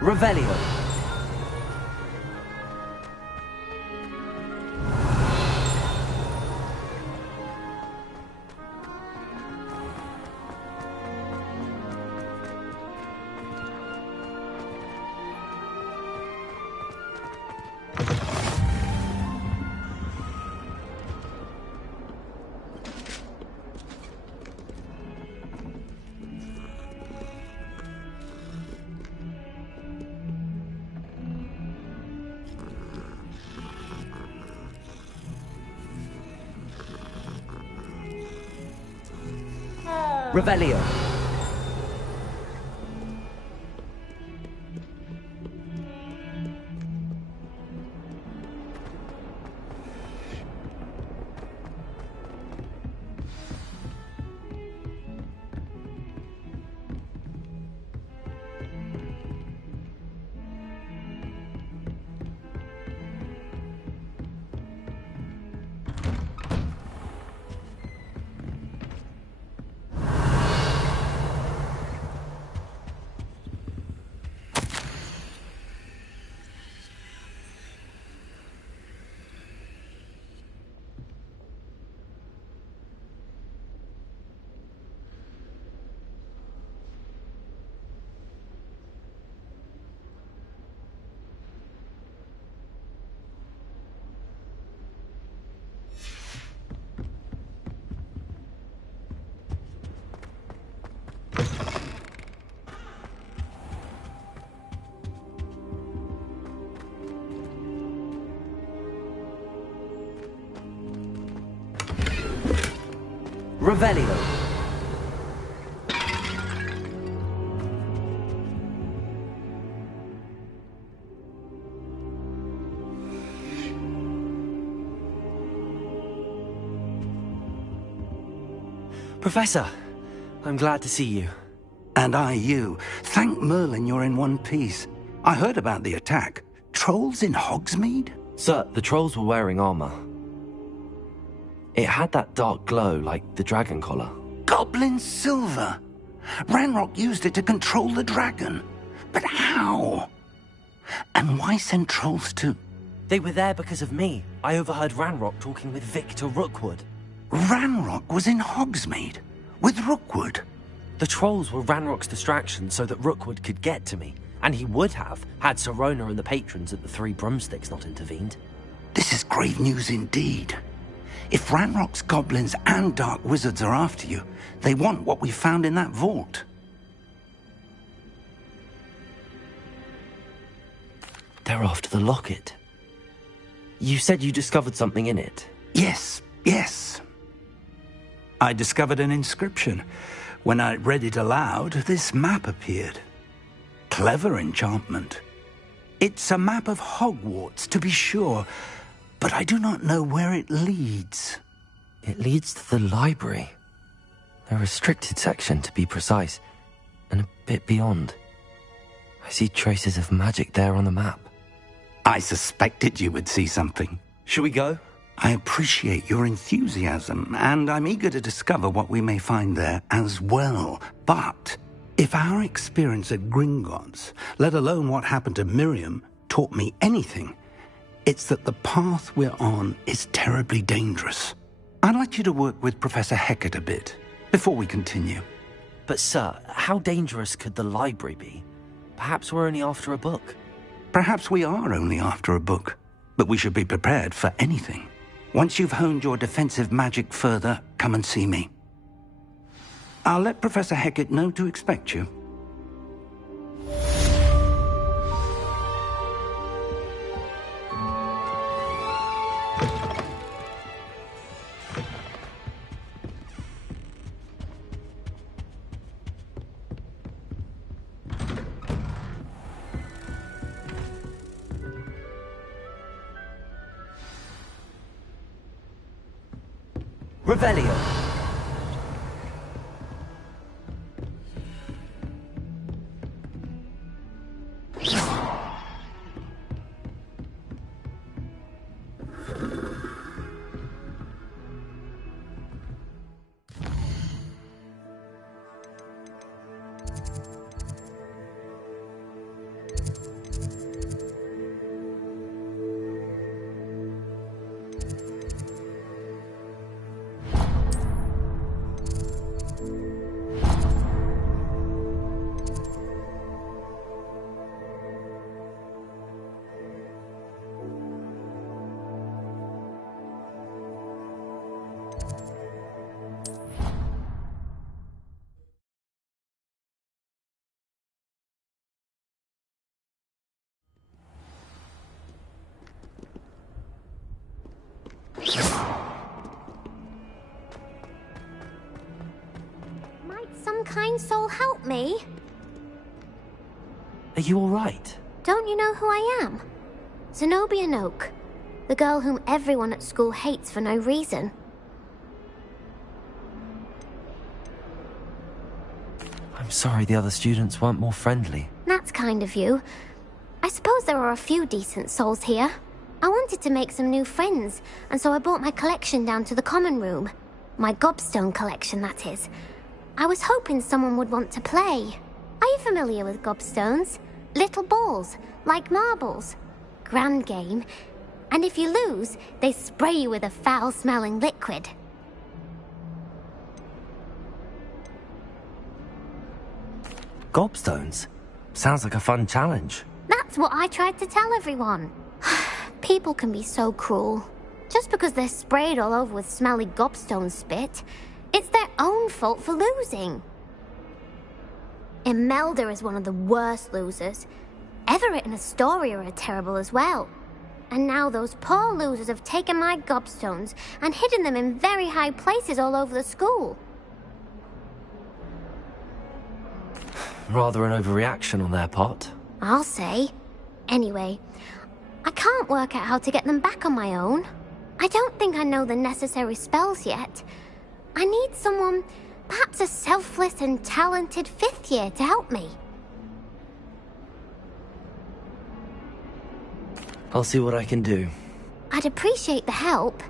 Revelio. Revelio. Revelio. Professor, I'm glad to see you. And I you. Thank Merlin you're in one piece. I heard about the attack. Trolls in Hogsmeade? Sir, the trolls were wearing armor. It had that dark glow like the dragon collar. Goblin silver! Ranrock used it to control the dragon. But how? And why send trolls to... They were there because of me. I overheard Ranrock talking with Victor Rookwood. Ranrock was in Hogsmeade? With Rookwood? The trolls were Ranrock's distraction so that Rookwood could get to me. And he would have, had Sirona and the patrons at the Three Broomsticks not intervened. This is grave news indeed. If Ranrock's goblins and dark wizards are after you, they want what we found in that vault. They're after the locket. You said you discovered something in it. Yes. I discovered an inscription. When I read it aloud, this map appeared. Clever enchantment. It's a map of Hogwarts, to be sure, but I do not know where it leads. It leads to the library. A restricted section, to be precise, and a bit beyond. I see traces of magic there on the map. I suspected you would see something. Shall we go? I appreciate your enthusiasm, and I'm eager to discover what we may find there as well. But if our experience at Gringotts, let alone what happened to Miriam, taught me anything, it's that the path we're on is terribly dangerous. I'd like you to work with Professor Hecat a bit before we continue. But sir, how dangerous could the library be? Perhaps we're only after a book. Perhaps we are only after a book, but we should be prepared for anything. Once you've honed your defensive magic further, come and see me. I'll let Professor Hecat know to expect you. Revelio. Might some kind soul help me? Are you all right? Don't you know who I am? Zenobia Noak, the girl whom everyone at school hates for no reason. I'm sorry the other students weren't more friendly. That's kind of you. I suppose there are a few decent souls here. I wanted to make some new friends, and so I brought my collection down to the common room. My gobstone collection, that is. I was hoping someone would want to play. Are you familiar with gobstones? Little balls, like marbles. Grand game. And if you lose, they spray you with a foul-smelling liquid. Gobstones? Sounds like a fun challenge. That's what I tried to tell everyone. People can be so cruel. Just because they're sprayed all over with smelly gobstone spit, it's their own fault for losing. Imelda is one of the worst losers. Everett and Astoria are terrible as well. And now those poor losers have taken my gobstones and hidden them in very high places all over the school. Rather an overreaction on their part. I'll say. Anyway, I can't work out how to get them back on my own. I don't think I know the necessary spells yet. I need someone, perhaps a selfless and talented 5th year to help me. I'll see what I can do. I'd appreciate the help.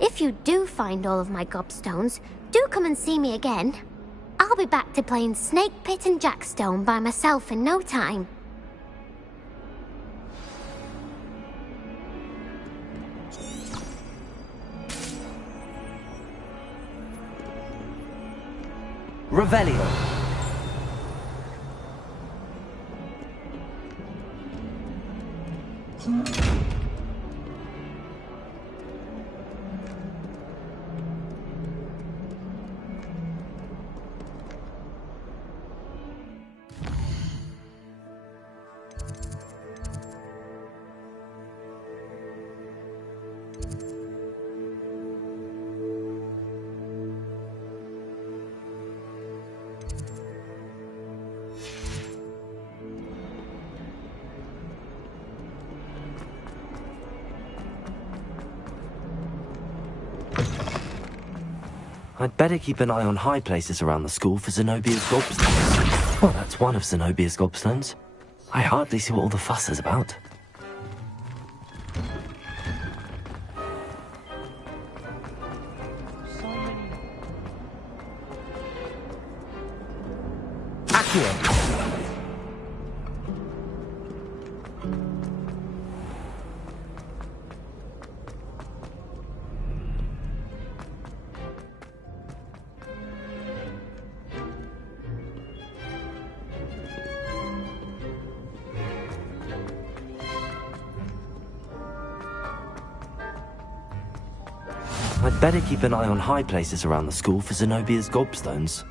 If you do find all of my gobstones, do come and see me again. I'll be back to playing Snake Pit and Jackstone by myself in no time. Revelio. I'd better keep an eye on high places around the school for Zenobia's gobstones. Well, that's one of Zenobia's gobstones. I hardly see what all the fuss is about. Accio! I'd better keep an eye on high places around the school for Zenobia's gobstones.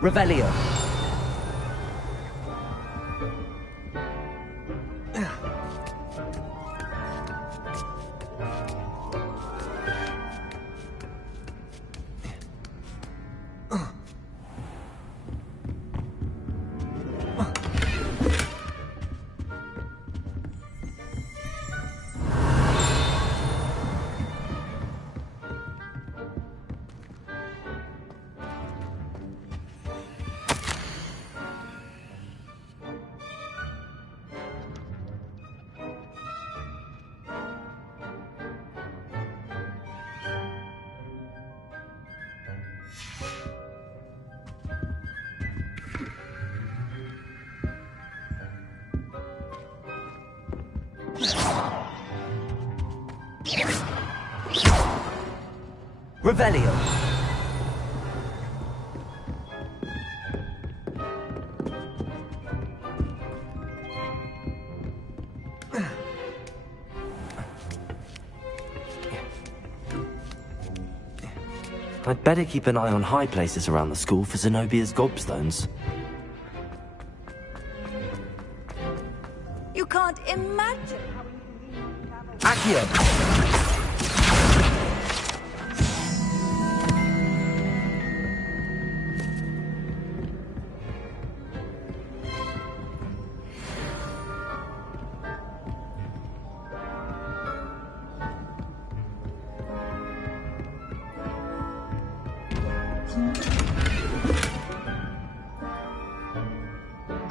Revelio. Revelio. I'd better keep an eye on high places around the school for Zenobia's gobstones. You can't imagine how Accio!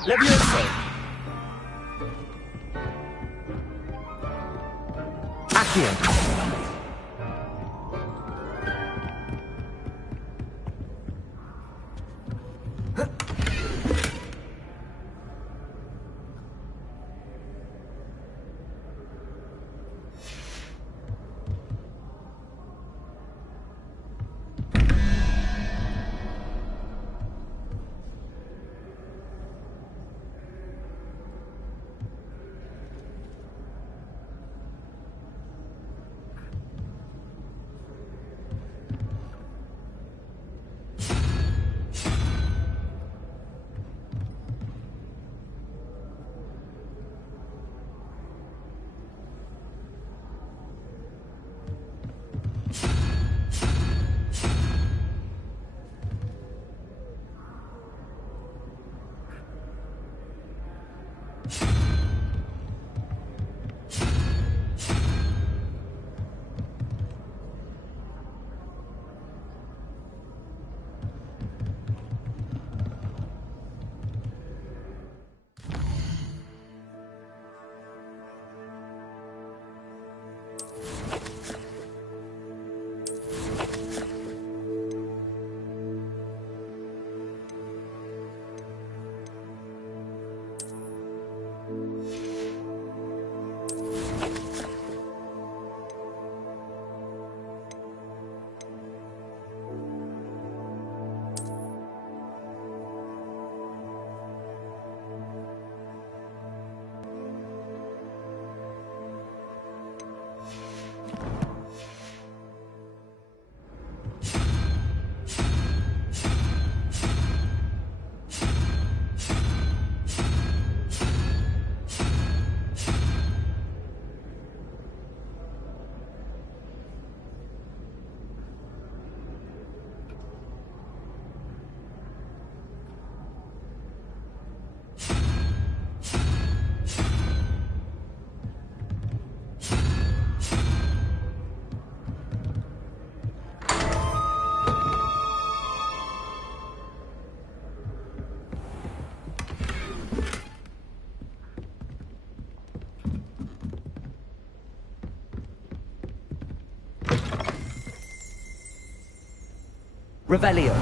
Levioso! Accio! Revelio.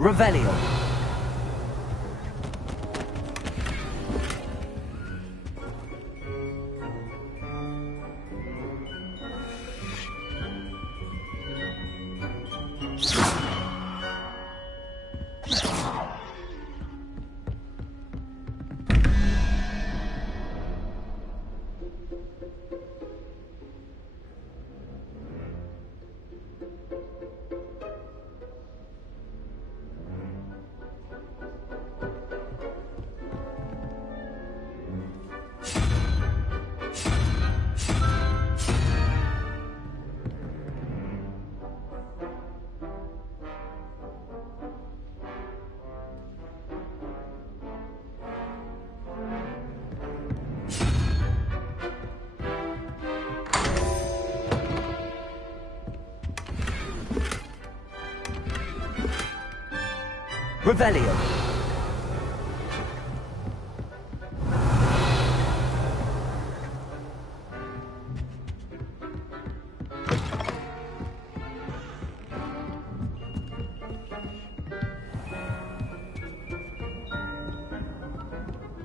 Revelio. Revelio.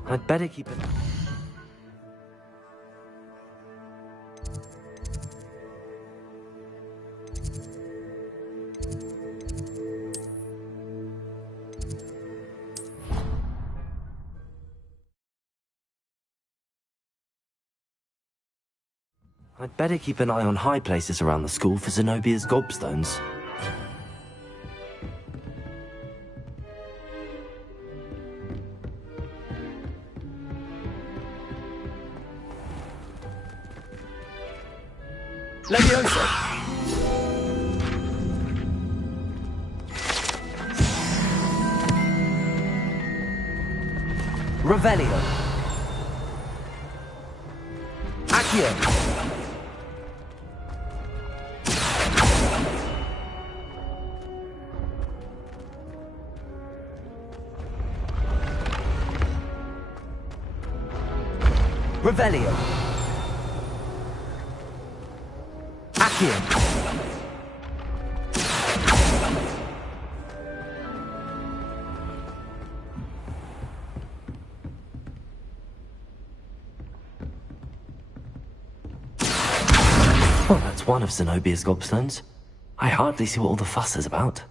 I'd better keep it. I'd better keep an eye on high places around the school for Zenobia's gobstones. Leviosa! Revelio. Accio. Revelio. Accio. Well, that's one of Zenobia's gobstones. I hardly see what all the fuss is about.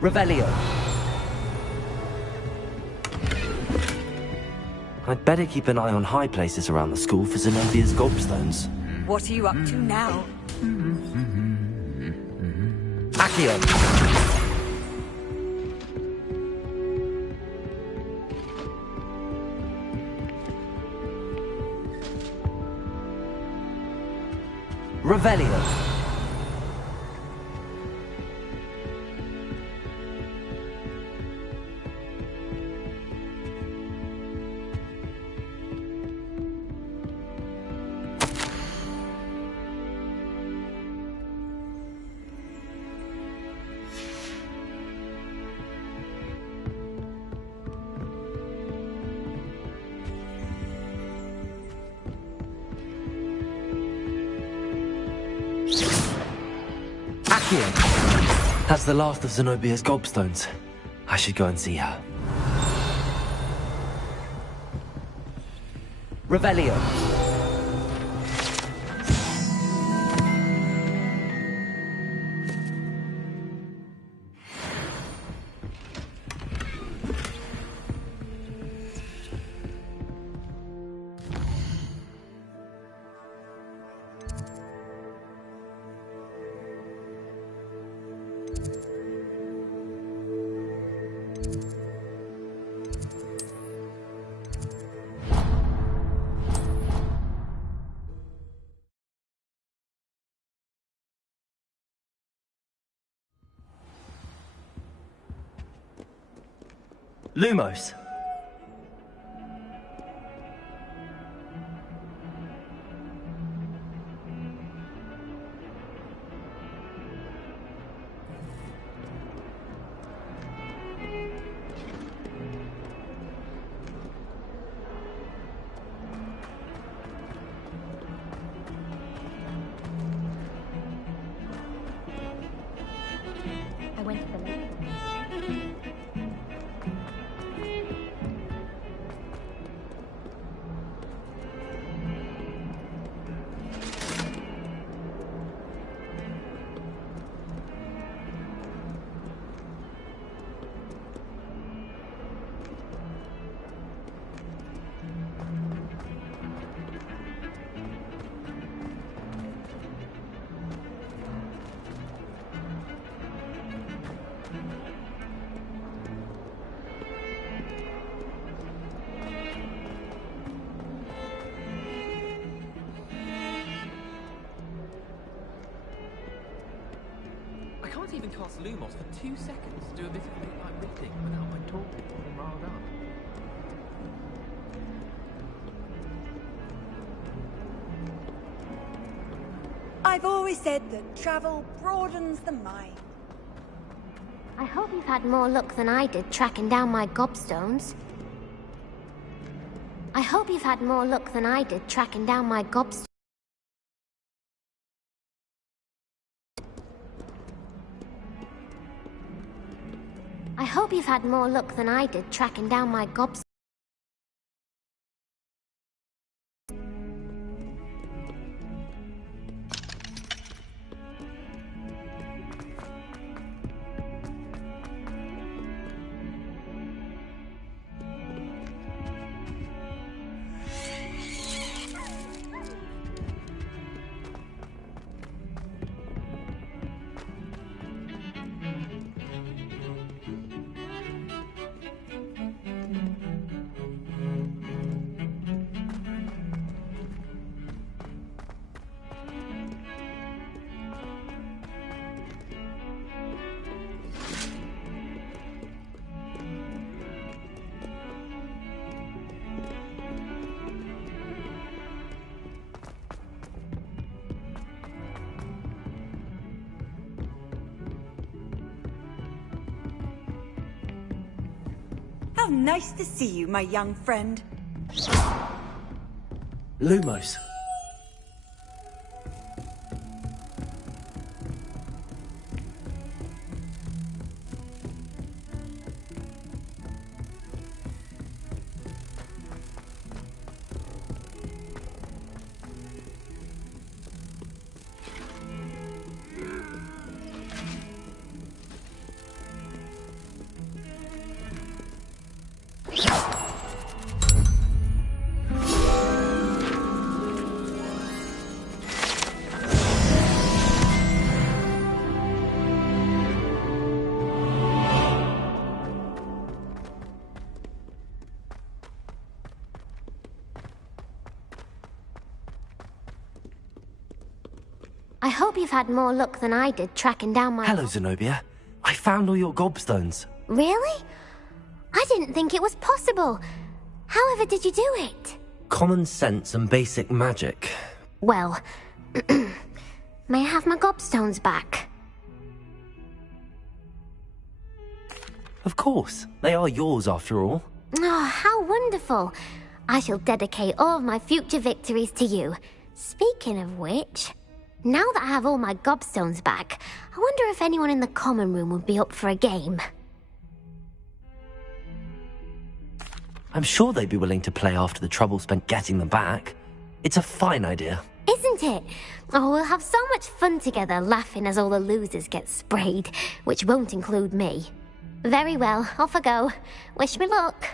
Revelio. I'd better keep an eye on high places around the school for Zenobia's gobstones. What are you up to now? Accio. Revelio. That's the last of Zenobia's gobstones. I should go and see her. Revelio. Lumos. I went to the lake. I can't even cast Lumos for 2 seconds to do a bit of like ripping without my talking getting riled up. I've always said that travel broadens the mind. I hope you've had more luck than I did tracking down my gobstones. I hope you've had more luck than I did tracking down my gobstones. I hope you've had more luck than I did tracking down my gobstones. How nice to see you, my young friend. Lumos. hope you've had more luck than I did tracking down my... Hello, Zenobia. I found all your gobstones. Really? I didn't think it was possible. However did you do it? Common sense and basic magic. Well, may I have my gobstones back? Of course. They are yours, after all. Oh, how wonderful. I shall dedicate all of my future victories to you. Speaking of which, now that I have all my gobstones back, I wonder if anyone in the common room would be up for a game. I'm sure they'd be willing to play after the trouble spent getting them back. It's a fine idea. Isn't it? Oh, we'll have so much fun together, laughing as all the losers get sprayed, which won't include me. Very well, off I go. Wish me luck.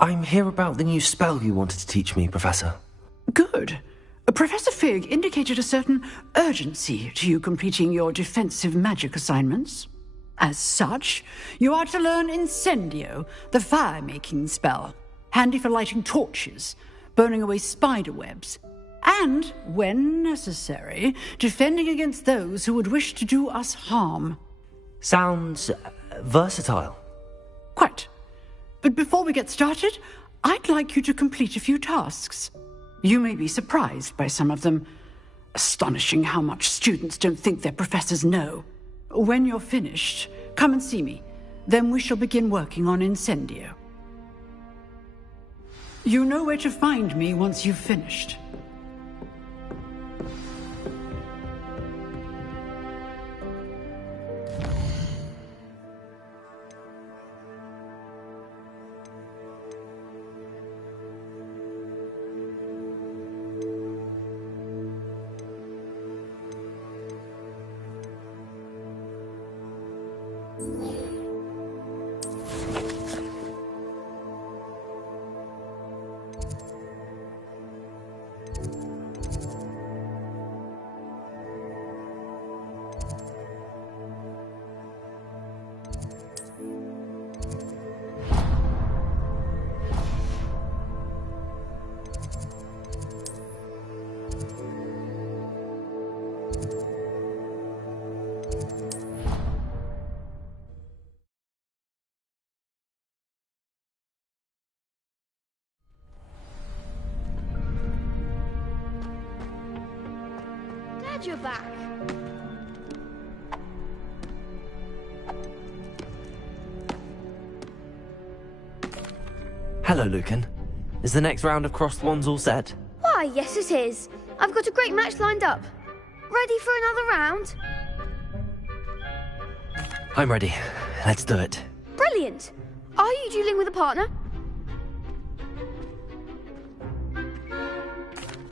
I'm here about the new spell you wanted to teach me, Professor. Good. Professor Fig indicated a certain urgency to you completing your defensive magic assignments. As such, you are to learn Incendio, the fire-making spell, handy for lighting torches, burning away spider webs, And, when necessary, defending against those who would wish to do us harm. Sounds versatile. Quite. But before we get started, I'd like you to complete a few tasks. You may be surprised by some of them. Astonishing how much students don't think their professors know. When you're finished, come and see me. Then we shall begin working on Incendio. You know where to find me once you've finished. Glad you're back. Hello, Lucan. Is the next round of Crossed Wands all set? Why, yes it is. I've got a great match lined up. Ready for another round? I'm ready. Let's do it. Brilliant. Are you dueling with a partner?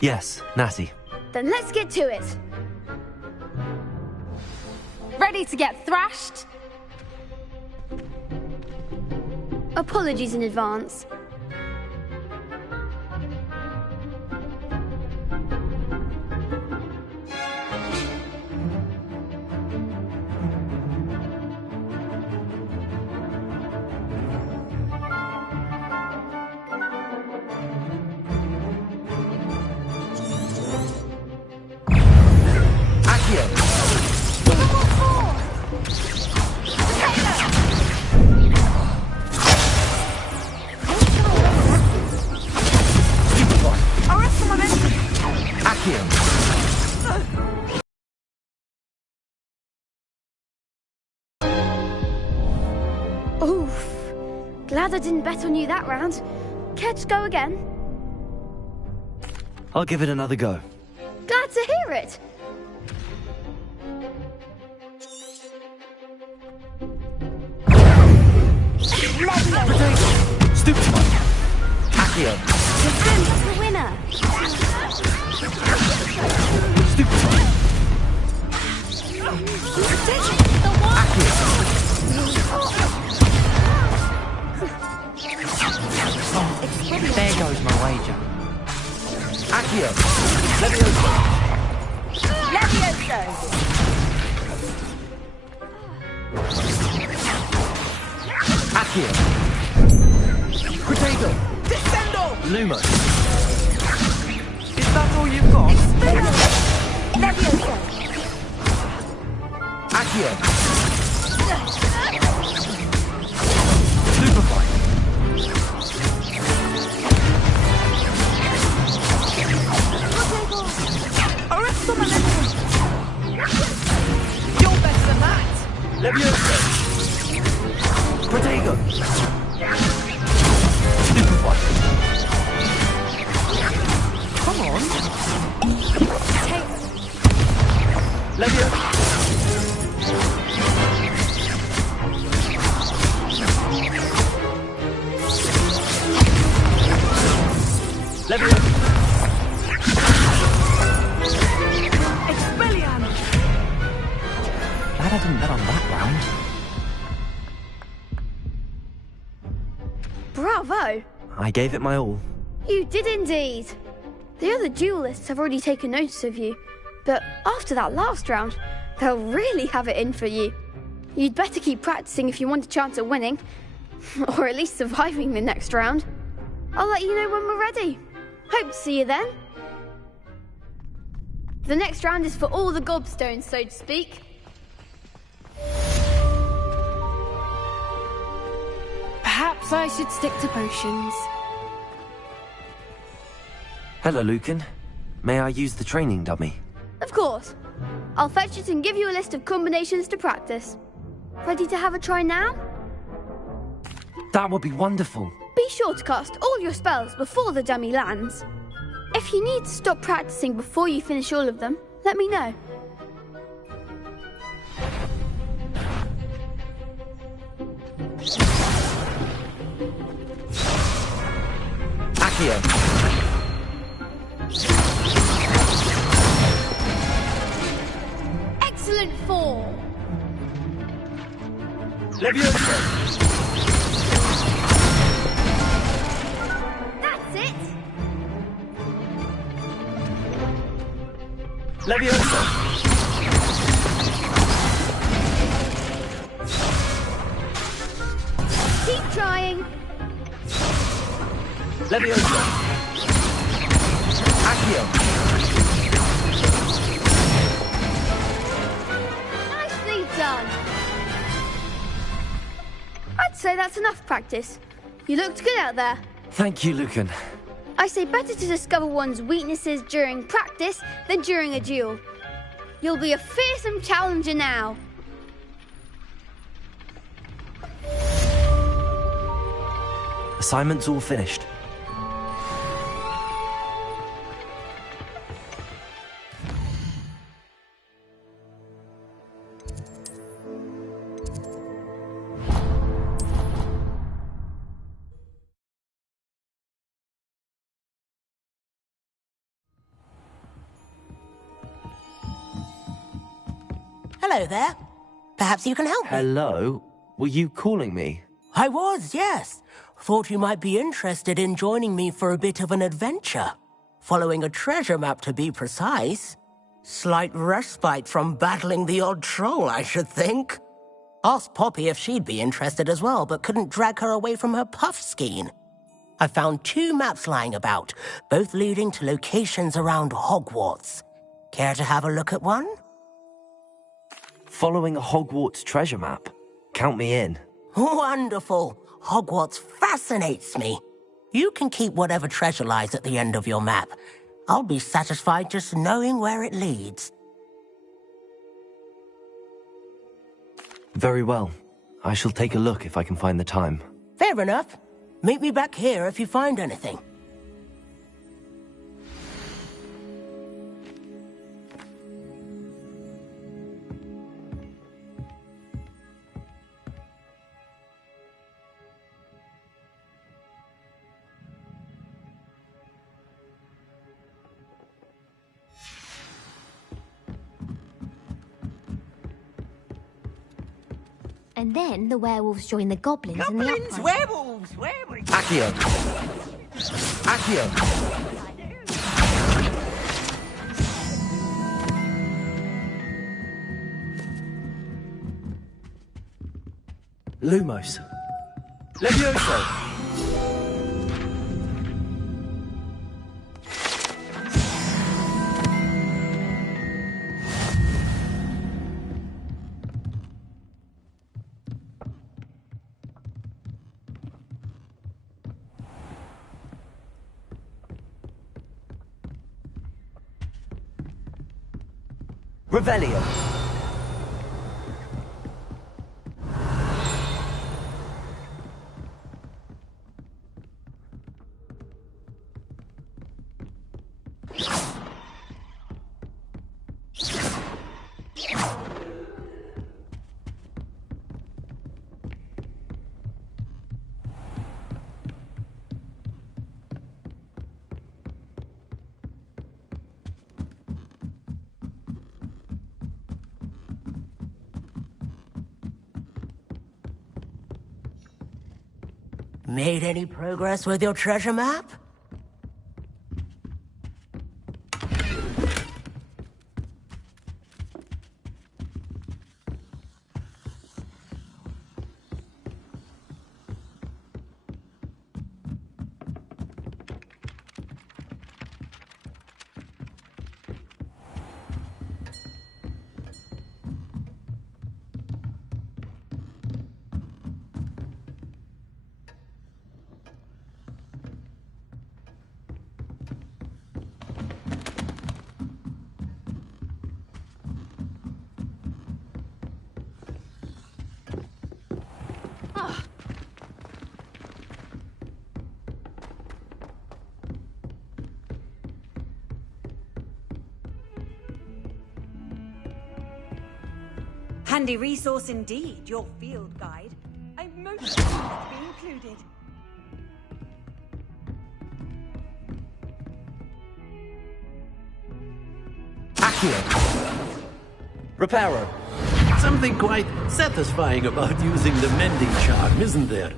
Yes, Natty. Then let's get to it. Ready to get thrashed? Apologies in advance. Oof. Glad I didn't bet on you that round. Care to go again? I'll give it another go. Glad to hear it. Stupid one. Accio. Defend the winner. Stupid one. There goes my wager. Accio. Levioso. Levioso! Accio. Protego. Descendo! Lumos. Is that all you've got? Levioso! Accio. Superfly. You're better than that! Levioso. Protego. Superfly. Come on. Take. Levioso. Levioso. Expelliarmus! Glad I didn't bet on that round. Bravo. I gave it my all. You did indeed. The other duelists have already taken notice of you, but after that last round, they'll really have it in for you. You'd better keep practicing if you want a chance at winning, or at least surviving the next round. I'll let you know when we're ready. Hope to see you then. The next round is for all the gobstones, so to speak. Perhaps I should stick to potions. Hello, Lucan. May I use the training dummy? Of course. I'll fetch it and give you a list of combinations to practice. Ready to have a try now? That would be wonderful. Be sure to cast all your spells before the dummy lands. If you need to stop practicing before you finish all of them, let me know. Accio. Excellent form. Leviosa. That's it. Leviosa. Keep trying. Leviosa. Accio. Nicely done. I'd say that's enough practice. You looked good out there. Thank you, Lucan. I say better to discover one's weaknesses during practice than during a duel. You'll be a fearsome challenger now. Assignment's all finished. Hello there. Perhaps you can help me. Hello? Were you calling me? I was, yes. Thought you might be interested in joining me for a bit of an adventure. Following a treasure map, to be precise. Slight respite from battling the odd troll, I should think. Asked Poppy if she'd be interested as well, but couldn't drag her away from her puff skein. I found 2 maps lying about, both leading to locations around Hogwarts. Care to have a look at one? Following a Hogwarts treasure map. Count me in. Wonderful. Hogwarts fascinates me. You can keep whatever treasure lies at the end of your map. I'll be satisfied just knowing where it leads. Very well. I shall take a look if I can find the time. Fair enough. Meet me back here if you find anything. And then the werewolves join the goblins in the upright. Werewolves! Accio. Accio. Lumos. Levioso. Revelio. Made any progress with your treasure map? handy resource indeed, your field guide. I'm most pleased to be included. Accio. Reparo. Something quite satisfying about using the mending charm, isn't there?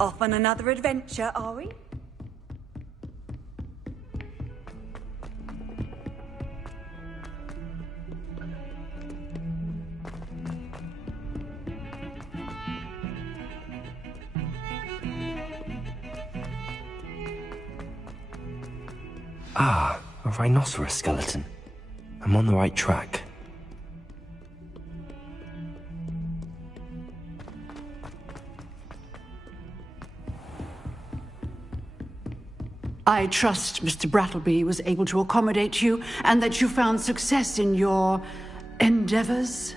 Off on another adventure, are we? Ah, a rhinoceros skeleton. I'm on the right track. I trust Mr. Brattleby was able to accommodate you and that you found success in your endeavors.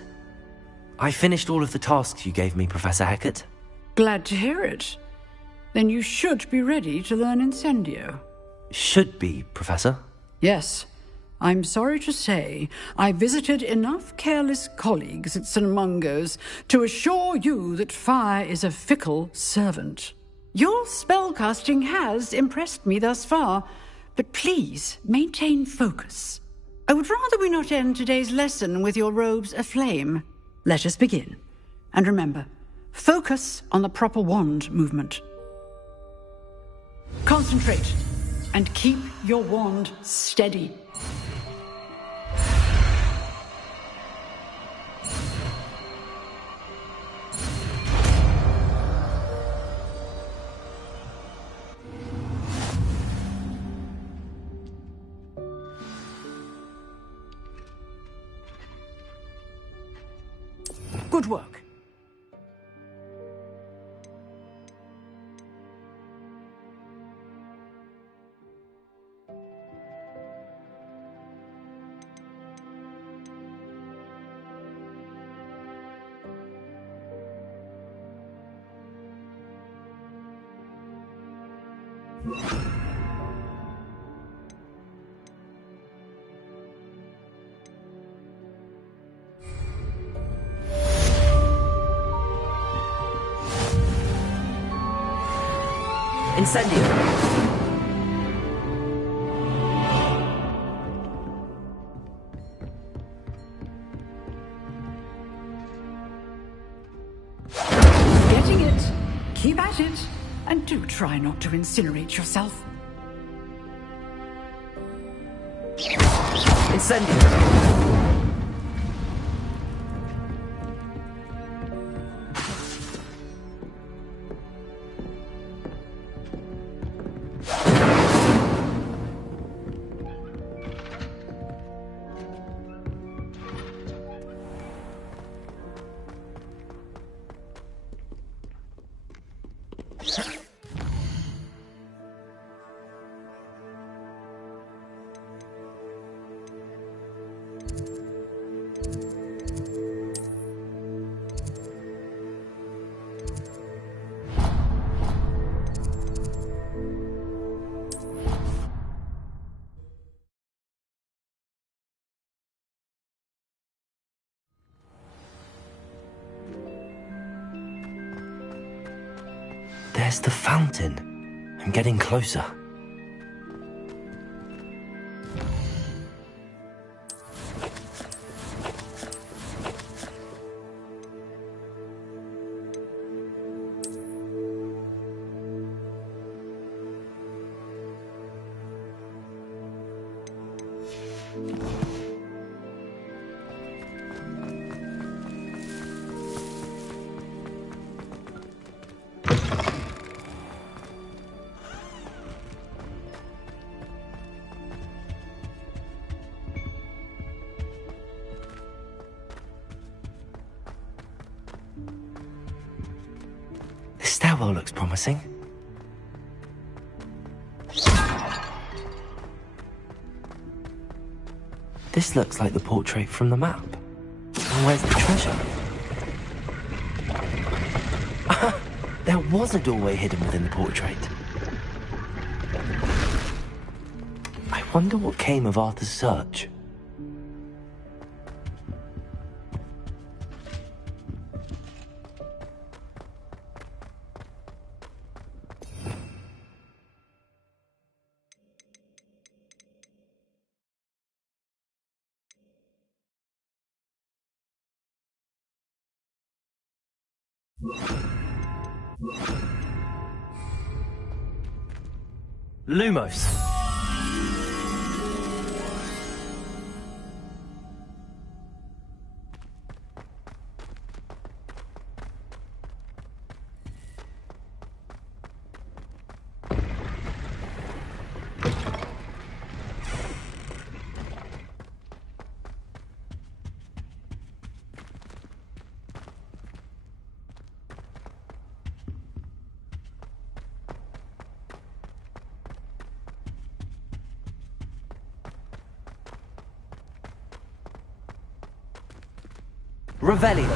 I finished all of the tasks you gave me, Professor Hecat. Glad to hear it. Then you should be ready to learn Incendio. Should be, Professor. Yes. I'm sorry to say, I visited enough careless colleagues at St. Mungo's to assure you that fire is a fickle servant. Your spellcasting has impressed me thus far, but please maintain focus. I would rather we not end today's lesson with your robes aflame. Let us begin. And remember, focus on the proper wand movement. Concentrate, and keep your wand steady. Good work. Incendio! Getting it. Keep at it. And do try not to incinerate yourself. Incendio! There's the fountain. I'm getting closer. This stairwell looks promising. This looks like the portrait from the map. Where's the treasure? There was a doorway hidden within the portrait. I wonder what came of Arthur's search. Lumos. Revelio.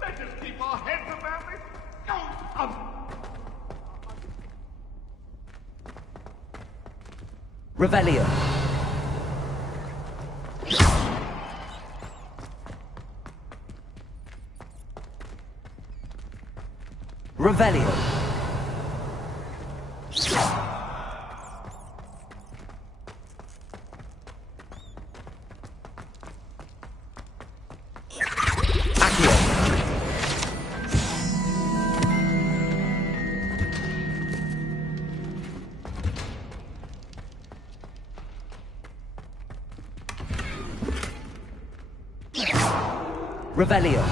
Let us keep our heads about this. Revelio. Revelio. Revelio.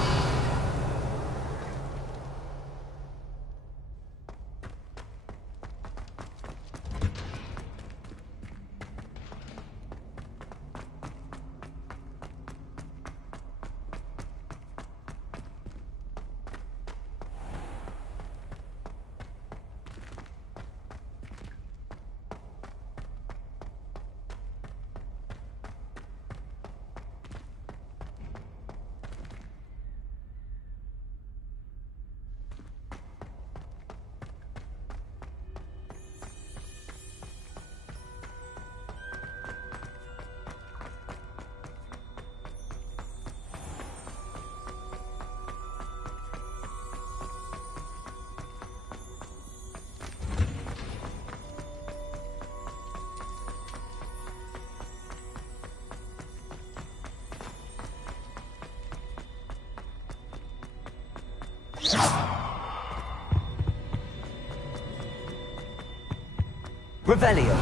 Revelio.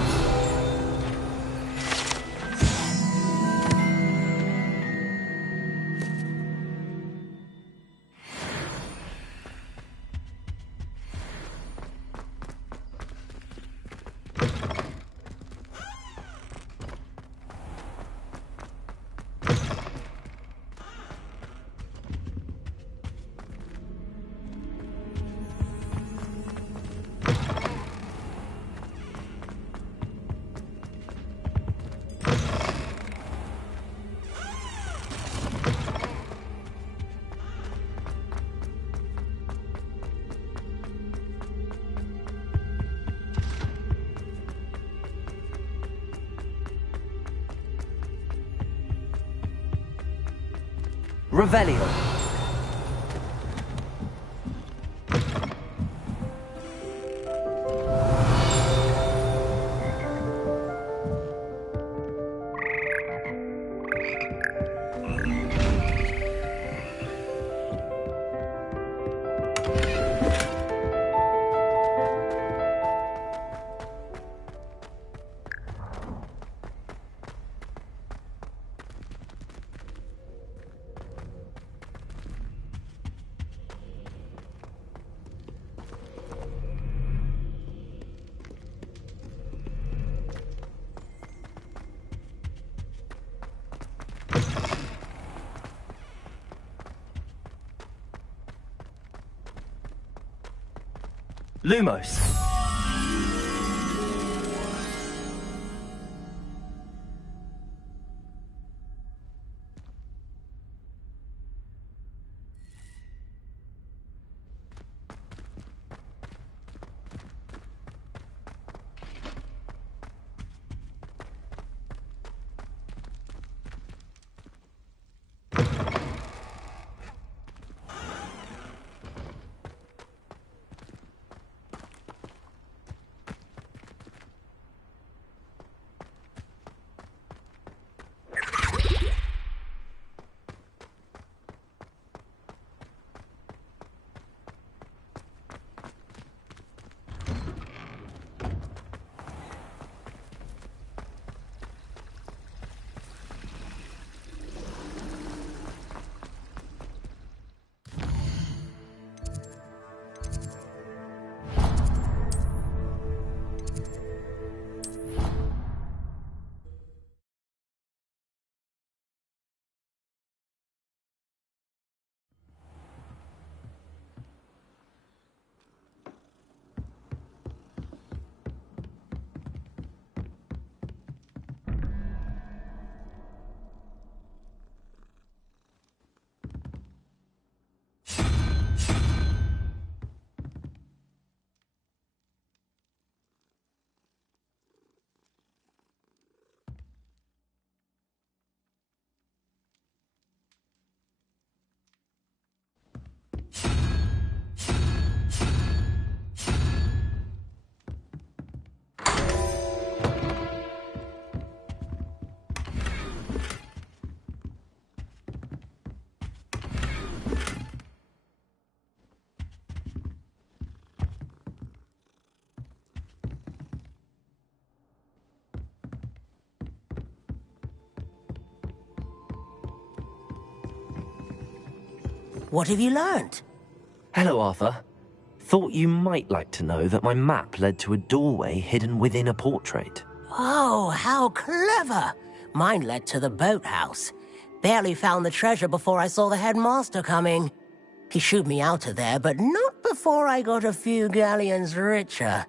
Revelio. Lumos. What have you learned? Hello, Arthur. Thought you might like to know that my map led to a doorway hidden within a portrait. Oh, how clever! Mine led to the boathouse. Barely found the treasure before I saw the headmaster coming. He shooed me out of there, but not before I got a few galleons richer.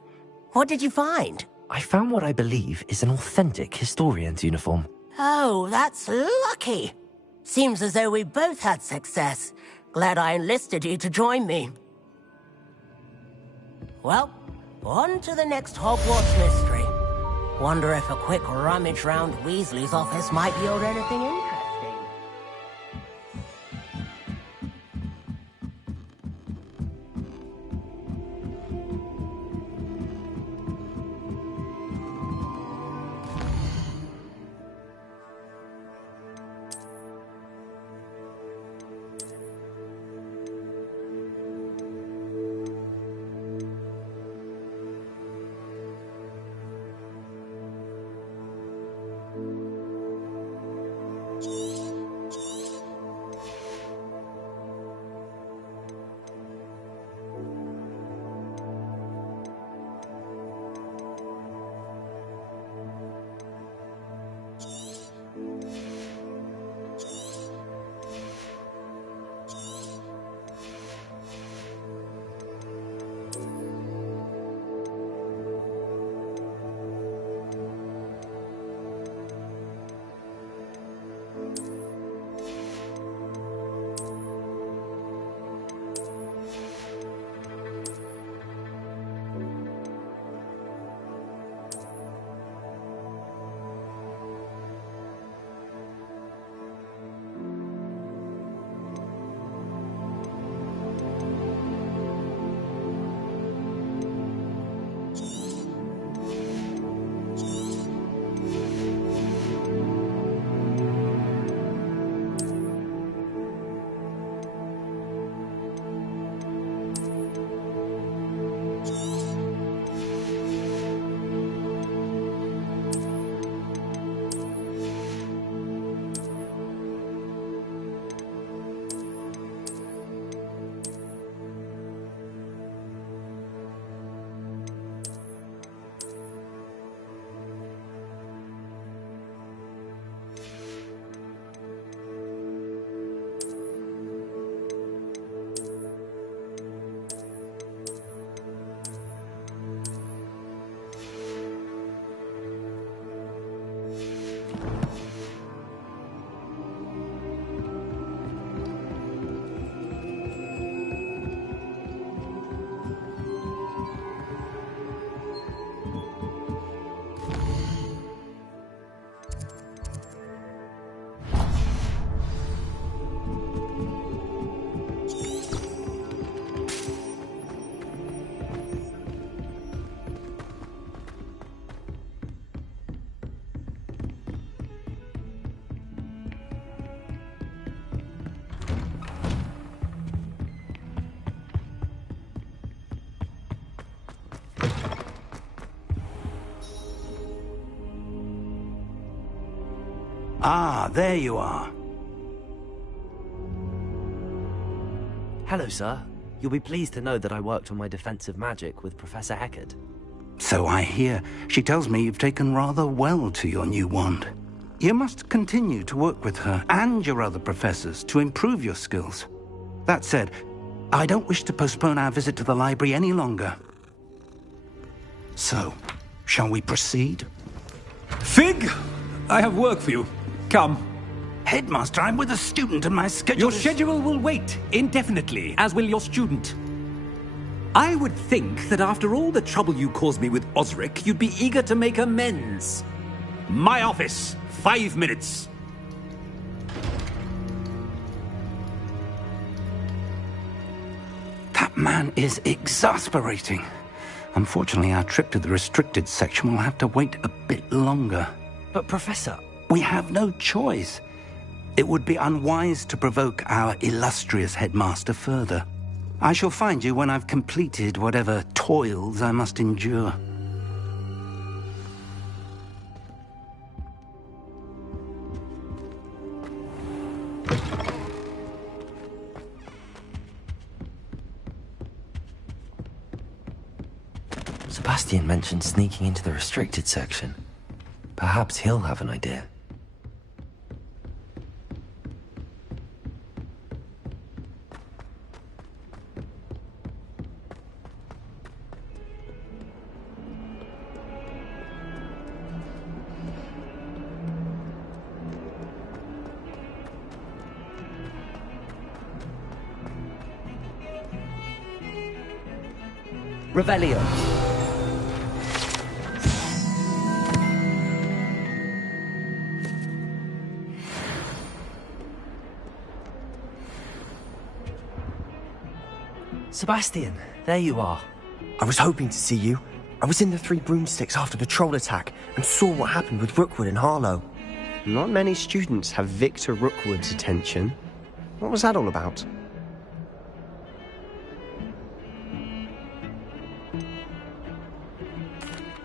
What did you find? I found what I believe is an authentic historian's uniform. Oh, that's lucky. Seems as though we both had success. Glad I enlisted you to join me. Well, on to the next Hogwarts mystery. Wonder if a quick rummage round Weasley's office might yield anything interesting. Ah, there you are. Hello, sir. You'll be pleased to know that I worked on my defensive magic with Professor Eckert. So I hear. She tells me you've taken rather well to your new wand. You must continue to work with her and your other professors to improve your skills. That said, I don't wish to postpone our visit to the library any longer. So, shall we proceed? Fig, I have work for you. Come. Headmaster, I'm with a student and my schedule Your schedule will wait indefinitely, as will your student. I would think that after all the trouble you caused me with Osric, you'd be eager to make amends. My office, 5 minutes. That man is exasperating. Unfortunately, our trip to the restricted section will have to wait a bit longer. But, Professor... We have no choice. It would be unwise to provoke our illustrious headmaster further. I shall find you when I've completed whatever toils I must endure. Sebastian mentioned sneaking into the restricted section. Perhaps he'll have an idea. Revelio. Sebastian, there you are. I was hoping to see you. I was in the Three Broomsticks after the troll attack and saw what happened with Rookwood and Harlow. Not many students have Victor Rookwood's attention. What was that all about?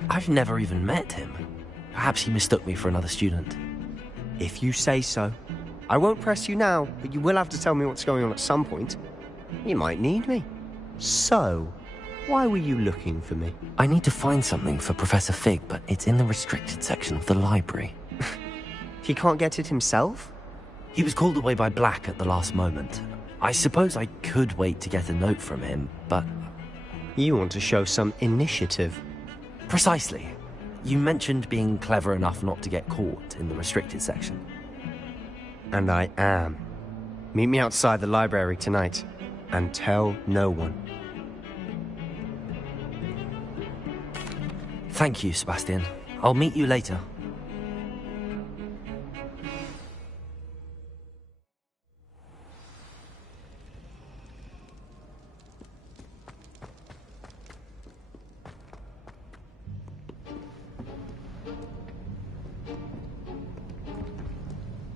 I've never even met him. Perhaps he mistook me for another student. If you say so. I won't press you now, but you will have to tell me what's going on at some point. You might need me. So, why were you looking for me? I need to find something for Professor Fig, but it's in the restricted section of the library. He can't get it himself? He was called away by Black at the last moment. I suppose I could wait to get a note from him, but... You want to show some initiative. Precisely. You mentioned being clever enough not to get caught in the restricted section. And I am. Meet me outside the library tonight, and tell no one. Thank you, Sebastian. I'll meet you later.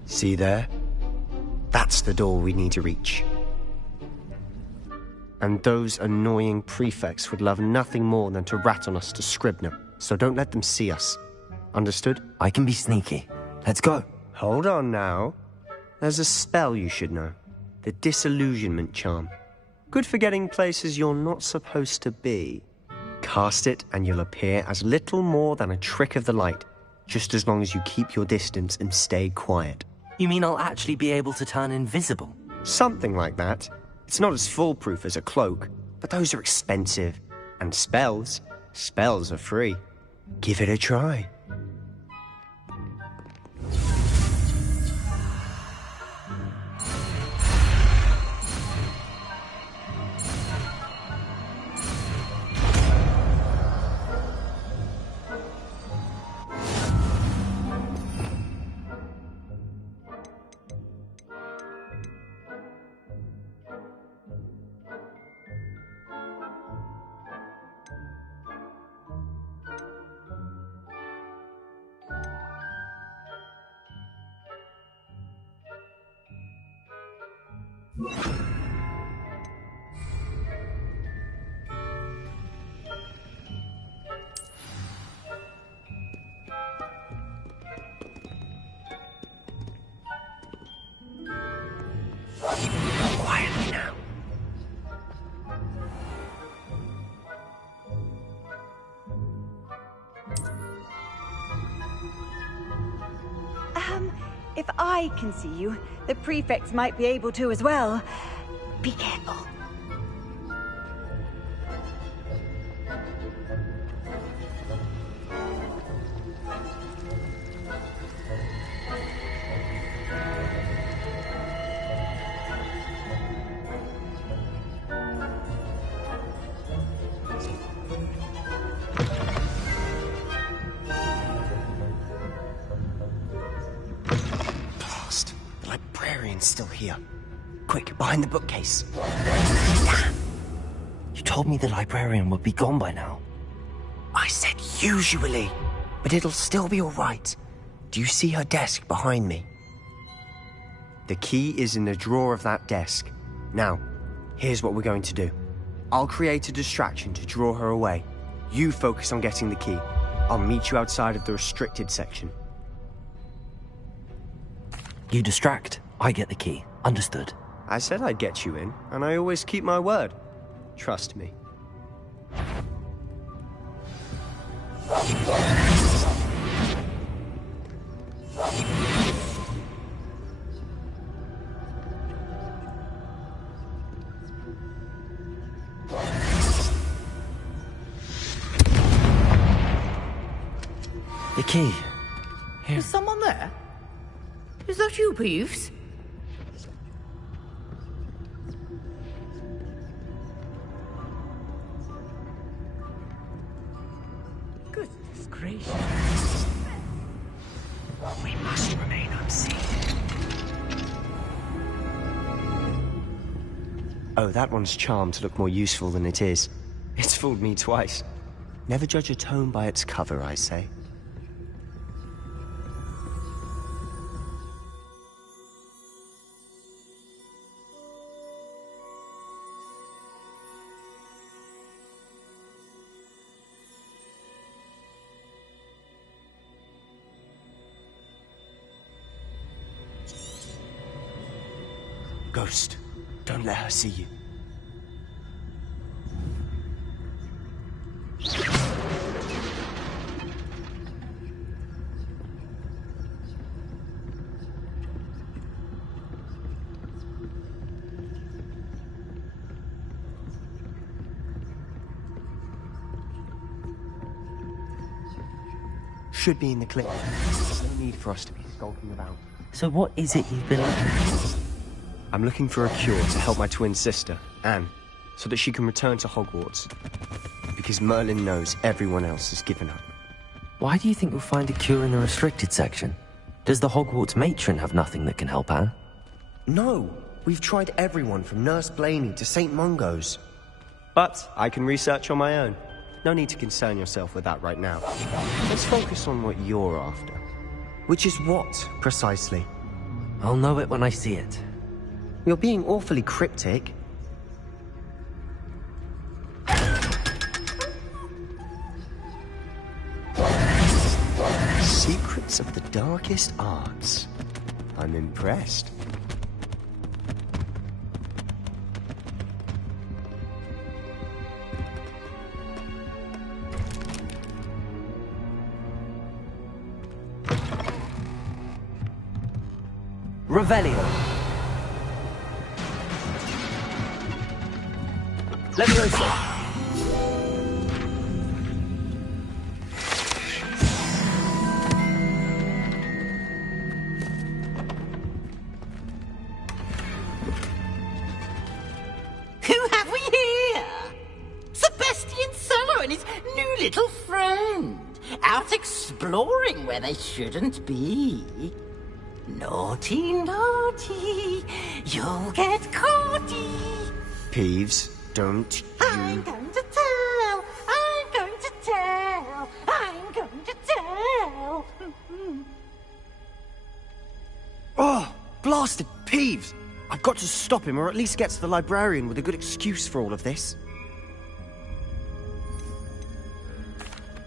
See there? That's the door we need to reach. And those annoying prefects would love nothing more than to rat on us to Scribner, so don't let them see us. Understood? I can be sneaky. Let's go. Hold on now. There's a spell you should know. The Disillusionment Charm. Good for getting places you're not supposed to be. Cast it and you'll appear as little more than a trick of the light, just as long as you keep your distance and stay quiet. You mean I'll actually be able to turn invisible? Something like that. It's not as foolproof as a cloak, but those are expensive. And spells are free. Give it a try. If I can see you, the prefects might be able to as well. Be careful. The librarian's still here. Quick, behind the bookcase. You told me the librarian would be gone by now. I said usually, but it'll still be all right. Do you see her desk behind me? The key is in the drawer of that desk. Now, here's what we're going to do. I'll create a distraction to draw her away. You focus on getting the key. I'll meet you outside of the restricted section. You distract, I get the key. Understood. I said I'd get you in, and I always keep my word. Trust me. The key. Here. Is someone there? Is that you, Peeves? Goodness gracious. We must remain unseen. Oh, that one's charmed to look more useful than it is. It's fooled me twice. Never judge a tome by its cover, I say. Ghost, don't let her see you. Should be in the clip. There's no need for us to be skulking about. So what is it you've been looking for? I'm looking for a cure to help my twin sister, Anne, so that she can return to Hogwarts. Because Merlin knows everyone else has given up. Why do you think you'll find a cure in the restricted section? Does the Hogwarts matron have nothing that can help Anne? No! We've tried everyone from Nurse Blaney to St. Mungo's. But I can research on my own. No need to concern yourself with that right now. Let's focus on what you're after. Which is what, precisely? I'll know it when I see it. You're being awfully cryptic. Secrets of the darkest arts. I'm impressed. Revelio. Leviosa. Who have we here? Sebastian Sallow and his new little friend. Out exploring where they shouldn't be. Naughty, naughty. You'll get caughty. Peeves, don't you... I'm going to tell. I'm going to tell. I'm going to tell. Oh, blasted Peeves! I've got to stop him, or at least get to the librarian with a good excuse for all of this.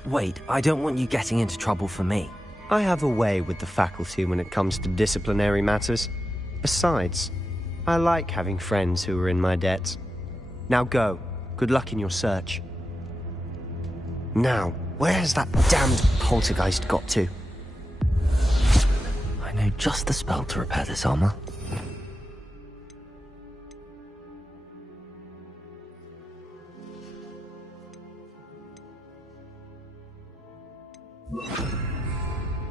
Wait, I don't want you getting into trouble for me. I have a way with the faculty when it comes to disciplinary matters. Besides, I like having friends who are in my debt. Now go. Good luck in your search. Now, where has that damned poltergeist got to? I know know just the spell to repair this armor.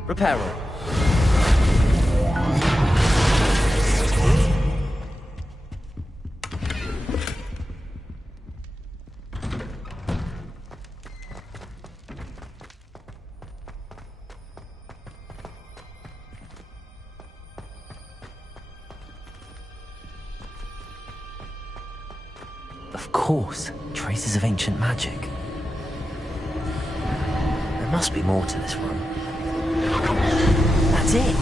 Repairer. Of course, traces of ancient magic. There must be more to this room. That's it!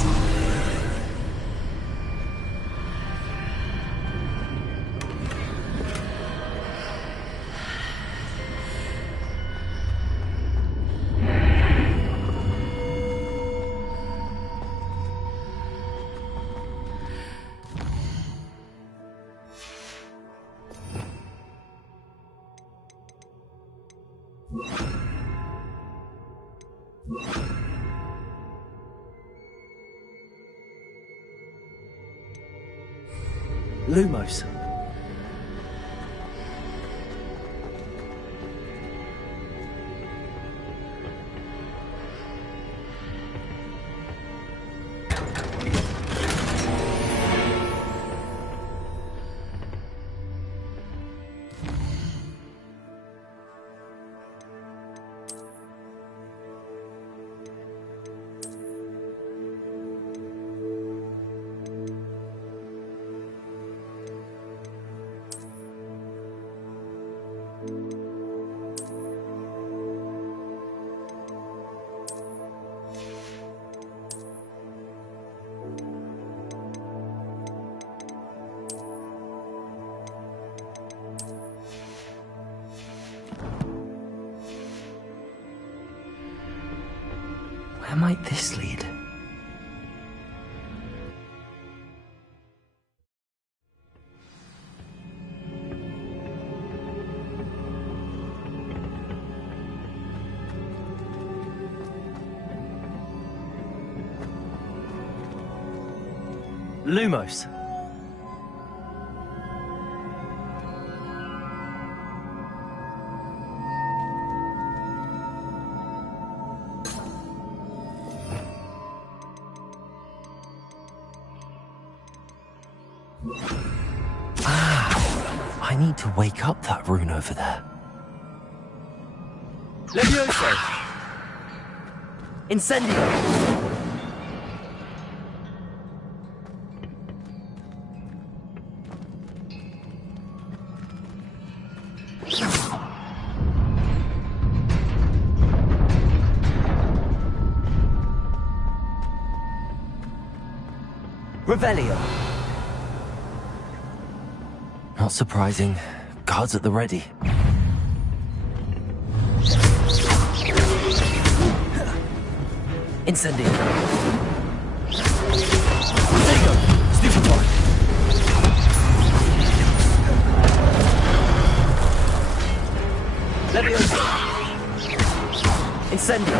Lumos. Where might this lead? Lumos. I need to wake up that rune over there. Levioso. Incendio. Revelio. Not surprising. Guards at the ready. Incendio. Sego. Stupefy. Levioso. Incendio.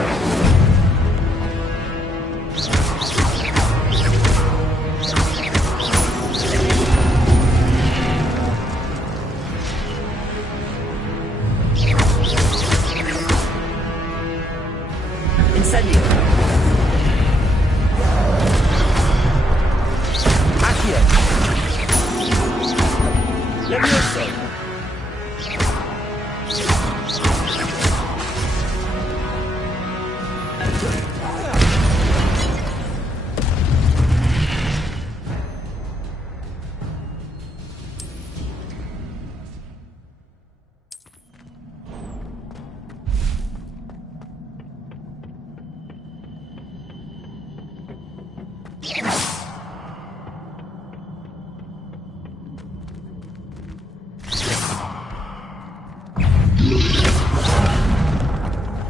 Incendio. Accio. Levioso.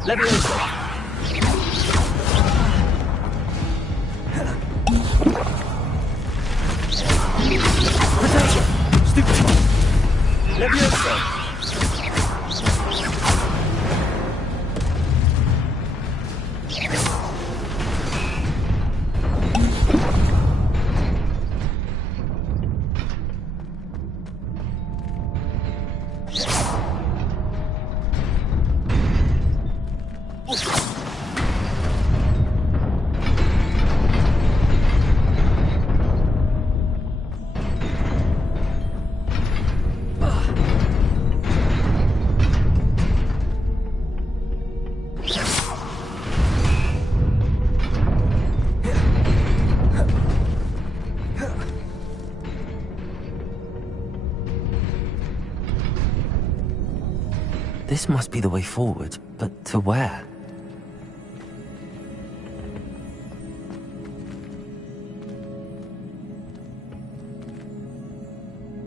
Levioso. Protection. Stupefy. Levioso. This must be the way forward, but to where?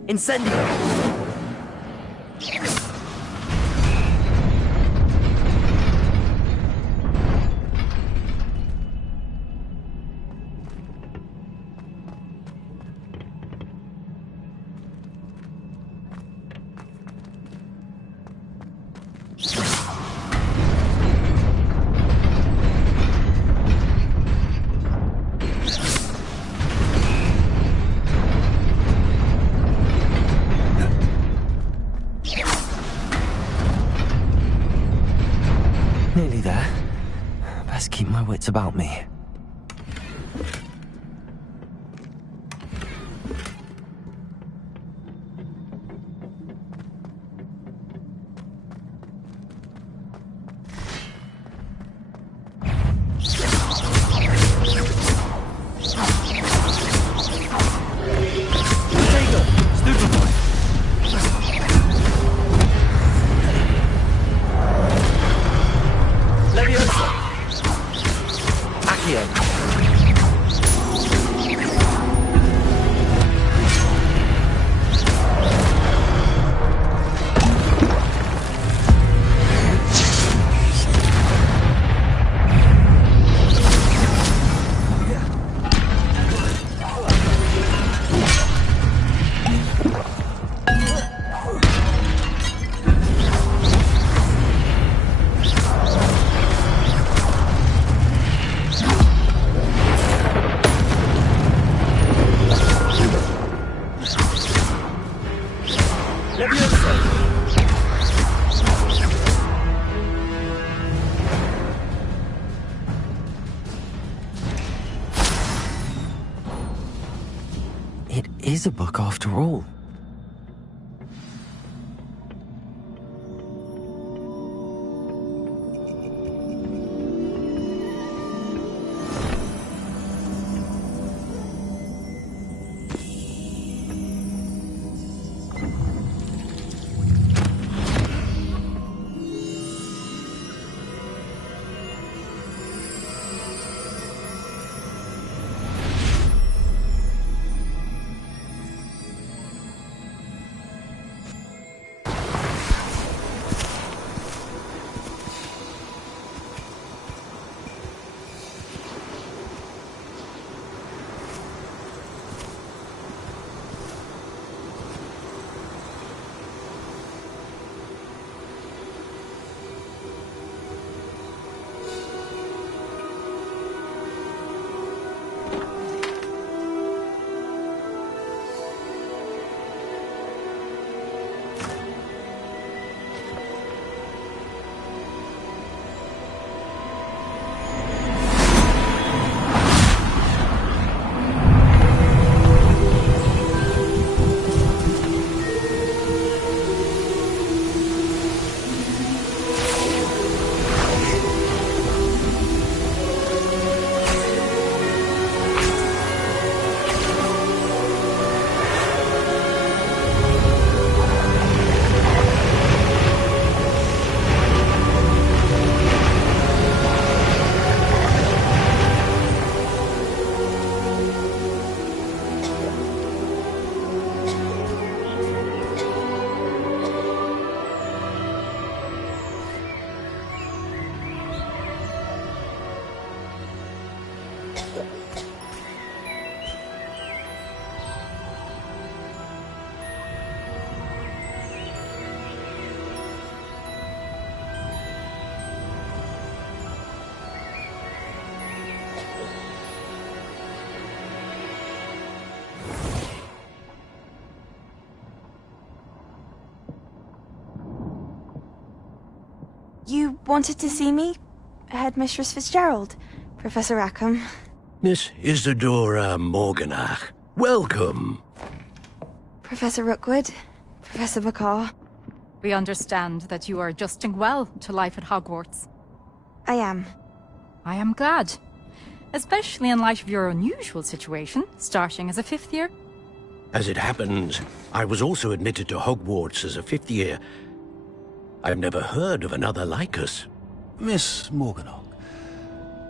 Incendio! Nearly there. Best keep my wits about me. It is a book after all. You wanted to see me? Headmistress Fitzgerald? Professor Rackham? Miss Isadora Morganach, welcome. Professor Rookwood? Professor Bakar? We understand that you are adjusting well to life at Hogwarts. I am. I am glad. Especially in light of your unusual situation, starting as a 5th year. As it happens, I was also admitted to Hogwarts as a 5th year. I've never heard of another like us. Miss Morganach,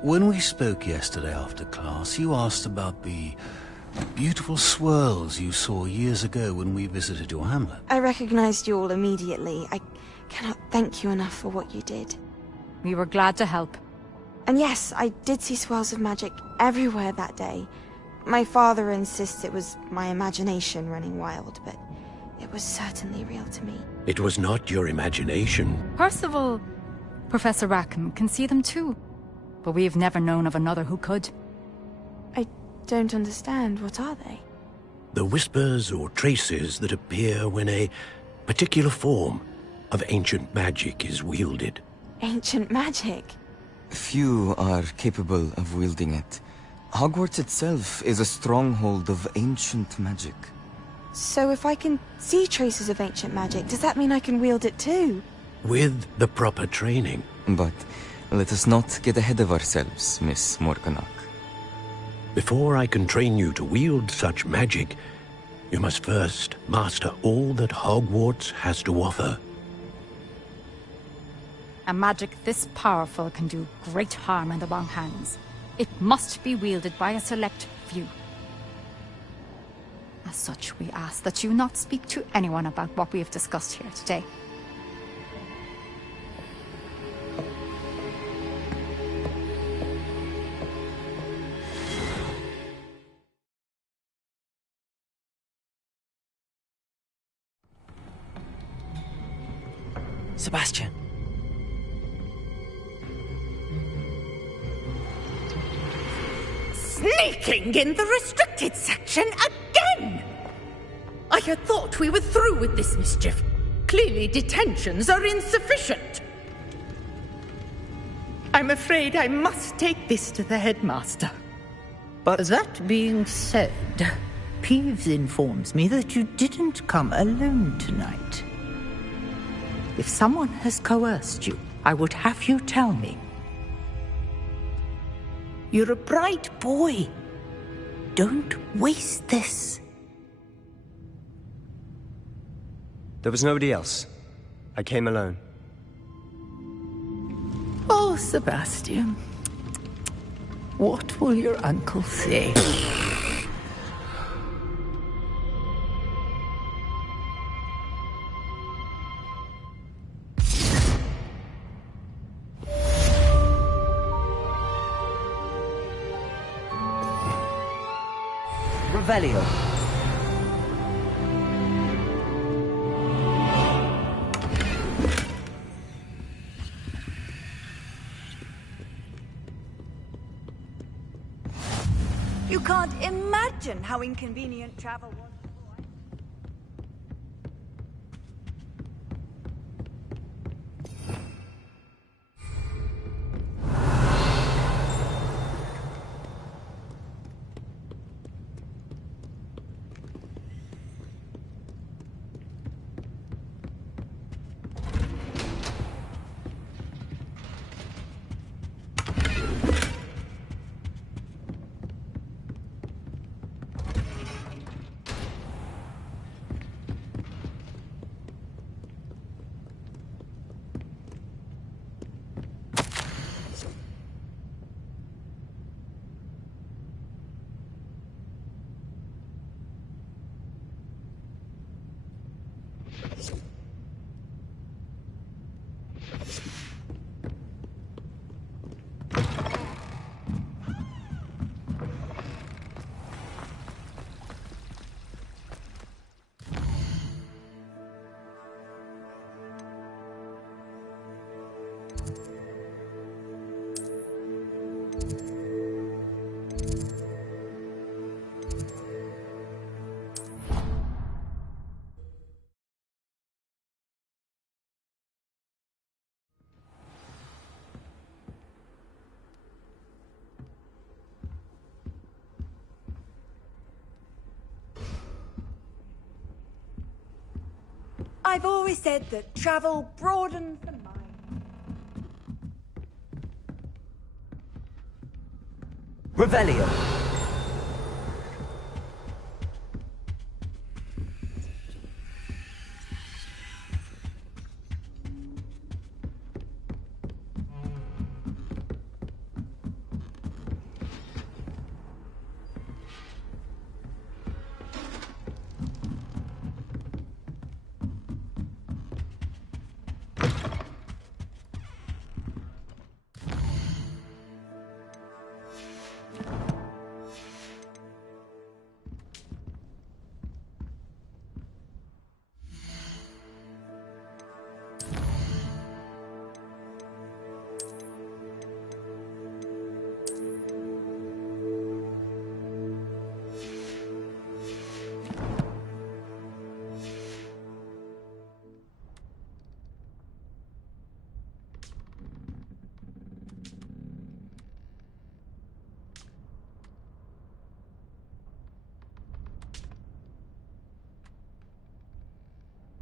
when we spoke yesterday after class, you asked about the beautiful swirls you saw years ago when we visited your hamlet. I recognized you all immediately. I cannot thank you enough for what you did. We were glad to help. And yes, I did see swirls of magic everywhere that day. My father insists it was my imagination running wild, but it was certainly real to me. It was not your imagination. Percival, Professor Rackham can see them too. But we've never known of another who could. I don't understand. What are they? The whispers or traces that appear when a particular form of ancient magic is wielded. Ancient magic? Few are capable of wielding it. Hogwarts itself is a stronghold of ancient magic. So if I can see traces of ancient magic, does that mean I can wield it too? With the proper training. But let us not get ahead of ourselves, Miss Morganach. Before I can train you to wield such magic, you must first master all that Hogwarts has to offer. A magic this powerful can do great harm in the wrong hands. It must be wielded by a select few. As such, we ask that you not speak to anyone about what we have discussed here today. Sebastian. Sneaking in the restricted section again! I had thought we were through with this mischief. Clearly detentions are insufficient. I'm afraid I must take this to the headmaster. But that being said, Peeves informs me that you didn't come alone tonight. If someone has coerced you, I would have you tell me. You're a bright boy. Don't waste this. There was nobody else. I came alone. Oh, Sebastian. What will your uncle say? Revelio. You can't imagine how inconvenient travel was. I've always said that travel broadens the mind. Revelio.